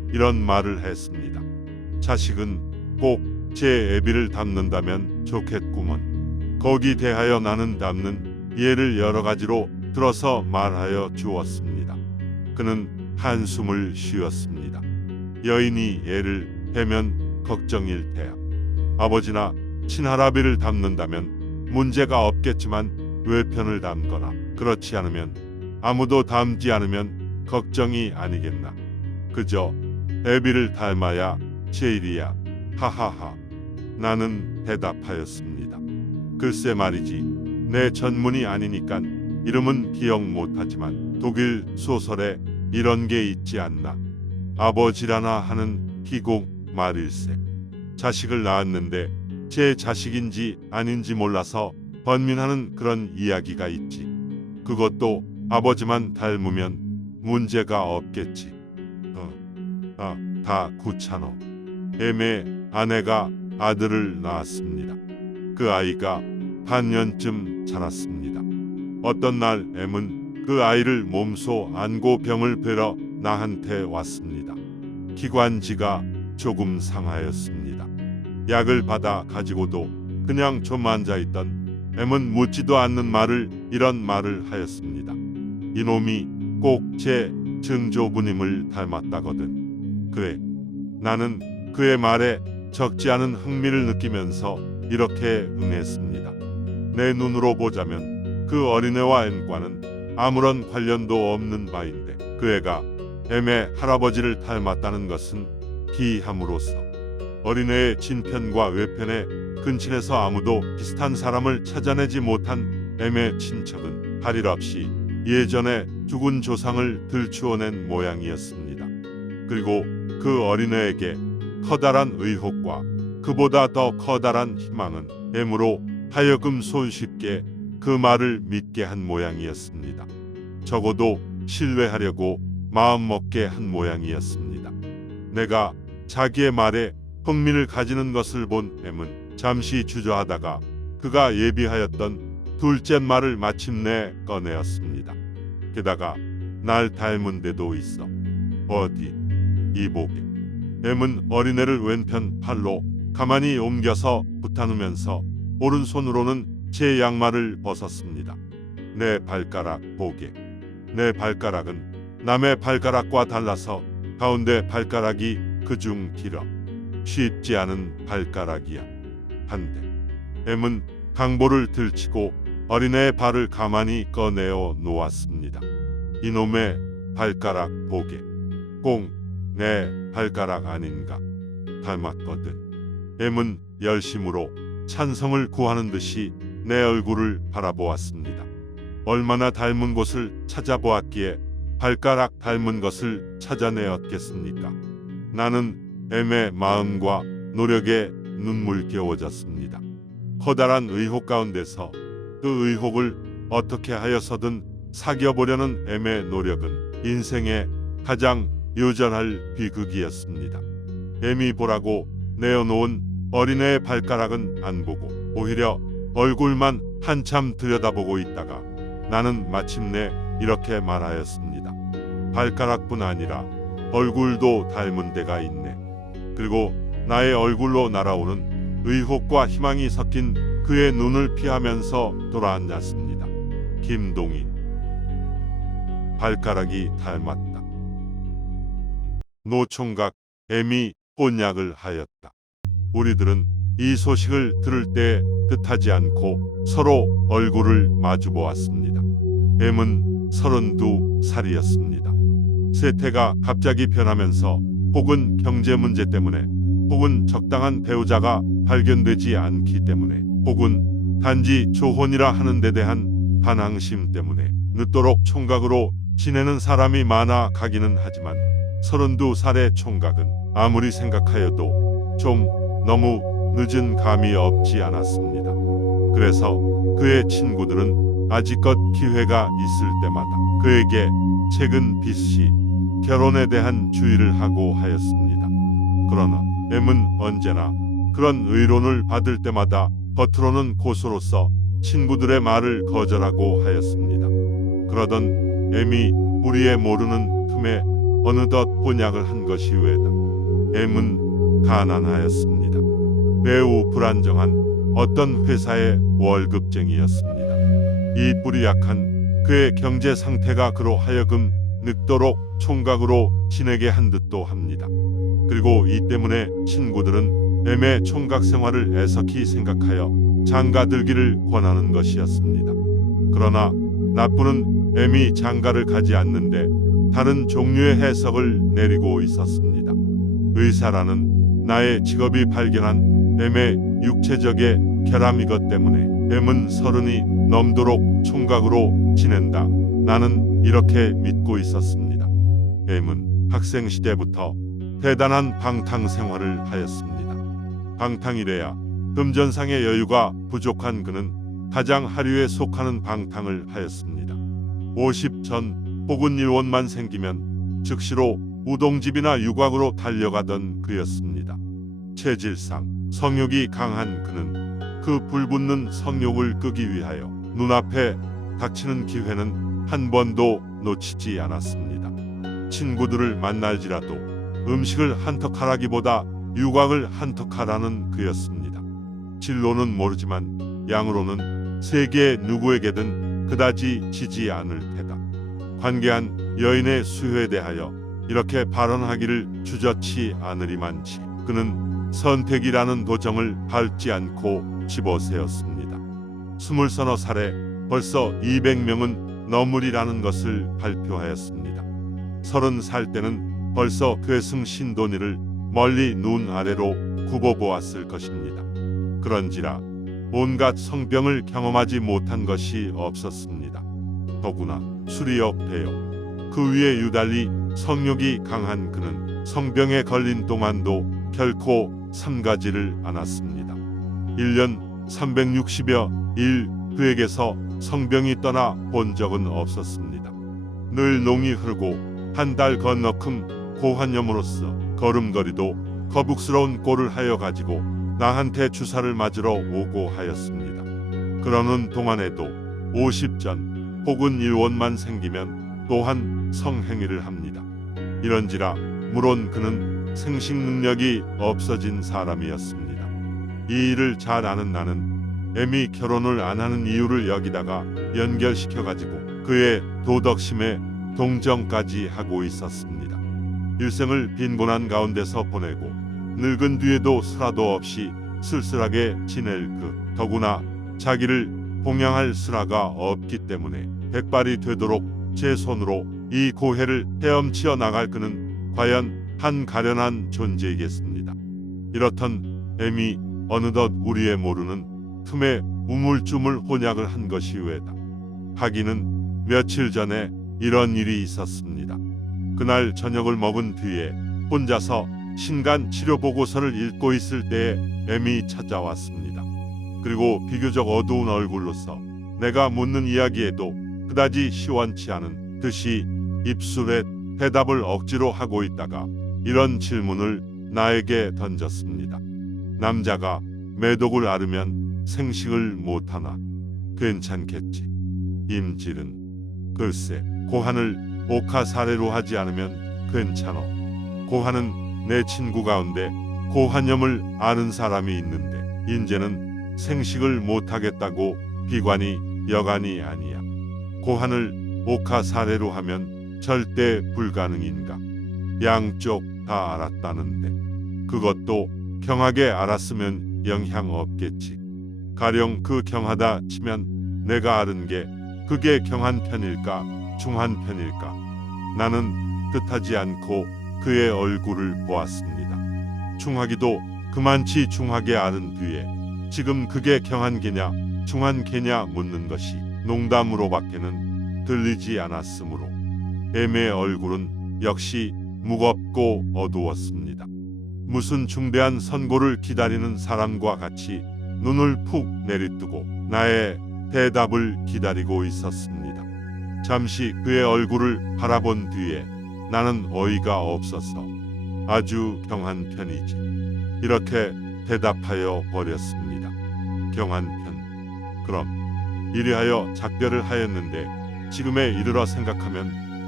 이런 말을 했습니다. 자식은 꼭 제 애비를 닮는다면 좋겠구먼. 거기 대하여 나는 닮는 예를 여러 가지로 들어서 말하여 주었습니다. 그는 한숨을 쉬었습니다. 여인이 애를 베면 걱정일 테야. 아버지나 친할아비를 닮는다면 문제가 없겠지만 외편을 닮거나 그렇지 않으면 아무도 닮지 않으면 걱정이 아니겠나. 그저 애비를 닮아야 제일이야. 하하하. 나는 대답하였습니다. 글쎄 말이지. 내 전문이 아니니깐 이름은 기억 못하지만 독일 소설에 이런 게 있지 않나. 아버지라나 하는 희곡 말일세. 자식을 낳았는데 제 자식인지 아닌지 몰라서 번민하는 그런 이야기가 있지. 그것도 아버지만 닮으면 문제가 없겠지. 다 구차노. 애매 아내가 아들을 낳았습니다. 그 아이가 반년쯤 자랐습니다. 어떤 날 M은 그 아이를 몸소 안고 병을 베러 나한테 왔습니다. 기관지가 조금 상하였습니다. 약을 받아 가지고도 그냥 좀 앉아있던 M은 묻지도 않는 말을 이런 말을 하였습니다. 이놈이 꼭 제 증조부님을 닮았다거든. 그래. 나는 그의 말에 적지 않은 흥미를 느끼면서 이렇게 응했습니다. 내 눈으로 보자면 그 어린애와 M과는 아무런 관련도 없는 바인데 그 애가 M의 할아버지를 닮았다는 것은 기이함으로써 어린애의 진편과 외편의 근친에서 아무도 비슷한 사람을 찾아내지 못한 M의 친척은 할 일 없이 예전에 죽은 조상을 들추어낸 모양이었습니다. 그리고 그 어린애에게 커다란 의혹과 그보다 더 커다란 희망은 M으로 하여금 손쉽게 그 말을 믿게 한 모양이었습니다. 적어도 신뢰하려고 마음먹게 한 모양이었습니다. 내가 자기의 말에 흥미를 가지는 것을 본 M은 잠시 주저하다가 그가 예비하였던 둘째 말을 마침내 꺼내었습니다. 게다가 날 닮은 데도 있어. 어디? 이보게. M은 어린애를 왼편 팔로 가만히 옮겨서 붙안으면서 오른손으로는 제 양말을 벗었습니다. 내 발가락 보게. 내 발가락은 남의 발가락과 달라서 가운데 발가락이 그중 길어. 쉽지 않은 발가락이야. 한데 M은 강보를 들치고 어린애의 발을 가만히 꺼내어 놓았습니다. 이놈의 발가락 보게. 꼭 내 발가락 아닌가. 닮았거든. M은 열심으로 찬성을 구하는 듯이 내 얼굴을 바라보았습니다. 얼마나 닮은 곳을 찾아보았기에 발가락 닮은 것을 찾아내었겠습니까? 나는 M의 마음과 노력에 눈물겨워졌습니다. 커다란 의혹 가운데서 그 의혹을 어떻게 하여서든 사겨보려는 M의 노력은 인생의 가장 요절할 비극이었습니다. M이 보라고 내어놓은 어린애의 발가락은 안 보고 오히려 얼굴만 한참 들여다보고 있다가 나는 마침내 이렇게 말하였습니다. 발가락뿐 아니라 얼굴도 닮은 데가 있네. 그리고 나의 얼굴로 날아오는 의혹과 희망이 섞인 그의 눈을 피하면서 돌아앉았습니다. 김동인. 발가락이 닮았다. 노총각 M이 혼약을 하였다. 우리들은 이 소식을 들을 때 뜻하지 않고 서로 얼굴을 마주보았습니다. M은 32살이었습니다. 세태가 갑자기 변하면서 혹은 경제 문제 때문에 혹은 적당한 배우자가 발견되지 않기 때문에 혹은 단지 조혼이라 하는 데 대한 반항심 때문에 늦도록 총각으로 지내는 사람이 많아 가기는 하지만 32살의 총각은 아무리 생각하여도 좀 너무 늦은 감이 없지 않았습니다. 그래서 그의 친구들은 아직껏 기회가 있을 때마다 그에게 책은 비씨 결혼에 대한 주의를 하고 하였습니다. 그러나 M은 언제나 그런 의론을 받을 때마다 겉으로는 고소로서 친구들의 말을 거절하고 하였습니다. 그러던 M이 우리의 모르는 틈에 어느덧 본약을 한 것이 왜다. M은 가난하였습니다. 매우 불안정한 어떤 회사의 월급쟁이였습니다. 이 뿔이 약한 그의 경제 상태가 그로 하여금 늙도록 총각으로 지내게 한 듯도 합니다. 그리고 이 때문에 친구들은 M의 총각 생활을 애석히 생각하여 장가들기를 권하는 것이었습니다. 그러나 나쁘는 M이 장가를 가지 않는데 다른 종류의 해석을 내리고 있었습니다. 의사라는 나의 직업이 발견한 M의 육체적의 결함 이것 때문에 M은 서른이 넘도록 총각으로 지낸다. 나는 이렇게 믿고 있었습니다. M은 학생 시대부터 대단한 방탕 생활을 하였습니다. 방탕이래야 금전상의 여유가 부족한 그는 가장 하류에 속하는 방탕을 하였습니다. 50전 혹은 1원만 생기면 즉시로 우동집이나 유곽으로 달려가던 그였습니다. 체질상 성욕이 강한 그는 그 불붙는 성욕을 끄기 위하여 눈앞에 닥치는 기회는 한 번도 놓치지 않았습니다. 친구들을 만날지라도 음식을 한턱하라기보다 유곽을 한턱하라는 그였습니다. 진로는 모르지만 양으로는 세계 누구에게든 그다지 지지 않을 테다. 관계한 여인의 수요에 대하여 이렇게 발언하기를 주저치 않으리만치 그는 선택이라는 도정을 밟지 않고 집어세웠습니다. 20서너 살에 벌써 200명은 넘으리라는 것을 발표하였습니다. 30살 때는 벌써 괴승 신도니를 멀리 눈 아래로 굽어보았을 것입니다. 그런지라 온갖 성병을 경험하지 못한 것이 없었습니다. 더구나 술이 없대요. 그 위에 유달리 성욕이 강한 그는 성병에 걸린 동안도 결코 삼가지를 않았습니다. 1년 360여 일 그에게서 성병이 떠나 본 적은 없었습니다. 늘 농이 흐르고 한 달 건너큼 고환염으로써 걸음걸이도 거북스러운 꼴을 하여 가지고 나한테 주사를 맞으러 오고 하였습니다. 그러는 동안에도 50전 혹은 1원만 생기면 또한 성행위를 합니다. 이런지라 물론 그는 생식 능력이 없어진 사람이었습니다. 이 일을 잘 아는 나는 M이 결혼을 안 하는 이유를 여기다가 연결시켜가지고 그의 도덕심에 동정까지 하고 있었습니다. 일생을 빈곤한 가운데서 보내고 늙은 뒤에도 슬화도 없이 쓸쓸하게 지낼 더구나 자기를 봉양할 슬화가 없기 때문에 백발이 되도록 제 손으로 이 고해를 헤엄치어 나갈 그는 과연 한 가련한 존재이겠습니다. 이렇던 M이 어느덧 우리의 모르는 틈에 우물쭈물 혼약을 한 것이 왜다. 하기는 며칠 전에 이런 일이 있었습니다. 그날 저녁을 먹은 뒤에 혼자서 신간 치료 보고서를 읽고 있을 때에 M이 찾아왔습니다. 그리고 비교적 어두운 얼굴로서 내가 묻는 이야기에도 그다지 시원치 않은 듯이 입술에 대답을 억지로 하고 있다가 이런 질문을 나에게 던졌습니다. 남자가 매독을 앓으면 생식을 못하나 괜찮겠지. 임질은 글쎄 고한을 옥하 사례로 하지 않으면 괜찮어. 고한은 내 친구 가운데 고한염을 아는 사람이 있는데 인제는 생식을 못하겠다고 비관이 여간이 아니야. 고한을 옥하 사례로 하면 절대 불가능인가. 양쪽 다 알았다는데 그것도 경하게 알았으면 영향 없겠지. 가령 그 경하다 치면 내가 아는 게 그게 경한 편일까 중한 편일까. 나는 뜻하지 않고 그의 얼굴을 보았습니다. 중하기도 그만치 중하게 아는 뒤에 지금 그게 경한 게냐 중한 게냐 묻는 것이 농담으로밖에는 들리지 않았으므로 M의 얼굴은 역시 무겁고 어두웠습니다. 무슨 중대한 선고를 기다리는 사람과 같이 눈을 푹 내리뜨고 나의 대답을 기다리고 있었습니다. 잠시 그의 얼굴을 바라본 뒤에 나는 어이가 없어서 아주 경한 편이지 이렇게 대답하여 버렸습니다. 경한 편. 그럼 이리하여 작별을 하였는데 지금에 이르러 생각하면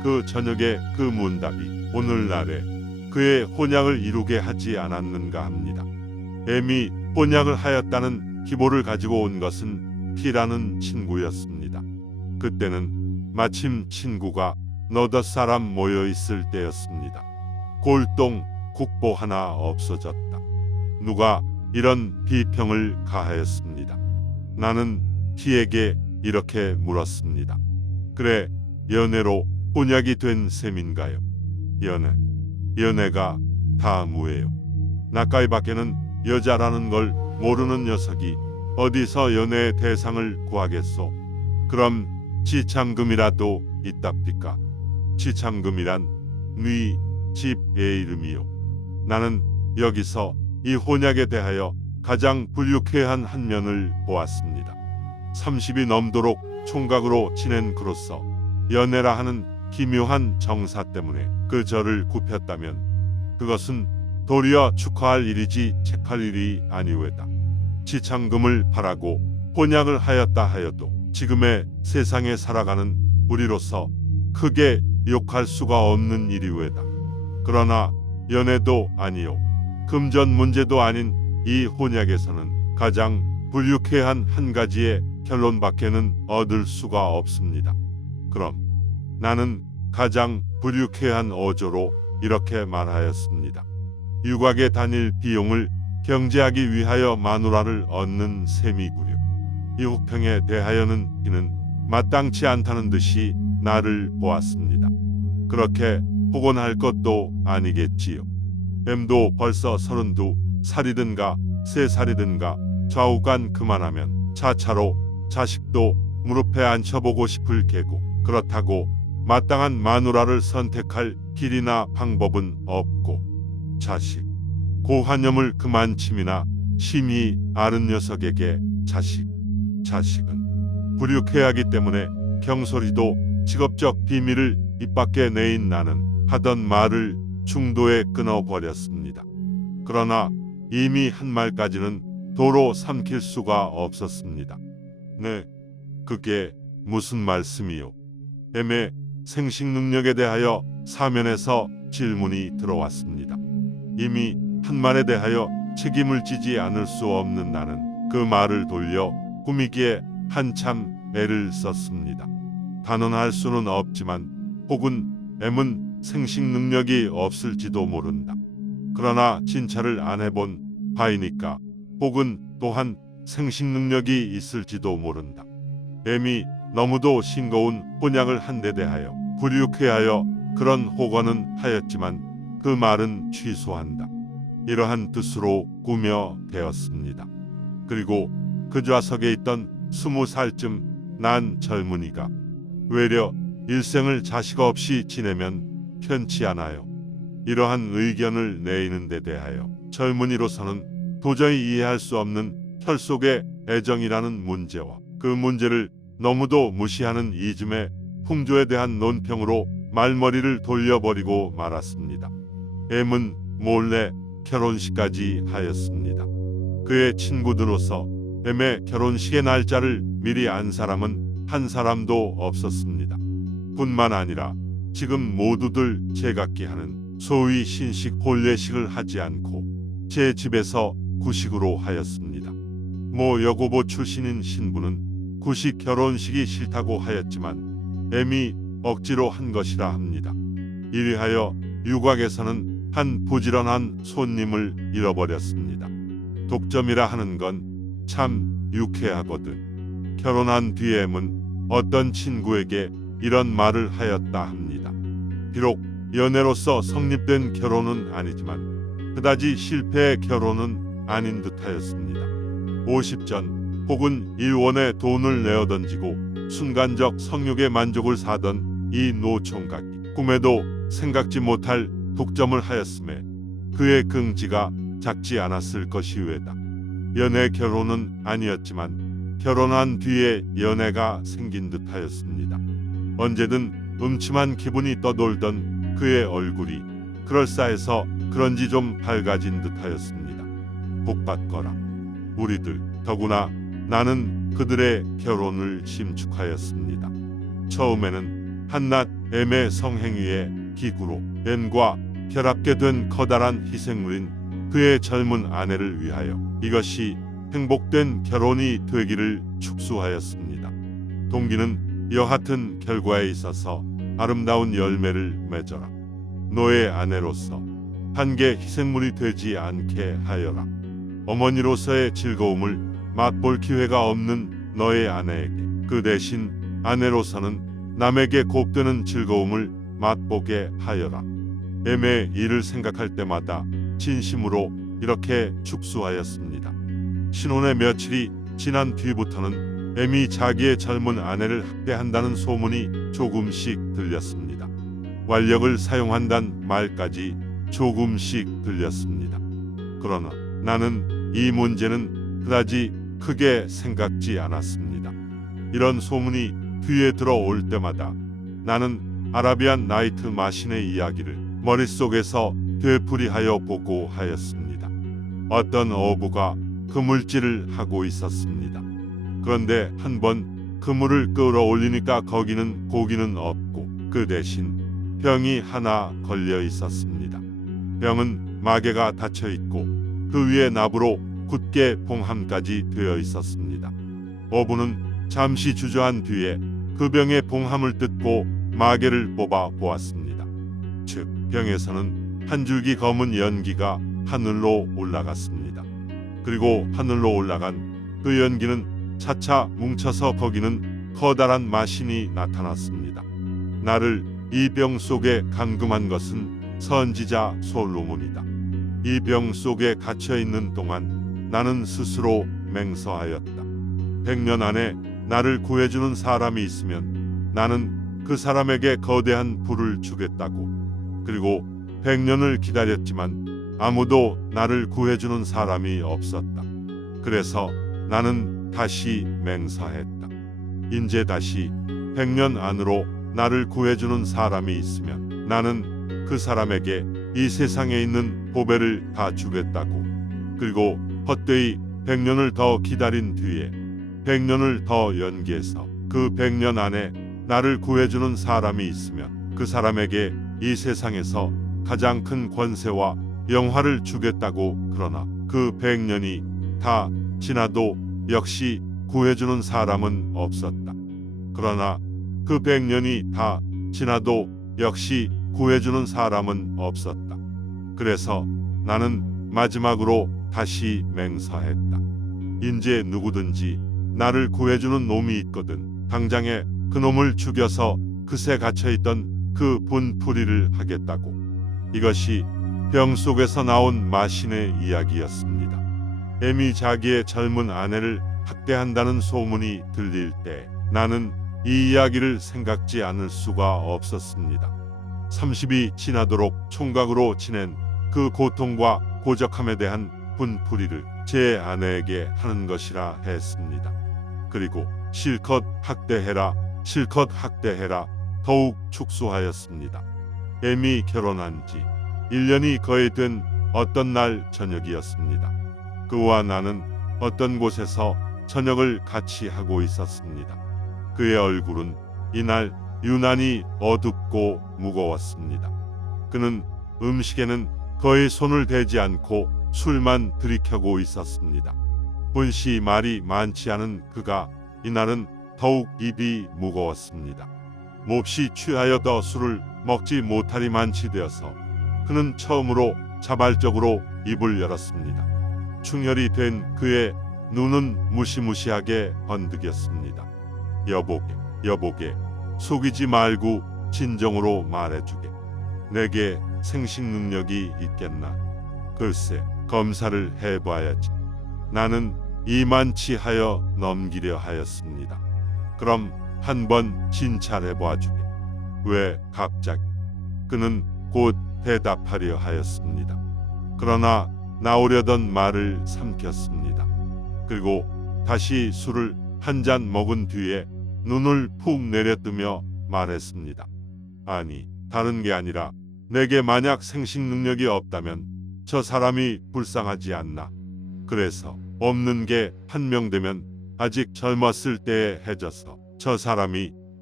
그 저녁에 그 문답이 오늘날에 그의 혼약을 이루게 하지 않았는가 합니다. M이 혼약을 하였다는 기보를 가지고 온 것은 P라는 친구였습니다. 그때는 마침 친구가 너댓 사람 모여 있을 때였습니다. 골동 국보 하나 없어졌다. 누가 이런 비평을 가하였습니다. 나는 P에게 이렇게 물었습니다. 그래, 연애로 혼약이 된 셈인가요? 연애가 다 무예요. 나까이 밖에는 여자라는 걸 모르는 녀석이 어디서 연애의 대상을 구하겠소? 그럼 지창금이라도 있답니까? 지창금이란 네 집의 이름이요. 나는 여기서 이 혼약에 대하여 가장 불유쾌한 한 면을 보았습니다. 30이 넘도록 총각으로 지낸 그로서 연애라 하는 기묘한 정사 때문에 그 저를 굽혔다면 그것은 도리어 축하할 일이지 책할 일이 아니외다. 지창금을 바라고 혼약을 하였다 하여도 지금의 세상에 살아가는 우리로서 크게 욕할 수가 없는 일이외다. 그러나 연애도 아니요 금전 문제도 아닌 이 혼약에서는 가장 불유쾌한 한 가지의 결론밖에는 얻을 수가 없습니다. 그럼 나는 가장 불유쾌한 어조로 이렇게 말하였습니다. 유곽에 다닐 비용을 경제하기 위하여 마누라를 얻는 셈이구려. 이 혹평에 대하여는 이는 마땅치 않다는 듯이 나를 보았습니다. 그렇게 폭언할 것도 아니겠지요. M도 벌써 32살이든가 3살이든가 좌우간 그만하면 차차로 자식도 무릎에 앉혀보고 싶을 게고 그렇다고 마땅한 마누라를 선택할 길이나 방법은 없고 자식 고환염을 그만 침이나 심히 아는 녀석에게 자식은 불유쾌하기 때문에 경솔이도 직업적 비밀을 입 밖에 내인 나는 하던 말을 중도에 끊어버렸습니다. 그러나 이미 한 말까지는 도로 삼킬 수가 없었습니다. 네, 그게 무슨 말씀이요? M의 생식 능력에 대하여 사면에서 질문이 들어왔습니다. 이미 한 말에 대하여 책임을 지지 않을 수 없는 나는 그 말을 돌려 꾸미기에 한참 애를 썼습니다. 단언할 수는 없지만 혹은 M은 생식 능력이 없을지도 모른다. 그러나 진찰을 안 해본 바이니까 혹은 또한 생식 능력이 있을지도 모른다. M이 너무도 싱거운 혼약을 한 데 대하여 불유쾌하여 그런 호언은 하였지만 그 말은 취소한다. 이러한 뜻으로 꾸며 되었습니다. 그리고 그 좌석에 있던 20살쯤 난 젊은이가 외려 일생을 자식 없이 지내면 편치 않아요. 이러한 의견을 내리는 데 대하여 젊은이로서는 도저히 이해할 수 없는 혈속의 애정이라는 문제와 그 문제를 너무도 무시하는 이즘의 풍조에 대한 논평으로 말머리를 돌려버리고 말았습니다. M은 몰래 결혼식까지 하였습니다. 그의 친구들로서 M의 결혼식의 날짜를 미리 안 사람은 한 사람도 없었습니다. 뿐만 아니라 지금 모두들 제각기 하는 소위 신식 혼례식을 하지 않고 제 집에서 구식으로 하였습니다. 모 여고보 출신인 신부는 구식 결혼식이 싫다고 하였지만 M이 억지로 한 것이라 합니다. 이리하여 유곽에서는 한 부지런한 손님을 잃어버렸습니다. 독점이라 하는 건 참 유쾌하거든. 결혼한 뒤에 M은 어떤 친구에게 이런 말을 하였다 합니다. 비록 연애로서 성립된 결혼은 아니지만 그다지 실패의 결혼은 아닌 듯하였습니다. 50전 혹은 1원의 돈을 내어 던지고 순간적 성욕의 만족을 사던 이 노총각이 꿈에도 생각지 못할 독점을 하였음에 그의 긍지가 작지 않았을 것이외다. 연애 결혼은 아니었지만 결혼한 뒤에 연애가 생긴 듯하였습니다. 언제든 음침한 기분이 떠돌던 그의 얼굴이 그럴싸해서 그런지 좀 밝아진 듯하였습니다. 복받거라. 우리들 더구나 나는 그들의 결혼을 심축하였습니다. 처음에는 한낱 M의 성행위의 기구로 N과 결합게 된 커다란 희생물인 그의 젊은 아내를 위하여 이것이 행복된 결혼이 되기를 축수하였습니다. 동기는 여하튼 결과에 있어서 아름다운 열매를 맺어라. 너의 아내로서 한계 희생물이 되지 않게 하여라. 어머니로서의 즐거움을 맛볼 기회가 없는 너의 아내에게 그 대신 아내로서는 남에게 곱되는 즐거움을 맛보게 하여라. M의 일을 생각할 때마다 진심으로 이렇게 축수하였습니다. 신혼의 며칠이 지난 뒤부터는 M이 자기의 젊은 아내를 학대한다는 소문이 조금씩 들렸습니다. 완력을 사용한다는 말까지 조금씩 들렸습니다. 그러나 나는 이 문제는 그다지 크게 생각지 않았습니다. 이런 소문이 귀에 들어올 때마다 나는 아라비안 나이트 마신의 이야기를 머릿속에서 되풀이하여 보고 하였습니다. 어떤 어부가 그물질을 하고 있었습니다. 그런데 한번 그물을 끌어올리니까 거기는 고기는 없고 그 대신 병이 하나 걸려 있었습니다. 병은 마개가 닫혀 있고 그 위에 나부로 굳게 봉함까지 되어 있었습니다. 어부는 잠시 주저한 뒤에 그 병의 봉함을 뜯고 마개를 뽑아 보았습니다. 즉 병에서는 한 줄기 검은 연기가 하늘로 올라갔습니다. 그리고 하늘로 올라간 그 연기는 차차 뭉쳐서 거기는 커다란 마신이 나타났습니다. 나를 이 병 속에 감금한 것은 선지자 솔로몬이다. 이 병 속에 갇혀 있는 동안 나는 스스로 맹서하였다. 100년 안에 나를 구해주는 사람이 있으면 나는 그 사람에게 거대한 부를 주겠다고. 그리고 100년을 기다렸지만 아무도 나를 구해주는 사람이 없었다. 그래서 나는 다시 맹서했다. 인제 다시 100년 안으로 나를 구해주는 사람이 있으면 나는 그 사람에게 이 세상에 있는 보배를 다 주겠다고. 그리고 헛되이 100년을 더 기다린 뒤에 100년을 더 연기해서 그 100년 안에 나를 구해주는 사람이 있으면 그 사람에게 이 세상에서 가장 큰 권세와 영화를 주겠다고. 그러나 그 100년이 다 지나도 역시 구해주는 사람은 없었다. 그러나 그 100년이 다 지나도 역시 구해주는 사람은 없었다. 그래서 나는 마지막으로 다시 맹서했다. 인제 누구든지 나를 구해주는 놈이 있거든 당장에 그 놈을 죽여서 그새 갇혀있던 그 분풀이를 하겠다고. 이것이 병 속에서 나온 마신의 이야기였습니다. M이 자기의 젊은 아내를 학대한다는 소문이 들릴 때 나는 이 이야기를 생각지 않을 수가 없었습니다. 30이 지나도록 총각으로 지낸 그 고통과 고적함에 대한 분풀이를 제 아내에게 하는 것이라 했습니다. 그리고 실컷 학대해라, 실컷 학대해라 더욱 축소하였습니다. M이 결혼한 지 1년이 거의 된 어떤 날 저녁이었습니다. 그와 나는 어떤 곳에서 저녁을 같이 하고 있었습니다. 그의 얼굴은 이날 유난히 어둡고 무거웠습니다. 그는 음식에는 거의 손을 대지 않고 술만 들이켜고 있었습니다. 본시 말이 많지 않은 그가 이날은 더욱 입이 무거웠습니다. 몹시 취하여 더 술을 먹지 못하리 만치 되어서 그는 처음으로 자발적으로 입을 열었습니다. 충혈이 된 그의 눈은 무시무시하게 번득였습니다. 여보게 속이지 말고 진정으로 말해주게. 내게 생식 능력이 있겠나. 글쎄 검사를 해봐야지. 나는 이만치하여 넘기려 하였습니다. 그럼 한번 진찰해봐주게. 왜 갑자기? 그는 곧 대답하려 하였습니다. 그러나 나오려던 말을 삼켰습니다. 그리고 다시 술을 한 잔 먹은 뒤에 눈을 푹 내려뜨며 말했습니다. 아니, 다른 게 아니라 내게 만약 생식 능력이 없다면 저 사람이 불쌍하지 않나. 그래서 없는 게 판명되면 아직 젊었을 때에 해져서 저 사람이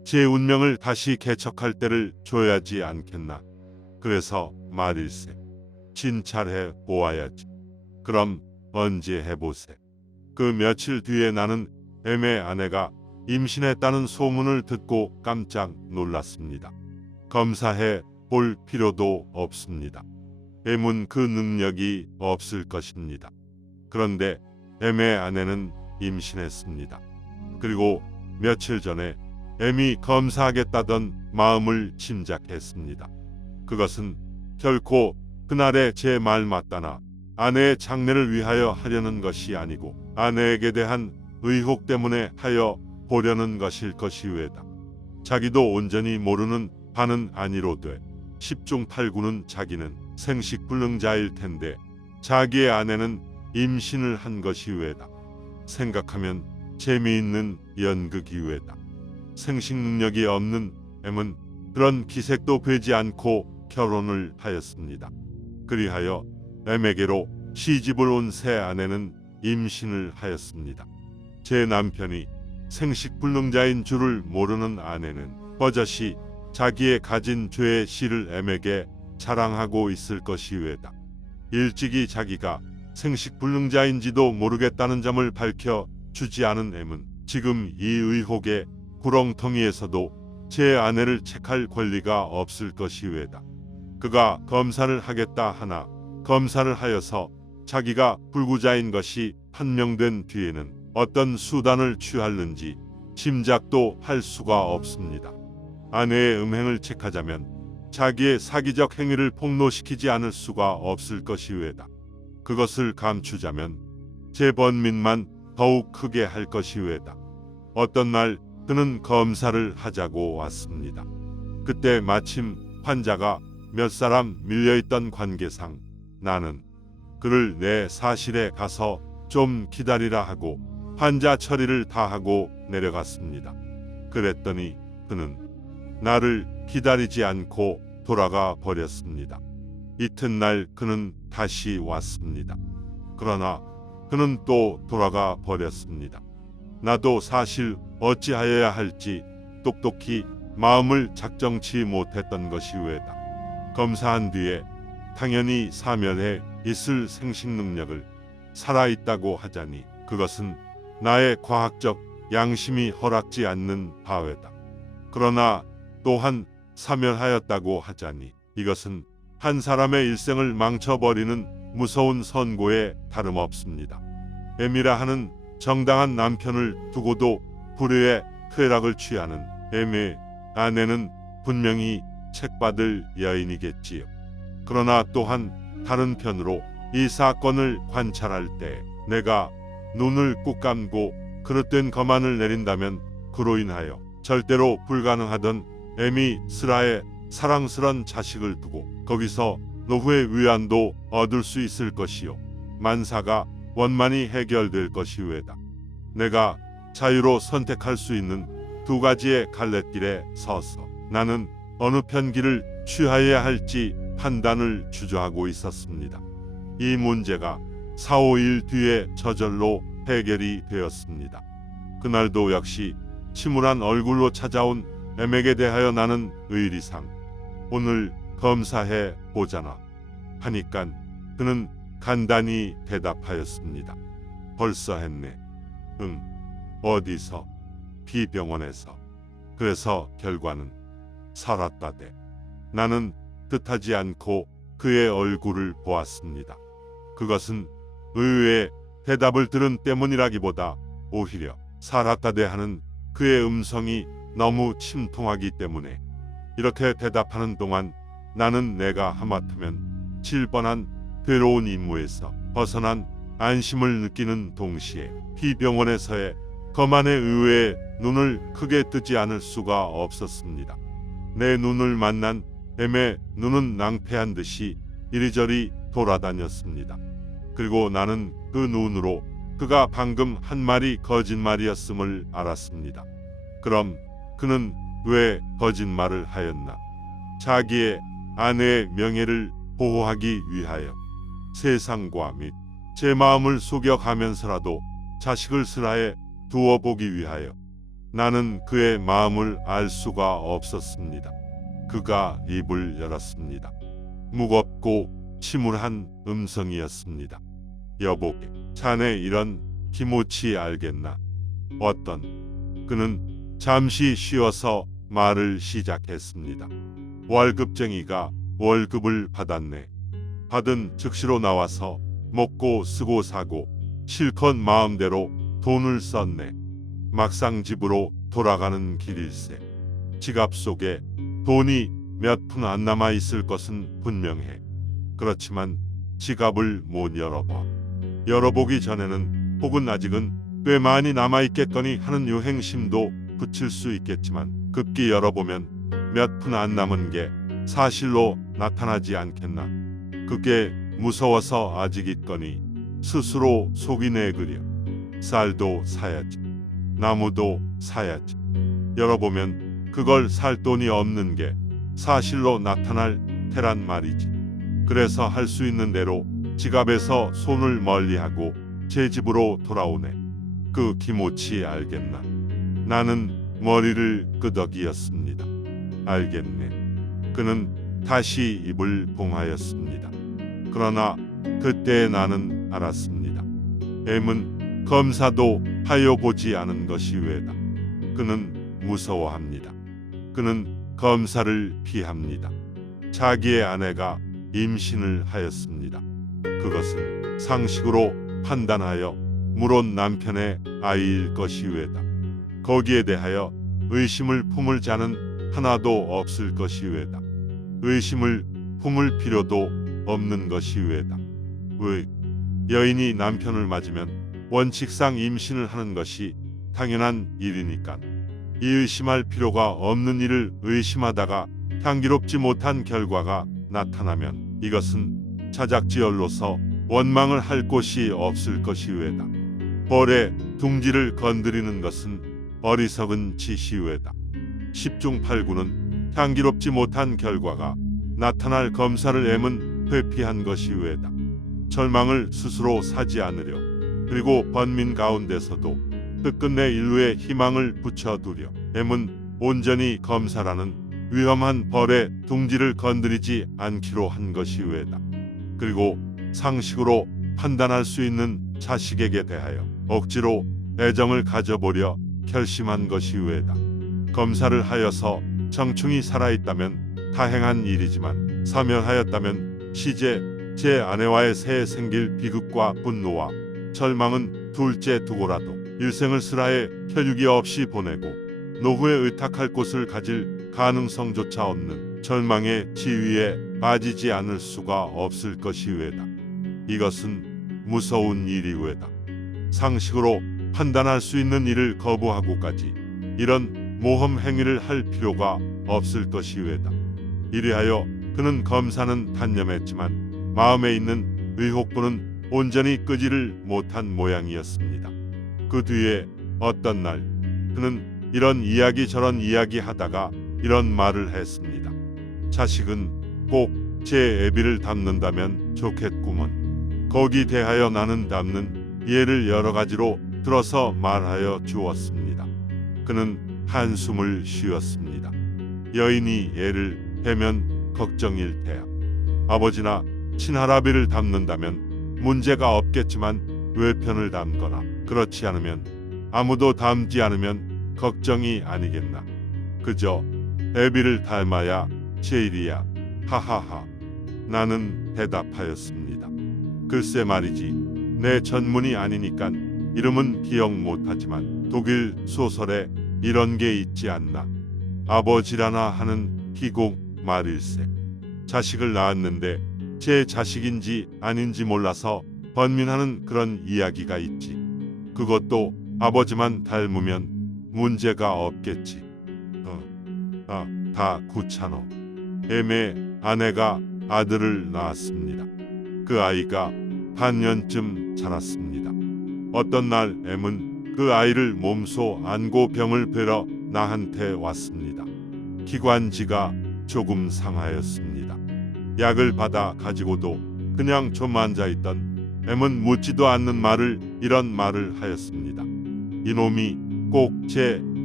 제 운명을 다시 개척할 때를 줘야지 않겠나. 그래서 말일세. 진찰해 보아야지. 그럼 언제 해보세. 그 며칠 뒤에 나는 M의 아내가 임신했다는 소문을 듣고 깜짝 놀랐습니다. 검사해 볼 필요도 없습니다. M은 그 능력이 없을 것입니다. 그런데 M의 아내는 임신했습니다. 그리고 며칠 전에 M이 검사하겠다던 마음을 짐작했습니다. 그것은 결코 그날의 제 말 맞다나 아내의 장래를 위하여 하려는 것이 아니고 아내에게 대한 의혹 때문에 하여 보려는 것일 것이외다. 자기도 온전히 모르는 바는 아니로되 10중 8구는 자기는 생식불능자일 텐데 자기의 아내는 임신을 한 것이외다. 생각하면 재미있는 연극이외다. 생식 능력이 없는 M은 그런 기색도 배지 않고 결혼을 하였습니다. 그리하여 M에게로 시집을 온 새 아내는 임신을 하였습니다. 제 남편이 생식불능자인 줄을 모르는 아내는 버젓이 자기의 가진 죄의 씨를 M에게 자랑하고 있을 것이외다. 일찍이 자기가 생식불능자인지도 모르겠다는 점을 밝혀 주지 않은 M은 지금 이 의혹의 구렁텅이에서도 제 아내를 책할 권리가 없을 것이외다. 그가 검사를 하겠다 하나 검사를 하여서 자기가 불구자인 것이 판명된 뒤에는 어떤 수단을 취할는지 짐작도 할 수가 없습니다. 아내의 음행을 책하자면 자기의 사기적 행위를 폭로시키지 않을 수가 없을 것이외다. 그것을 감추자면 제 번민만 더욱 크게 할 것이외다. 어떤 날 그는 검사를 하자고 왔습니다. 그때 마침 환자가 몇 사람 밀려있던 관계상 나는 그를 내 사실에 가서 좀 기다리라 하고 환자 처리를 다 하고 내려갔습니다. 그랬더니 그는 나를 기다리지 않고 돌아가 버렸습니다. 이튿날 그는 다시 왔습니다. 그러나 그는 또 돌아가 버렸습니다. 나도 사실 어찌하여야 할지 똑똑히 마음을 작정치 못했던 것이 왜다. 검사한 뒤에 당연히 사멸해 있을 생식 능력을 살아있다고 하자니 그것은 나의 과학적 양심이 허락지 않는 바외다. 그러나 또한 사멸하였다고 하자니 이것은 한 사람의 일생을 망쳐버리는 무서운 선고에 다름없습니다. M이라 하는 정당한 남편을 두고도 불의의 쾌락을 취하는 M의 아내는 분명히 책받을 여인이겠지요. 그러나 또한 다른 편으로 이 사건을 관찰할 때 내가 눈을 꾹 감고 그릇된 거만을 내린다면 그로 인하여 절대로 불가능하던 M이 슬하에 사랑스런 자식을 두고 거기서 노후의 위안도 얻을 수 있을 것이요 만사가 원만히 해결될 것이외다. 내가 자유로 선택할 수 있는 두 가지의 갈래길에 서서 나는 어느 편길을 취하여야 할지 판단을 주저하고 있었습니다. 이 문제가 4, 5일 뒤에 저절로 해결이 되었습니다. 그날도 역시 침울한 얼굴로 찾아온 M에게 대하여 나는 의리상 오늘 검사해 보자나 하니깐 그는 간단히 대답하였습니다. 벌써 했네. 응. 어디서? B병원에서. 그래서 결과는 살았다대. 나는 뜻하지 않고 그의 얼굴을 보았습니다. 그것은 의외의 대답을 들은 때문이라기보다 오히려 살았다대 하는 그의 음성이 너무 침통하기 때문에 이렇게 대답하는 동안 나는 내가 하마터면 질 뻔한 괴로운 임무에서 벗어난 안심을 느끼는 동시에 B병원에서의 거만의 의외에 눈을 크게 뜨지 않을 수가 없었습니다. 내 눈을 만난 M의 눈은 낭패한 듯이 이리저리 돌아다녔습니다. 그리고 나는 그 눈으로 그가 방금 한 말이 거짓말이었음을 알았습니다. 그럼 그는 왜 거짓말을 하였나? 자기의 아내의 명예를 보호하기 위하여 세상과 및 제 마음을 속여가면서라도 자식을 슬하에 두어보기 위하여 나는 그의 마음을 알 수가 없었습니다. 그가 입을 열었습니다. 무겁고 침울한 음성이었습니다. 여보게, 자네 이런 기모치 알겠나? 어떤? 그는 잠시 쉬어서 말을 시작했습니다. 월급쟁이가 월급을 받았네. 받은 즉시로 나와서 먹고 쓰고 사고 실컷 마음대로 돈을 썼네. 막상 집으로 돌아가는 길일세. 지갑 속에 돈이 몇 푼 안 남아 있을 것은 분명해. 그렇지만 지갑을 못 열어보기 전에는 혹은 아직은 꽤 많이 남아 있겠거니 하는 유행심도 붙일 수 있겠지만 급기 열어보면 몇 푼 안 남은 게 사실로 나타나지 않겠나. 그게 무서워서 아직 있거니 스스로 속이 내그려. 쌀도 사야지. 나무도 사야지. 열어보면 그걸 살 돈이 없는 게 사실로 나타날 테란 말이지. 그래서 할 수 있는 대로 지갑에서 손을 멀리하고 제 집으로 돌아오네. 그 기모치 알겠나? 나는 머리를 끄덕이었습니다. 알겠네. 그는 다시 입을 봉하였습니다. 그러나 그때 나는 알았습니다. M은 검사도 하여보지 않은 것이 왜다. 그는 무서워합니다. 그는 검사를 피합니다. 자기의 아내가 임신을 하였습니다. 그것은 상식으로 판단하여 물론 남편의 아이일 것이 왜다. 거기에 대하여 의심을 품을 자는 하나도 없을 것이 왜다. 의심을 품을 필요도 없는 것이 왜다. 왜? 여인이 남편을 맞으면 원칙상 임신을 하는 것이 당연한 일이니까. 이 의심할 필요가 없는 일을 의심하다가 향기롭지 못한 결과가 나타나면 이것은 자작지얼로서 원망을 할 곳이 없을 것이 왜다. 벌의 둥지를 건드리는 것은 어리석은 짓이 왜다. 10중 8구는 향기롭지 못한 결과가 나타날 검사를 M은 회피한 것이 왜다. 절망을 스스로 사지 않으려. 그리고 번민 가운데서도 끝끝내 인류의 희망을 붙여두려. M은 온전히 검사라는 위험한 벌의 둥지를 건드리지 않기로 한 것이 왜다. 그리고 상식으로 판단할 수 있는 자식에게 대하여 억지로 애정을 가져보려 결심한 것이 왜다. 검사를 하여서 정충이 살아있다면 다행한 일이지만 사멸하였다면 시제 제 아내와의 새에 생길 비극과 분노와 절망은 둘째 두고라도 일생을 슬하에 혈육이 없이 보내고 노후에 의탁할 곳을 가질 가능성조차 없는 절망의 지위에 빠지지 않을 수가 없을 것이 왜다. 이것은 무서운 일이 왜다. 상식으로 판단할 수 있는 일을 거부하고까지 이런 모험 행위를 할 필요가 없을 것이 왜다. 이리하여 그는 검사는 단념했지만 마음에 있는 의혹부는 온전히 끄지를 못한 모양이었습니다. 그 뒤에 어떤 날 그는 이런 이야기 저런 이야기 하다가 이런 말을 했습니다. 자식은 꼭 제 애비를 닮는다면 좋겠구먼. 거기 대하여 나는 닮는 예를 여러 가지로 들어서 말하여 주었습니다. 그는 한숨을 쉬었습니다. 여인이 애를 베면 걱정일 테야. 아버지나 친할아비를 닮는다면 문제가 없겠지만 외편을 닮거나 그렇지 않으면 아무도 닮지 않으면 걱정이 아니겠나. 그저 애비를 닮아야 제일이야. 하하하. 나는 대답하였습니다. 글쎄 말이지. 내 전문이 아니니깐 이름은 기억 못하지만 독일 소설에 이런 게 있지 않나. 아버지라나 하는 희곡 말일세. 자식을 낳았는데 제 자식인지 아닌지 몰라서 번민하는 그런 이야기가 있지. 그것도 아버지만 닮으면 문제가 없겠지. 다 구차노. M의 아내가 아들을 낳았습니다. 그 아이가 반년쯤 자랐습니다. 어떤 날 M은 그 아이를 몸소 안고 병을 뵈러 나한테 왔습니다. 기관지가 조금 상하였습니다. 약을 받아 가지고도 그냥 좀 앉아있던 M은 묻지도 않는 말을 이런 말을 하였습니다. 이놈이 꼭 제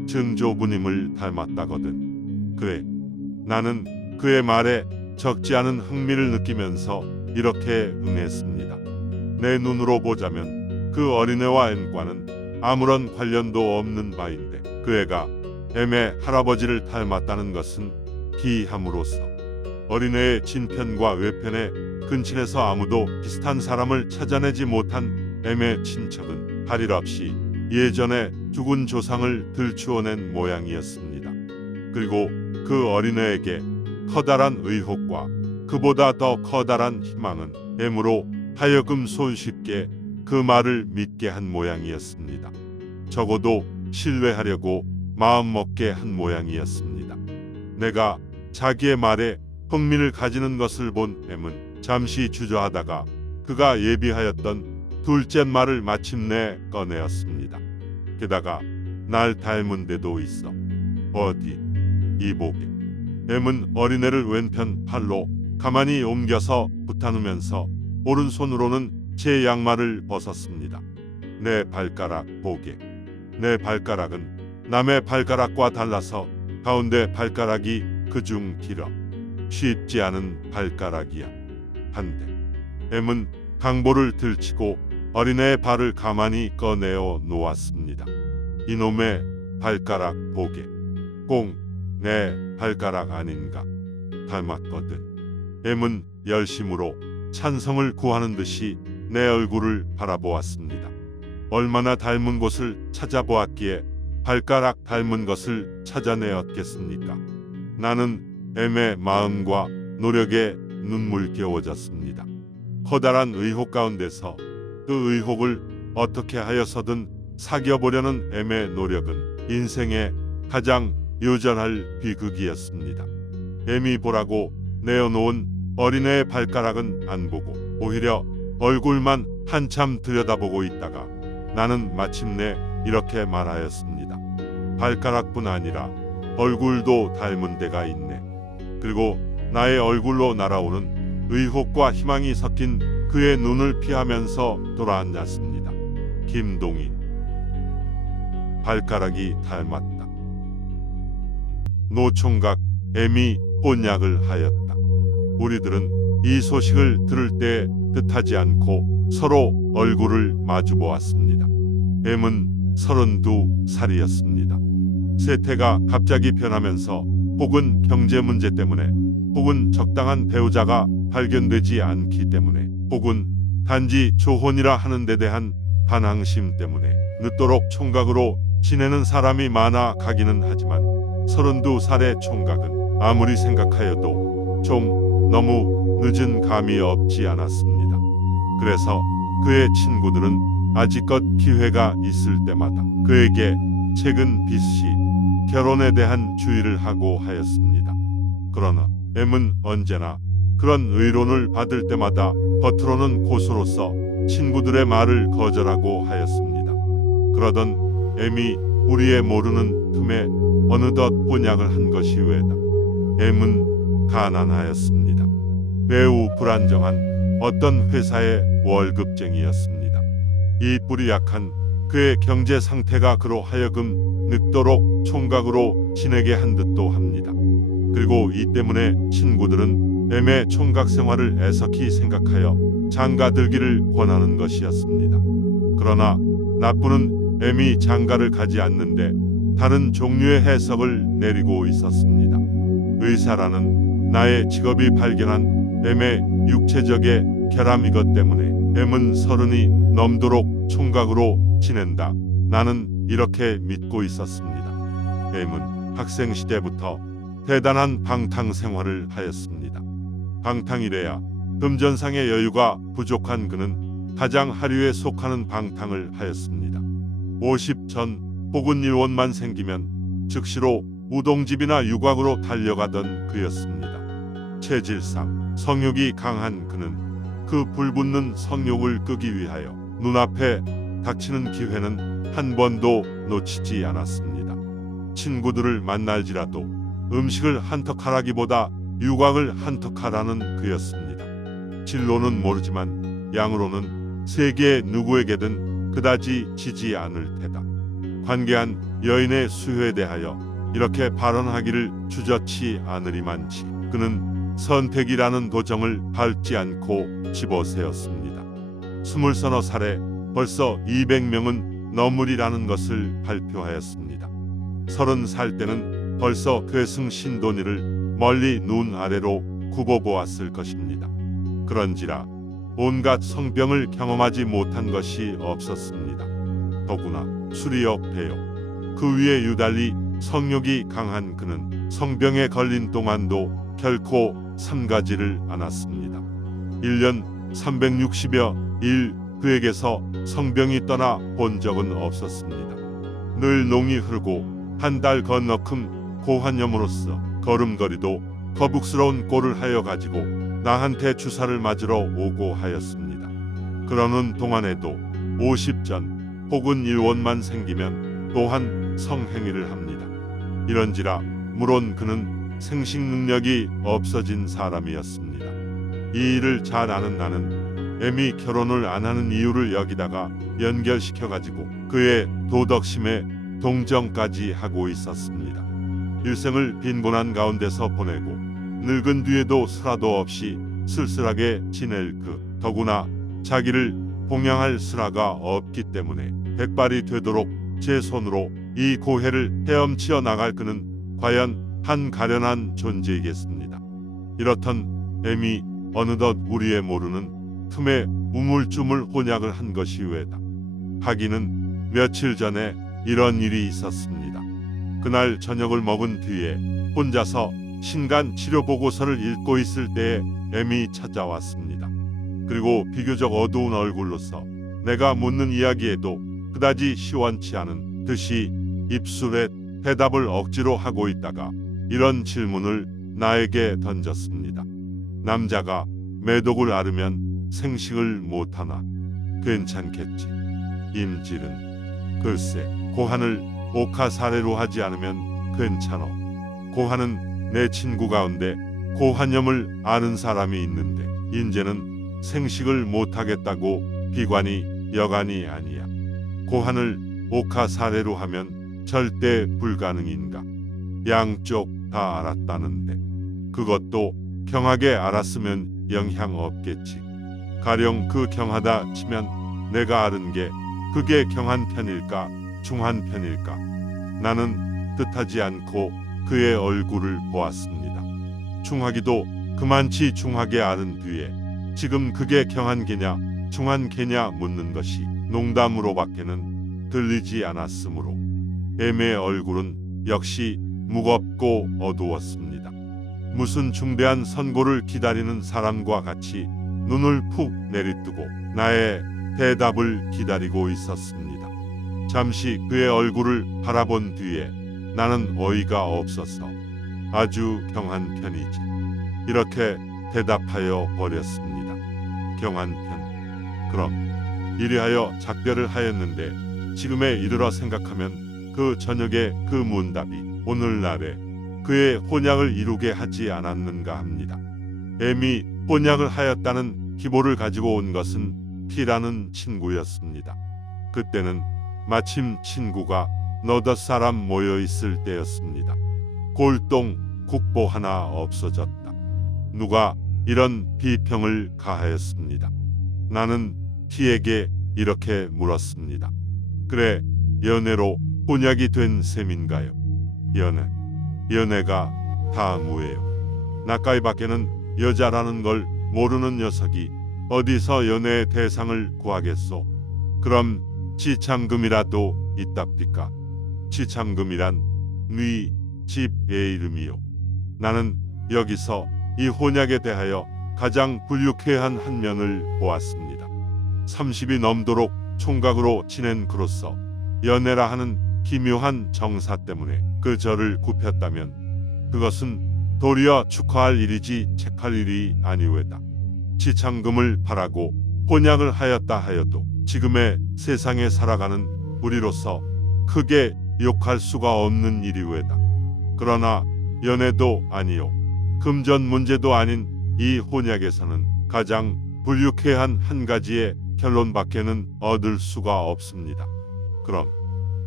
증조부님을 닮았다거든. 그래. 나는 그의 말에 적지 않은 흥미를 느끼면서 이렇게 응했습니다. 내 눈으로 보자면 그 어린애와 M과는 아무런 관련도 없는 바인데 그 애가 M의 할아버지를 닮았다는 것은 기이함으로써 어린애의 진편과 외편의 근친에서 아무도 비슷한 사람을 찾아내지 못한 M의 친척은 할 일 없이 예전에 죽은 조상을 들추어낸 모양이었습니다. 그리고 그 어린애에게 커다란 의혹과 그보다 더 커다란 희망은 M으로 하여금 손쉽게 그 말을 믿게 한 모양이었습니다. 적어도 신뢰하려고 마음먹게 한 모양이었습니다. 내가 자기의 말에 흥미를 가지는 것을 본 M은 잠시 주저하다가 그가 예비하였던 둘째 말을 마침내 꺼내었습니다. 게다가 날 닮은 데도 있어. 어디? 이보게. M은 어린애를 왼편 팔로 가만히 옮겨서 붙안으면서 오른손으로는 제 양말을 벗었습니다. 내 발가락 보게. 내 발가락은 남의 발가락과 달라서 가운데 발가락이 그중 길어. 쉽지 않은 발가락이야. 한데 M은 강보를 들치고 어린애의 발을 가만히 꺼내어 놓았습니다. 이놈의 발가락 보게. 꼭 내 발가락 아닌가. 닮았거든. M은 열심으로 찬성을 구하는 듯이 내 얼굴을 바라보았습니다. 얼마나 닮은 곳을 찾아보았기에 발가락 닮은 것을 찾아내었겠습니까? 나는 M의 마음과 노력에 눈물겨워졌습니다. 커다란 의혹 가운데서 그 의혹을 어떻게 하여서든 사겨보려는 M의 노력은 인생의 가장 요절할 비극이었습니다. M이 보라고 내어놓은 어린애의 발가락은 안 보고 오히려 얼굴만 한참 들여다보고 있다가 나는 마침내 이렇게 말하였습니다. 발가락뿐 아니라 얼굴도 닮은 데가 있네. 그리고 나의 얼굴로 날아오는 의혹과 희망이 섞인 그의 눈을 피하면서 돌아앉았습니다. 김동인. 발가락이 닮았다. 노총각 M이 혼약을 하였다. 우리들은 이 소식을 들을 때 뜻하지 않고 서로 얼굴을 마주보았습니다. M은 32살이었습니다. 세태가 갑자기 변하면서 혹은 경제 문제 때문에 혹은 적당한 배우자가 발견되지 않기 때문에 혹은 단지 조혼이라 하는 데 대한 반항심 때문에 늦도록 총각으로 지내는 사람이 많아 가기는 하지만 32살의 총각은 아무리 생각하여도 좀 너무 늦은 감이 없지 않았습니다. 그래서 그의 친구들은 아직껏 기회가 있을 때마다 그에게 책은 비슷이 결혼에 대한 주의를 하고 하였습니다. 그러나 M은 언제나 그런 의론을 받을 때마다 겉으로는 고수로서 친구들의 말을 거절하고 하였습니다. 그러던 M이 우리의 모르는 틈에 어느덧 혼약을 한 것이 왜다. M은 가난하였습니다. 매우 불안정한 어떤 회사의 월급쟁이였습니다. 이 뿔이 약한 그의 경제 상태가 그로 하여금 늙도록 총각으로 지내게 한 듯도 합니다. 그리고 이 때문에 친구들은 M의 총각 생활을 애석히 생각하여 장가들기를 권하는 것이었습니다. 그러나 나쁘는 M이 장가를 가지 않는데 다른 종류의 해석을 내리고 있었습니다. 의사라는 나의 직업이 발견한 M의 육체적의 결함 이것 때문에 M은 30이 넘도록 총각으로 지낸다. 나는 이렇게 믿고 있었습니다. M은 학생 시대부터 대단한 방탕 생활을 하였습니다. 방탕이래야 금전상의 여유가 부족한 그는 가장 하류에 속하는 방탕을 하였습니다. 50전 혹은 1원만 생기면 즉시로 우동집이나 유곽으로 달려가던 그였습니다. 체질상 성욕이 강한 그는 그 불붙는 성욕을 끄기 위하여 눈앞에 닥치는 기회는 한 번도 놓치지 않았습니다. 친구들을 만날지라도 음식을 한턱하라기보다 유곽을 한턱하라는 그였습니다. 진로는 모르지만 양으로는 세계 누구에게든 그다지 지지 않을 테다. 관계한 여인의 수효에 대하여 이렇게 발언하기를 주저치 않으리만치 그는 선택이라는 도정을 밟지 않고 집어세웠습니다. 20서너 살에 벌써 200명은 너물이라는 것을 발표하였습니다. 30살 때는 벌써 괴승 신도니를 멀리 눈 아래로 굽어보았을 것입니다. 그런지라 온갖 성병을 경험하지 못한 것이 없었습니다. 더구나 술이요 배요 그 위에 유달리 성욕이 강한 그는 성병에 걸린 동안도 결코 삼가지를 않았습니다. 1년 360여 일 그에게서 성병이 떠나 본 적은 없었습니다. 늘 농이 흐르고 한 달 건너큼 고환염으로써 걸음걸이도 거북스러운 꼴을 하여 가지고 나한테 주사를 맞으러 오고 하였습니다. 그러는 동안에도 50전 혹은 일원만 생기면 또한 성행위를 합니다. 이런지라 물론 그는 생식 능력이 없어진 사람이었습니다. 이 일을 잘 아는 나는 애미 결혼을 안 하는 이유를 여기다가 연결시켜 가지고 그의 도덕심에 동정까지 하고 있었습니다. 일생을 빈곤한 가운데서 보내고 늙은 뒤에도 슬라도 없이 쓸쓸하게 지낼 더구나 자기를 봉양할 슬라가 없기 때문에 백발이 되도록 제 손으로 이 고해를 헤엄치어 나갈 그는 과연 한 가련한 존재이겠습니다. 이렇던 애미 어느덧 우리의 모르는 틈에 우물쭈물 혼약을 한 것이 왜다. 하기는 며칠 전에 이런 일이 있었습니다. 그날 저녁을 먹은 뒤에 혼자서 신간 치료 보고서를 읽고 있을 때에 애미 찾아왔습니다. 그리고 비교적 어두운 얼굴로서 내가 묻는 이야기에도 그다지 시원치 않은 듯이 입술에 대답을 억지로 하고 있다가 이런 질문을 나에게 던졌습니다. 남자가 매독을 앓으면 생식을 못하나 괜찮겠지. 임질은 글쎄 고한을 옥하사례로 하지 않으면 괜찮어. 고한은 내 친구 가운데 고한염을 아는 사람이 있는데 인제는 생식을 못하겠다고 비관이 여간이 아니야. 고한을 옥하사례로 하면 절대 불가능인가. 양쪽 다 알았다는데 그것도 경하게 알았으면 영향 없겠지. 가령 그 경하다 치면 내가 아는 게 그게 경한 편일까 중한 편일까. 나는 뜻하지 않고 그의 얼굴을 보았습니다. 중하기도 그만치 중하게 아는 뒤에 지금 그게 경한 게냐 중한 게냐 묻는 것이 농담으로밖에는 들리지 않았으므로 애매의 얼굴은 역시 무겁고 어두웠습니다. 무슨 중대한 선고를 기다리는 사람과 같이 눈을 푹 내리뜨고 나의 대답을 기다리고 있었습니다. 잠시 그의 얼굴을 바라본 뒤에 나는 어이가 없어서 아주 경한 편이지 이렇게 대답하여 버렸습니다. 경한 편. 그럼 이리하여 작별을 하였는데 지금에 이르러 생각하면 그 저녁의 그 문답이 오늘날에 그의 혼약을 이루게 하지 않았는가 합니다. 애미 혼약을 하였다는 기보를 가지고 온 것은 피라는 친구였습니다. 그때는 마침 친구가 너댓 사람 모여 있을 때였습니다. 골동 국보 하나 없어졌다. 누가 이런 비평을 가하였습니다. 나는 T에게 이렇게 물었습니다. 그래, 연애로 혼약이 된 셈인가요? 연애가 다 무예요. 나까이밖에는 여자라는 걸 모르는 녀석이 어디서 연애의 대상을 구하겠소? 그럼 지창금이라도 있답니까? 지창금이란 네 집의 이름이요. 나는 여기서 이 혼약에 대하여 가장 불유쾌한 한 면을 보았습니다. 30이 넘도록 총각으로 지낸 그로서 연애라 하는 기묘한 정사 때문에 그 저를 굽혔다면 그것은 도리어 축하할 일이지 책할 일이 아니외다. 지창금을 바라고 혼약을 하였다 하여도 지금의 세상에 살아가는 우리로서 크게 욕할 수가 없는 일이외다. 그러나 연애도 아니요 금전 문제도 아닌 이 혼약에서는 가장 불유쾌한 한 가지의 결론밖에는 얻을 수가 없습니다. 그럼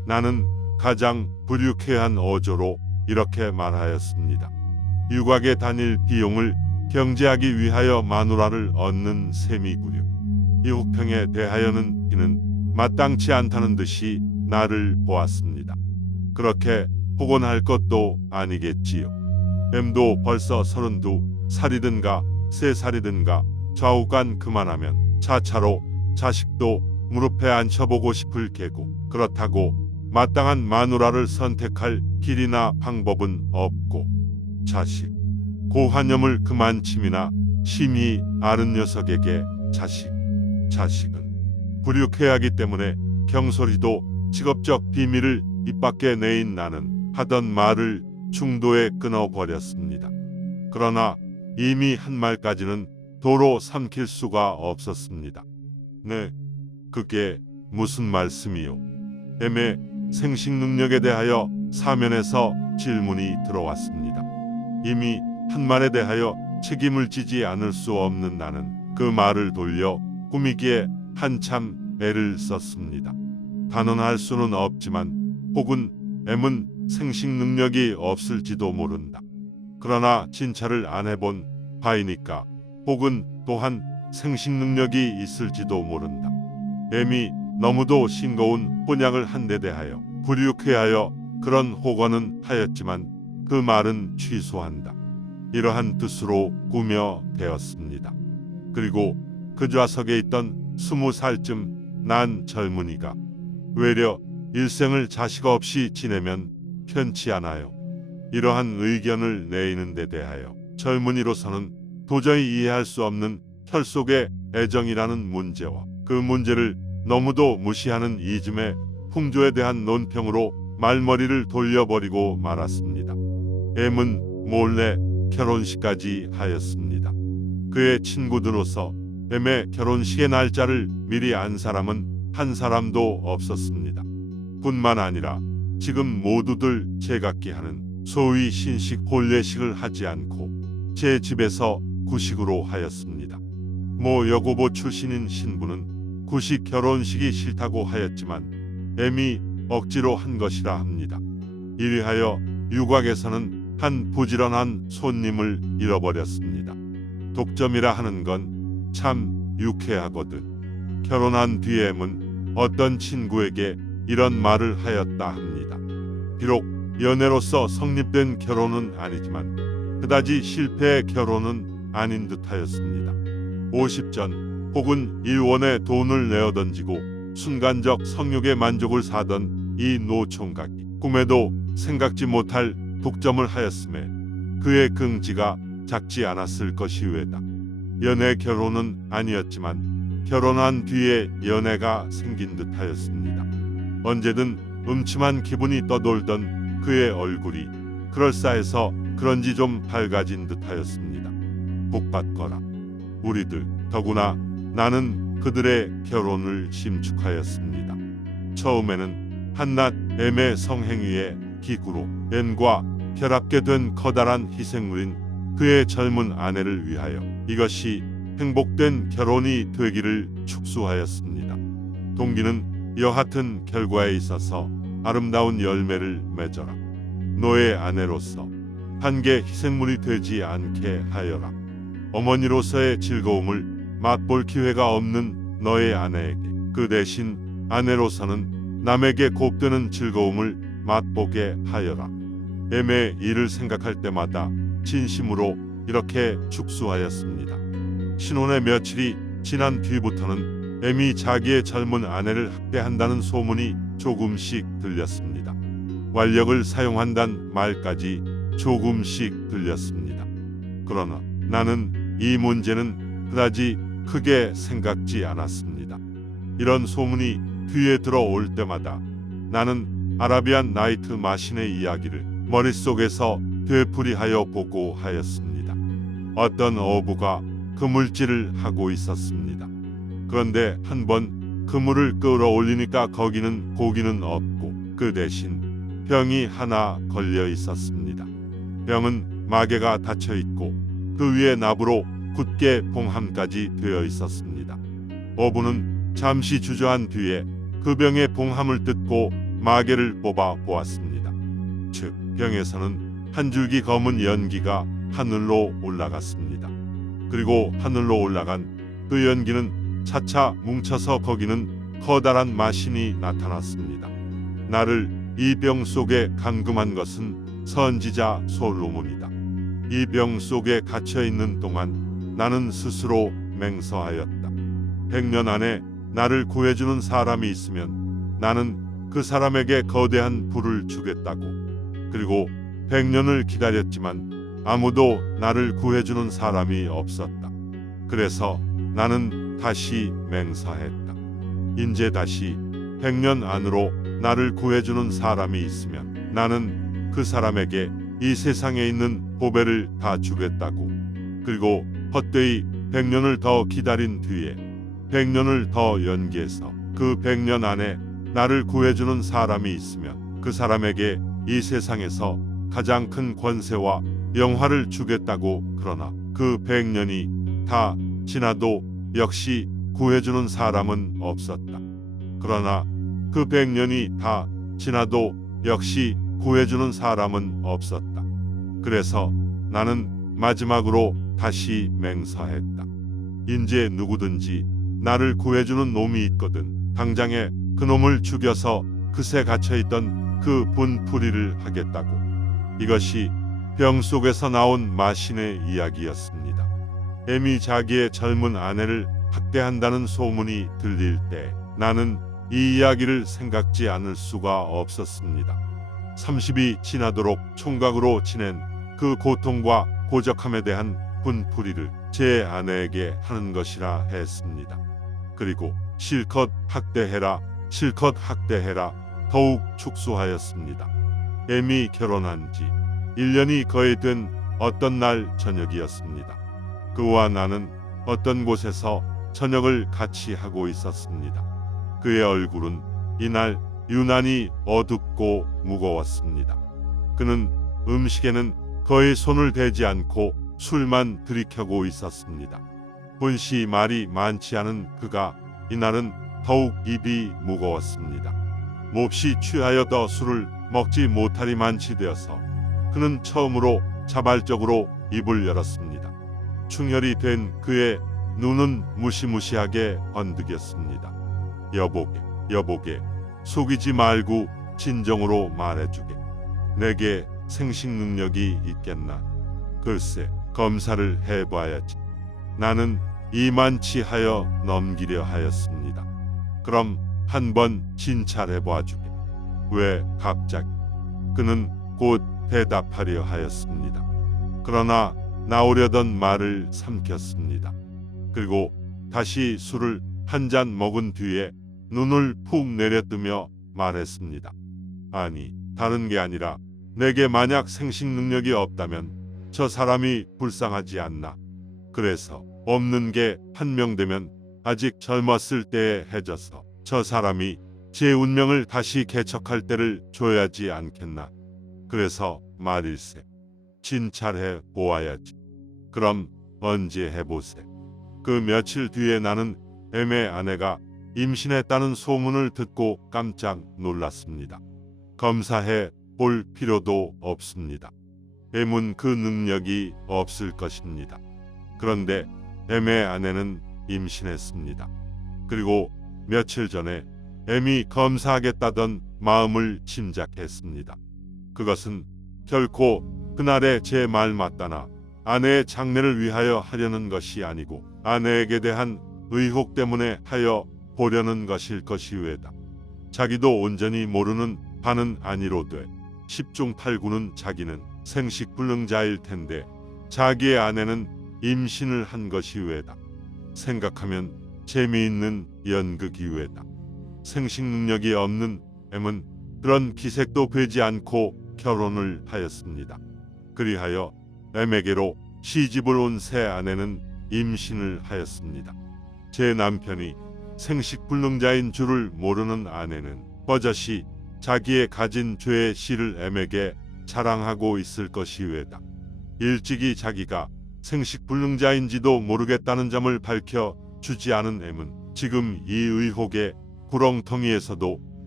나는 가장 불유쾌한 어조로 이렇게 말하였습니다. 유곽에 다닐 비용을 경제하기 위하여 마누라를 얻는 셈이구려. 이 혹평에 대하여는 이는 마땅치 않다는 듯이 나를 보았습니다. 그렇게 폭언할 것도 아니겠지요. 엠도 벌써 32살이든가 3살이든가 좌우간 그만하면 차차로 자식도 무릎에 앉혀보고 싶을 게고, 그렇다고 마땅한 마누라를 선택할 길이나 방법은 없고, 자식 고환염을 그만 침이나 심히 아는 녀석에게 자식은 불육해하기 때문에 경솔이도 직업적 비밀을 입 밖에 내인 나는 하던 말을 중도에 끊어버렸습니다. 그러나 이미 한 말까지는 도로 삼킬 수가 없었습니다. 네, 그게 무슨 말씀이요? M의 생식 능력에 대하여 사면에서 질문이 들어왔습니다. 이미 한 말에 대하여 책임을 지지 않을 수 없는 나는 그 말을 돌려 꾸미기에 한참 애를 썼습니다. 단언할 수는 없지만 혹은 M은 생식 능력이 없을지도 모른다. 그러나 진찰을 안 해본 바이니까 혹은 또한 생식 능력이 있을지도 모른다. M이 너무도 싱거운 혼약을 한 데 대하여 불유쾌하여 그런 호언은 하였지만 그 말은 취소한다. 이러한 뜻으로 꾸며되었습니다. 그리고 그 좌석에 있던 20살쯤 난 젊은이가 외려 일생을 자식 없이 지내면 편치 않아요. 이러한 의견을 내리는 데 대하여 젊은이로서는 도저히 이해할 수 없는 혈속의 애정이라는 문제와 그 문제를 너무도 무시하는 이즘의 풍조에 대한 논평으로 말머리를 돌려버리고 말았습니다. M은 몰래 결혼식까지 하였습니다. 그의 친구들로서 M의 결혼식의 날짜를 미리 안 사람은 한 사람도 없었습니다. 뿐만 아니라 지금 모두들 제각기 하는 소위 신식 혼례식을 하지 않고 제 집에서 구식으로 하였습니다. 모 여고보 출신인 신부는 구식 결혼식이 싫다고 하였지만 M이 억지로 한 것이라 합니다. 이리하여 유곽에서는 한 부지런한 손님을 잃어버렸습니다. 독점이라 하는 건 참 유쾌하거든. 결혼한 뒤에 M은 어떤 친구에게 이런 말을 하였다 합니다. 비록 연애로서 성립된 결혼은 아니지만 그다지 실패의 결혼은 아닌 듯하였습니다. 50전 혹은 1원의 돈을 내어 던지고 순간적 성욕의 만족을 사던 이 노총각이 꿈에도 생각지 못할 독점을 하였음에 그의 긍지가 작지 않았을 것이 외다. 연애 결혼은 아니었지만 결혼한 뒤에 연애가 생긴 듯하였습니다. 언제든 음침한 기분이 떠돌던 그의 얼굴이 그럴싸해서 그런지 좀 밝아진 듯하였습니다. 복받거라. 우리들, 더구나 나는 그들의 결혼을 심축하였습니다. 처음에는 한낱 M의 성행위의 기구로 N과 결합게 된 커다란 희생물인 그의 젊은 아내를 위하여 이것이 행복된 결혼이 되기를 축수하였습니다. 동기는 여하튼 결과에 있어서 아름다운 열매를 맺어라. 너의 아내로서 한계 희생물이 되지 않게 하여라. 어머니로서의 즐거움을 맛볼 기회가 없는 너의 아내에게 그 대신 아내로서는 남에게 곱되는 즐거움을 맛보게 하여라. M의 일을 생각할 때마다 진심으로 이렇게 축수하였습니다. 신혼의 며칠이 지난 뒤부터는 M이 자기의 젊은 아내를 학대한다는 소문이 조금씩 들렸습니다. 완력을 사용한다는 말까지 조금씩 들렸습니다. 그러나 나는 이 문제는 그다지 크게 생각지 않았습니다. 이런 소문이 귀에 들어올 때마다 나는 아라비안 나이트 마신의 이야기를 머릿속에서 되풀이하여 보고 하였습니다. 어떤 어부가 그물질을 하고 있었습니다. 그런데 한번 그물을 끌어올리니까 거기는 고기는 없고 그 대신 병이 하나 걸려 있었습니다. 병은 마개가 닫혀 있고 그 위에 나부로 굳게 봉함까지 되어 있었습니다. 어부는 잠시 주저한 뒤에 그 병의 봉함을 뜯고 마개를 뽑아 보았습니다. 즉 병에서는 한 줄기 검은 연기가 하늘로 올라갔습니다. 그리고 하늘로 올라간 그 연기는 차차 뭉쳐서 거기는 커다란 마신이 나타났습니다. 나를 이 병 속에 감금한 것은 선지자 솔로몬이다. 이 병 속에 갇혀 있는 동안 나는 스스로 맹서하였다. 100년 안에 나를 구해주는 사람이 있으면 나는 그 사람에게 거대한 부를 주겠다고. 그리고 100년을 기다렸지만 아무도 나를 구해주는 사람이 없었다. 그래서 나는 다시 맹서했다. 인제 다시 100년 안으로 나를 구해주는 사람이 있으면 나는 그 사람에게 이 세상에 있는 보배를 다 주겠다고. 그리고 헛되이 100년을 더 기다린 뒤에 100년을 더 연기해서 그 100년 안에 나를 구해주는 사람이 있으면 그 사람에게 이 세상에서 가장 큰 권세와 영화를 주겠다고. 그러나 그 100년이 다 지나도 역시 구해주는 사람은 없었다. 그러나 그 100년이 다 지나도 역시 구해주는 사람은 없었다. 그래서 나는 마지막으로 다시 맹서했다. 인제 누구든지 나를 구해주는 놈이 있거든 당장에 그 놈을 죽여서 그새 갇혀있던 그 분풀이를 하겠다고. 이것이 병 속에서 나온 마신의 이야기였습니다. 엠이 자기의 젊은 아내를 학대한다는 소문이 들릴 때 나는 이 이야기를 생각지 않을 수가 없었습니다. 30이 지나도록 총각으로 지낸 그 고통과 고적함에 대한 분풀이를 제 아내에게 하는 것이라 했습니다. 그리고 실컷 학대해라, 실컷 학대해라 더욱 축소하였습니다. 엠이 결혼한 지 1년이 거의 된 어떤 날 저녁이었습니다. 그와 나는 어떤 곳에서 저녁을 같이 하고 있었습니다. 그의 얼굴은 이날 유난히 어둡고 무거웠습니다. 그는 음식에는 거의 손을 대지 않고 술만 들이켜고 있었습니다. 본시 말이 많지 않은 그가 이날은 더욱 입이 무거웠습니다. 몹시 취하여도 술을 먹지 못하리 만치되어서 그는 처음으로 자발적으로 입을 열었습니다. 충혈이 된 그의 눈은 무시무시하게 번득였습니다. 여보게 속이지 말고 진정으로 말해주게. 내게 생식 능력이 있겠나? 글쎄 검사를 해봐야지. 나는 이만치하여 넘기려 하였습니다. 그럼 한번 진찰해봐주게. 왜 갑자기? 그는 곧 대답하려 하였습니다. 그러나 나오려던 말을 삼켰습니다. 그리고 다시 술을 한 잔 먹은 뒤에 눈을 푹 내려뜨며 말했습니다. 아니, 다른 게 아니라 내게 만약 생식 능력이 없다면 저 사람이 불쌍하지 않나. 그래서 없는 게 판명되면 아직 젊었을 때에 해져서 저 사람이 제 운명을 다시 개척할 때를 줘야지 않겠나. 그래서 말일세. 진찰해 보아야지. 그럼 언제 해보세. 그 며칠 뒤에 나는 엠의 아내가 임신했다는 소문을 듣고 깜짝 놀랐습니다. 검사해 볼 필요도 없습니다. 엠은 그 능력이 없을 것입니다. 그런데 엠의 아내는 임신했습니다. 그리고 며칠 전에 엠이 검사하겠다던 마음을 짐작했습니다. 그것은 결코 그날의 제 말 맞다나 아내의 장래를 위하여 하려는 것이 아니고 아내에게 대한 의혹 때문에 하여 보려는 것일 것이외다. 자기도 온전히 모르는 바는 아니로되 10중 8구는 자기는 생식불능자일 텐데 자기의 아내는 임신을 한 것이외다. 생각하면 재미있는 연극이외다. 생식 능력이 없는 M은 그런 기색도 배지 않고 결혼을 하였습니다. 그리하여 M에게로 시집을 온 새 아내는 임신을 하였습니다. 제 남편이 생식불능자인 줄을 모르는 아내는 버젓이 자기의 가진 죄의 씨를 M에게 자랑하고 있을 것이외다. 일찍이 자기가 생식불능자인지도 모르겠다는 점을 밝혀 주지 않은 M은 지금 이 의혹의 구렁텅이에서도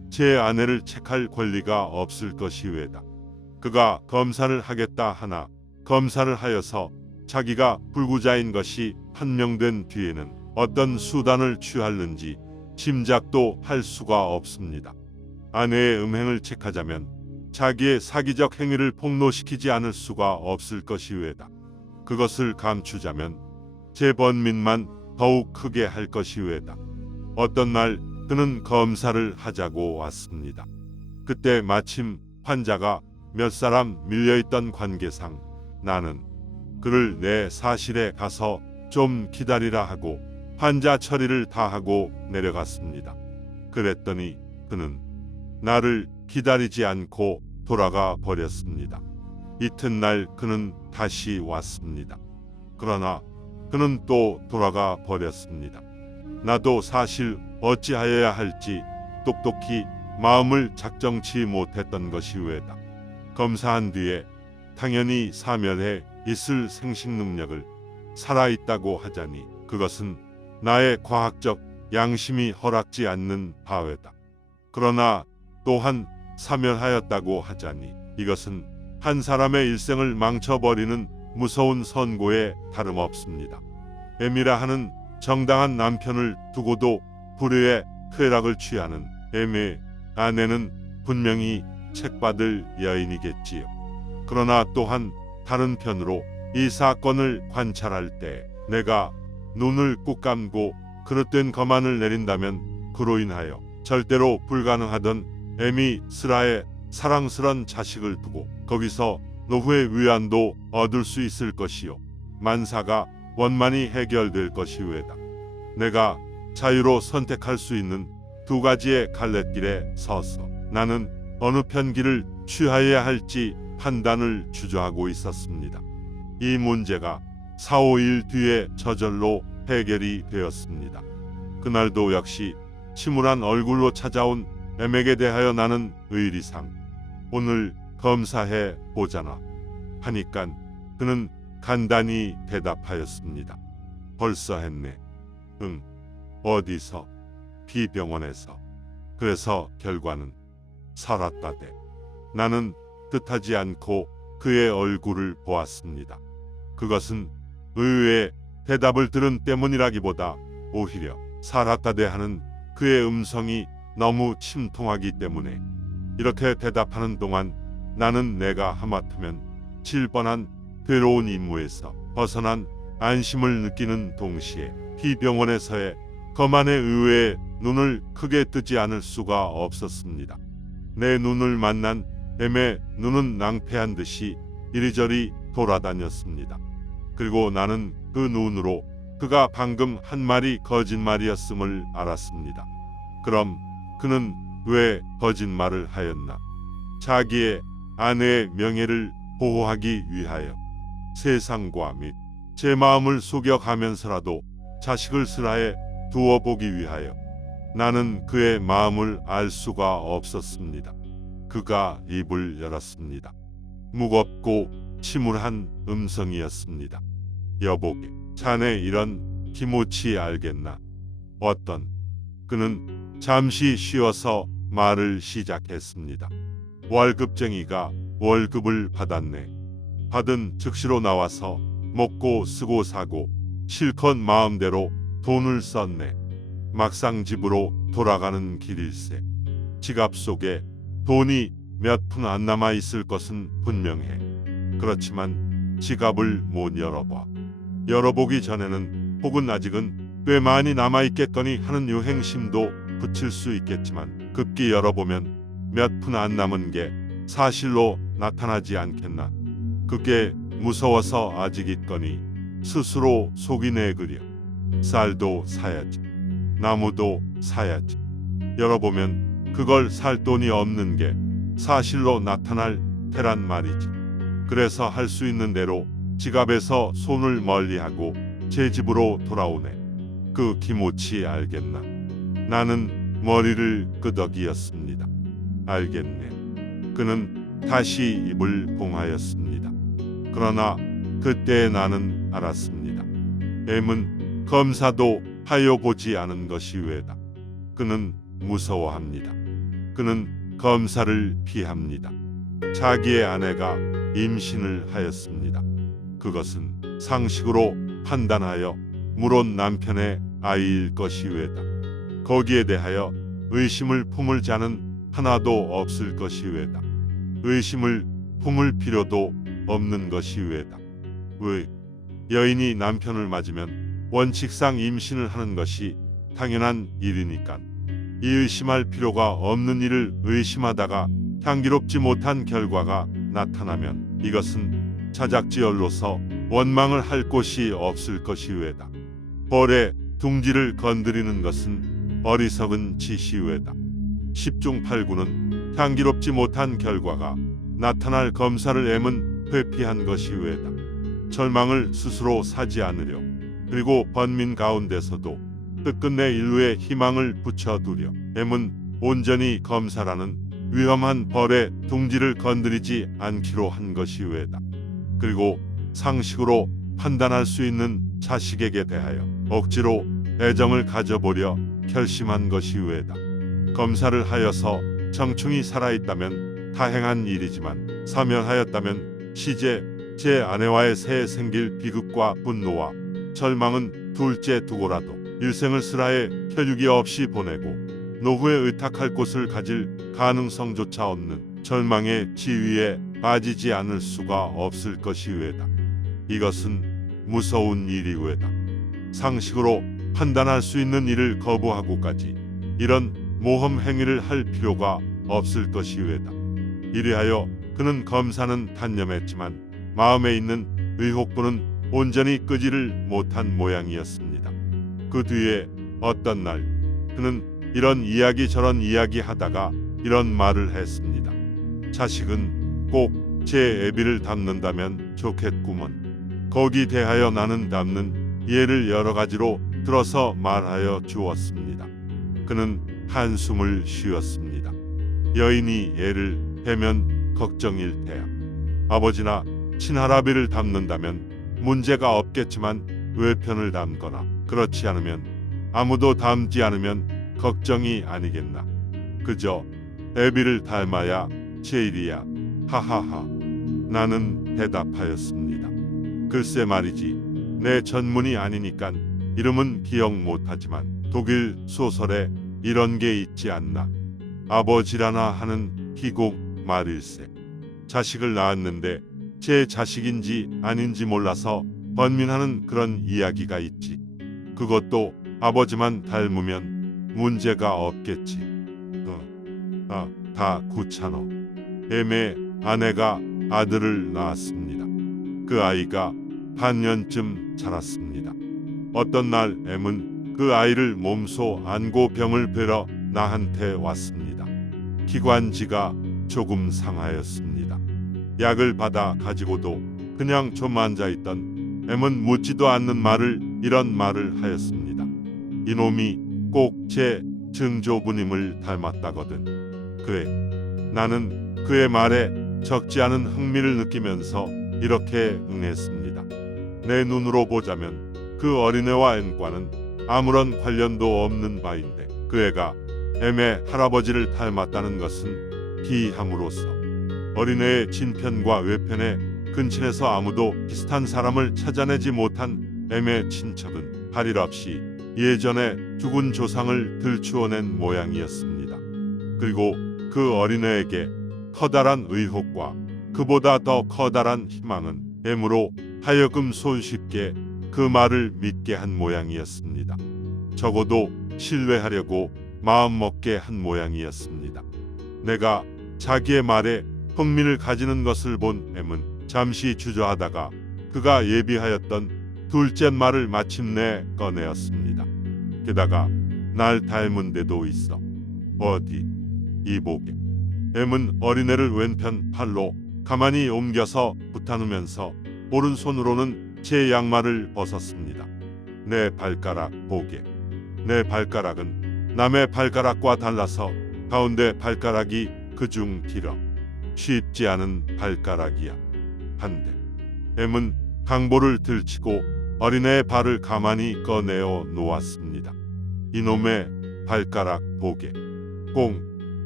제 아내를 책할 권리가 없을 것이 외다. 그가 검사를 하겠다 하나 검사를 하여서 자기가 불구자인 것이 판명된 뒤에는 어떤 수단을 취할는지 짐작도 할 수가 없습니다. 아내의 음행을 책하자면 자기의 사기적 행위를 폭로시키지 않을 수가 없을 것이 외다. 그것을 감추자면 제 번민만 더욱 크게 할 것이 외다. 어떤 날 그는 검사를 하자고 왔습니다. 그때 마침 환자가 몇 사람 밀려있던 관계상 나는 그를 내 사실에 가서 좀 기다리라 하고 환자 처리를 다 하고 내려갔습니다. 그랬더니 그는 나를 기다리지 않고 돌아가 버렸습니다. 이튿날 그는 다시 왔습니다. 그러나 그는 또 돌아가 버렸습니다. 나도 사실 어찌하여야 할지 똑똑히 마음을 작정치 못했던 것이 외다. 검사한 뒤에 당연히 사멸해 있을 생식 능력을 살아있다고 하자니 그것은 나의 과학적 양심이 허락지 않는 바외다. 그러나 또한 사멸하였다고 하자니 이것은 한 사람의 일생을 망쳐버리는 무서운 선고에 다름없습니다. M이라 하는 정당한 남편을 두고도 불의의 쾌락을 취하는 M의 아내는 분명히 책받을 여인이겠지요. 그러나 또한 다른 편으로 이 사건을 관찰할 때 내가 눈을 꾹 감고 그릇된 거만을 내린다면 그로 인하여 절대로 불가능하던 M이 슬하의 사랑스런 자식을 두고 거기서 노후의 위안도 얻을 수 있을 것이요 만사가 원만히 해결될 것이 외다. 내가 자유로 선택할 수 있는 두 가지의 갈래길에 서서 나는 어느 편길을 취하여야 할지 판단을 주저하고 있었습니다. 이 문제가 4, 5일 뒤에 저절로 해결이 되었습니다. 그날도 역시 침울한 얼굴로 찾아온 M에게 대하여 나는 의리상 오늘 검사해 보자나 하니깐 그는 간단히 대답하였습니다. 벌써 했네. 응. 어디서? B병원에서. 그래서 결과는 살았다대. 나는 뜻하지 않고 그의 얼굴을 보았습니다. 그것은 의외의 대답을 들은 때문이라기보다 오히려 살았다대 하는 그의 음성이 너무 침통하기 때문에 이렇게 대답하는 동안 나는 내가 하마터면 질 뻔한 괴로운 임무에서 벗어난 안심을 느끼는 동시에 B병원에서의 거만의 의외에 눈을 크게 뜨지 않을 수가 없었습니다. 내 눈을 만난 M의 눈은 낭패한 듯이 이리저리 돌아다녔습니다. 그리고 나는 그 눈으로 그가 방금 한 말이 거짓말이었음을 알았습니다. 그럼 그는 왜 거짓말을 하였나? 자기의 아내의 명예를 보호하기 위하여 세상과 및 제 마음을 속여가면서라도 자식을 슬하에 두어보기 위하여 나는 그의 마음을 알 수가 없었습니다. 그가 입을 열었습니다. 무겁고 침울한 음성이었습니다. 여보게, 자네 이런 기모치 알겠나? 어떤? 그는 잠시 쉬어서 말을 시작했습니다. 월급쟁이가 월급을 받았네. 받은 즉시로 나와서 먹고 쓰고 사고 실컷 마음대로 돈을 썼네. 막상 집으로 돌아가는 길일세. 지갑 속에 돈이 몇 푼 안 남아 있을 것은 분명해. 그렇지만 지갑을 못 열어봐. 열어보기 전에는 혹은 아직은 꽤 많이 남아 있겠거니 하는 유행심도 붙일 수 있겠지만 급기 열어보면 몇 푼 안 남은 게 사실로 나타나지 않겠나. 그게 무서워서 아직 있거니 스스로 속이 내그려. 쌀도 사야지. 나무도 사야지. 열어보면 그걸 살 돈이 없는 게 사실로 나타날 테란 말이지. 그래서 할 수 있는 대로 지갑에서 손을 멀리하고 제 집으로 돌아오네. 그 기모치 알겠나? 나는 머리를 끄덕이었습니다. 알겠네. 그는 다시 입을 봉하였습니다. 그러나 그때 나는 알았습니다. M은 검사도 하여 보지 않은 것이 외다. 그는 무서워합니다. 그는 검사를 피합니다. 자기의 아내가 임신을 하였습니다. 그것은 상식으로 판단하여 물론 남편의 아이일 것이 외다. 거기에 대하여 의심을 품을 자는 하나도 없을 것이 외다. 의심을 품을 필요도 없는 것이 외다. 왜? 여인이 남편을 맞으면 원칙상 임신을 하는 것이 당연한 일이니까. 이 의심할 필요가 없는 일을 의심하다가 향기롭지 못한 결과가 나타나면 이것은 자작지얼로서 원망을 할 곳이 없을 것이 외다. 벌의 둥지를 건드리는 것은 어리석은 짓이 외다. 10중 8구는 향기롭지 못한 결과가 나타날 검사를 애문 회피한 것이 외다. 절망을 스스로 사지 않으려 그리고 번민 가운데서도 끝끝내 인류의 희망을 붙여두려 애문 온전히 검사라는 위험한 벌의 둥지를 건드리지 않기로 한 것이 외다. 그리고 상식으로 판단할 수 있는 자식에게 대하여 억지로 애정을 가져보려 결심한 것이 외다. 검사를 하여서 청충이 살아있다면 다행한 일이지만 사면하였다면 시제 제 아내와의 새에 생길 비극과 분노와 절망은 둘째 두고라도 일생을 슬하에 혈육이 없이 보내고 노후에 의탁할 곳을 가질 가능성조차 없는 절망의 지위에 빠지지 않을 수가 없을 것이 외다. 이것은 무서운 일이 외다. 상식으로 판단할 수 있는 일을 거부하고까지 이런 모험 행위를 할 필요가 없을 것이 외다. 이리하여 그는 검사는 단념했지만 마음에 있는 의혹부는 온전히 끄지를 못한 모양이었습니다. 그 뒤에 어떤 날 그는 이런 이야기 저런 이야기 하다가 이런 말을 했습니다. 자식은 꼭 제 애비를 닮는다면 좋겠구먼. 거기 대하여 나는 닮는 예를 여러 가지로 들어서 말하여 주었습니다. 그는 한숨을 쉬었습니다. 여인이 애를 대면 걱정일 테야. 아버지나 친할아비를 닮는다면 문제가 없겠지만 외편을 닮거나 그렇지 않으면 아무도 닮지 않으면 걱정이 아니겠나. 그저 애비를 닮아야 제일이야. 하하하. 나는 대답하였습니다. 글쎄 말이지. 내 전문이 아니니깐 이름은 기억 못하지만 독일 소설에 이런 게 있지 않나. 아버지라나 하는 희곡 말일세. 자식을 낳았는데 제 자식인지 아닌지 몰라서 번민하는 그런 이야기가 있지. 그것도 아버지만 닮으면 문제가 없겠지. 다 구차노. 애매 아내가 아들을 낳았습니다. 그 아이가 반년쯤 자랐습니다. 어떤 날 M은 그 아이를 몸소 안고 병을 뵈러 나한테 왔습니다. 기관지가 조금 상하였습니다. 약을 받아 가지고도 그냥 좀 앉아있던 M은 묻지도 않는 말을 이런 말을 하였습니다. 이놈이 꼭 제 증조부님을 닮았다거든. 그래. 나는 그의 말에 적지 않은 흥미를 느끼면서 이렇게 응했습니다. 내 눈으로 보자면 그 어린애와 N과는 아무런 관련도 없는 바인데 그 애가 M의 할아버지를 닮았다는 것은 기함으로써 어린애의 진편과 외편의 근친에서 아무도 비슷한 사람을 찾아내지 못한 M의 친척은 할 일 없이 예전에 죽은 조상을 들추어낸 모양이었습니다. 그리고 그 어린애에게 커다란 의혹과 그보다 더 커다란 희망은 M으로 하여금 손쉽게 그 말을 믿게 한 모양이었습니다. 적어도 신뢰하려고 마음먹게 한 모양이었습니다. 내가 자기의 말에 흥미를 가지는 것을 본 M은 잠시 주저하다가 그가 예비하였던 둘째 말을 마침내 꺼내었습니다. 게다가 날 닮은 데도 있어. 어디? 이보게. M은 어린애를 왼편 팔로 가만히 옮겨서 붙안으면서 오른손으로는 제 양말을 벗었습니다. 내 발가락 보게. 내 발가락은 남의 발가락과 달라서 가운데 발가락이 그중 길어. 쉽지 않은 발가락이야. 한데 M은 강보를 들치고 어린애의 발을 가만히 꺼내어 놓았습니다. 이놈의 발가락 보게. 꽁.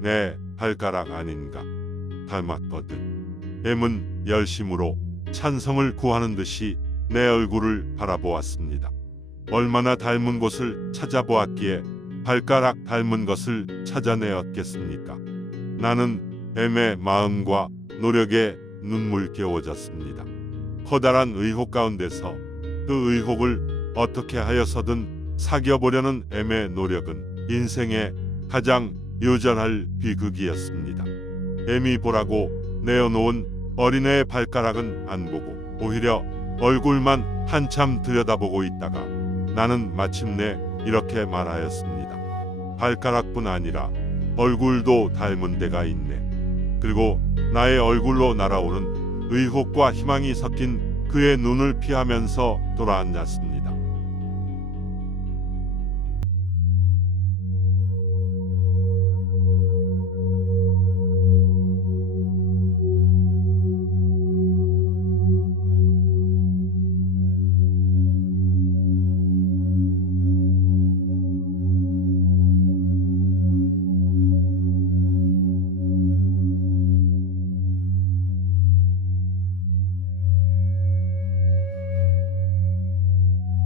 내 발가락 아닌가 닮았거든. M은 열심으로 찬성을 구하는 듯이 내 얼굴을 바라보았습니다. 얼마나 닮은 곳을 찾아보았기에 발가락 닮은 것을 찾아내었겠습니까? 나는 M의 마음과 노력에 눈물겨워졌습니다. 커다란 의혹 가운데서 그 의혹을 어떻게 하여서든 사겨보려는 M의 노력은 인생의 가장 요절할 비극이었습니다. M이 보라고 내어놓은 어린애의 발가락은 안 보고 오히려 얼굴만 한참 들여다보고 있다가 나는 마침내 이렇게 말하였습니다. 발가락뿐 아니라 얼굴도 닮은 데가 있네. 그리고 나의 얼굴로 날아오는 의혹과 희망이 섞인 그의 눈을 피하면서 돌아앉았습니다.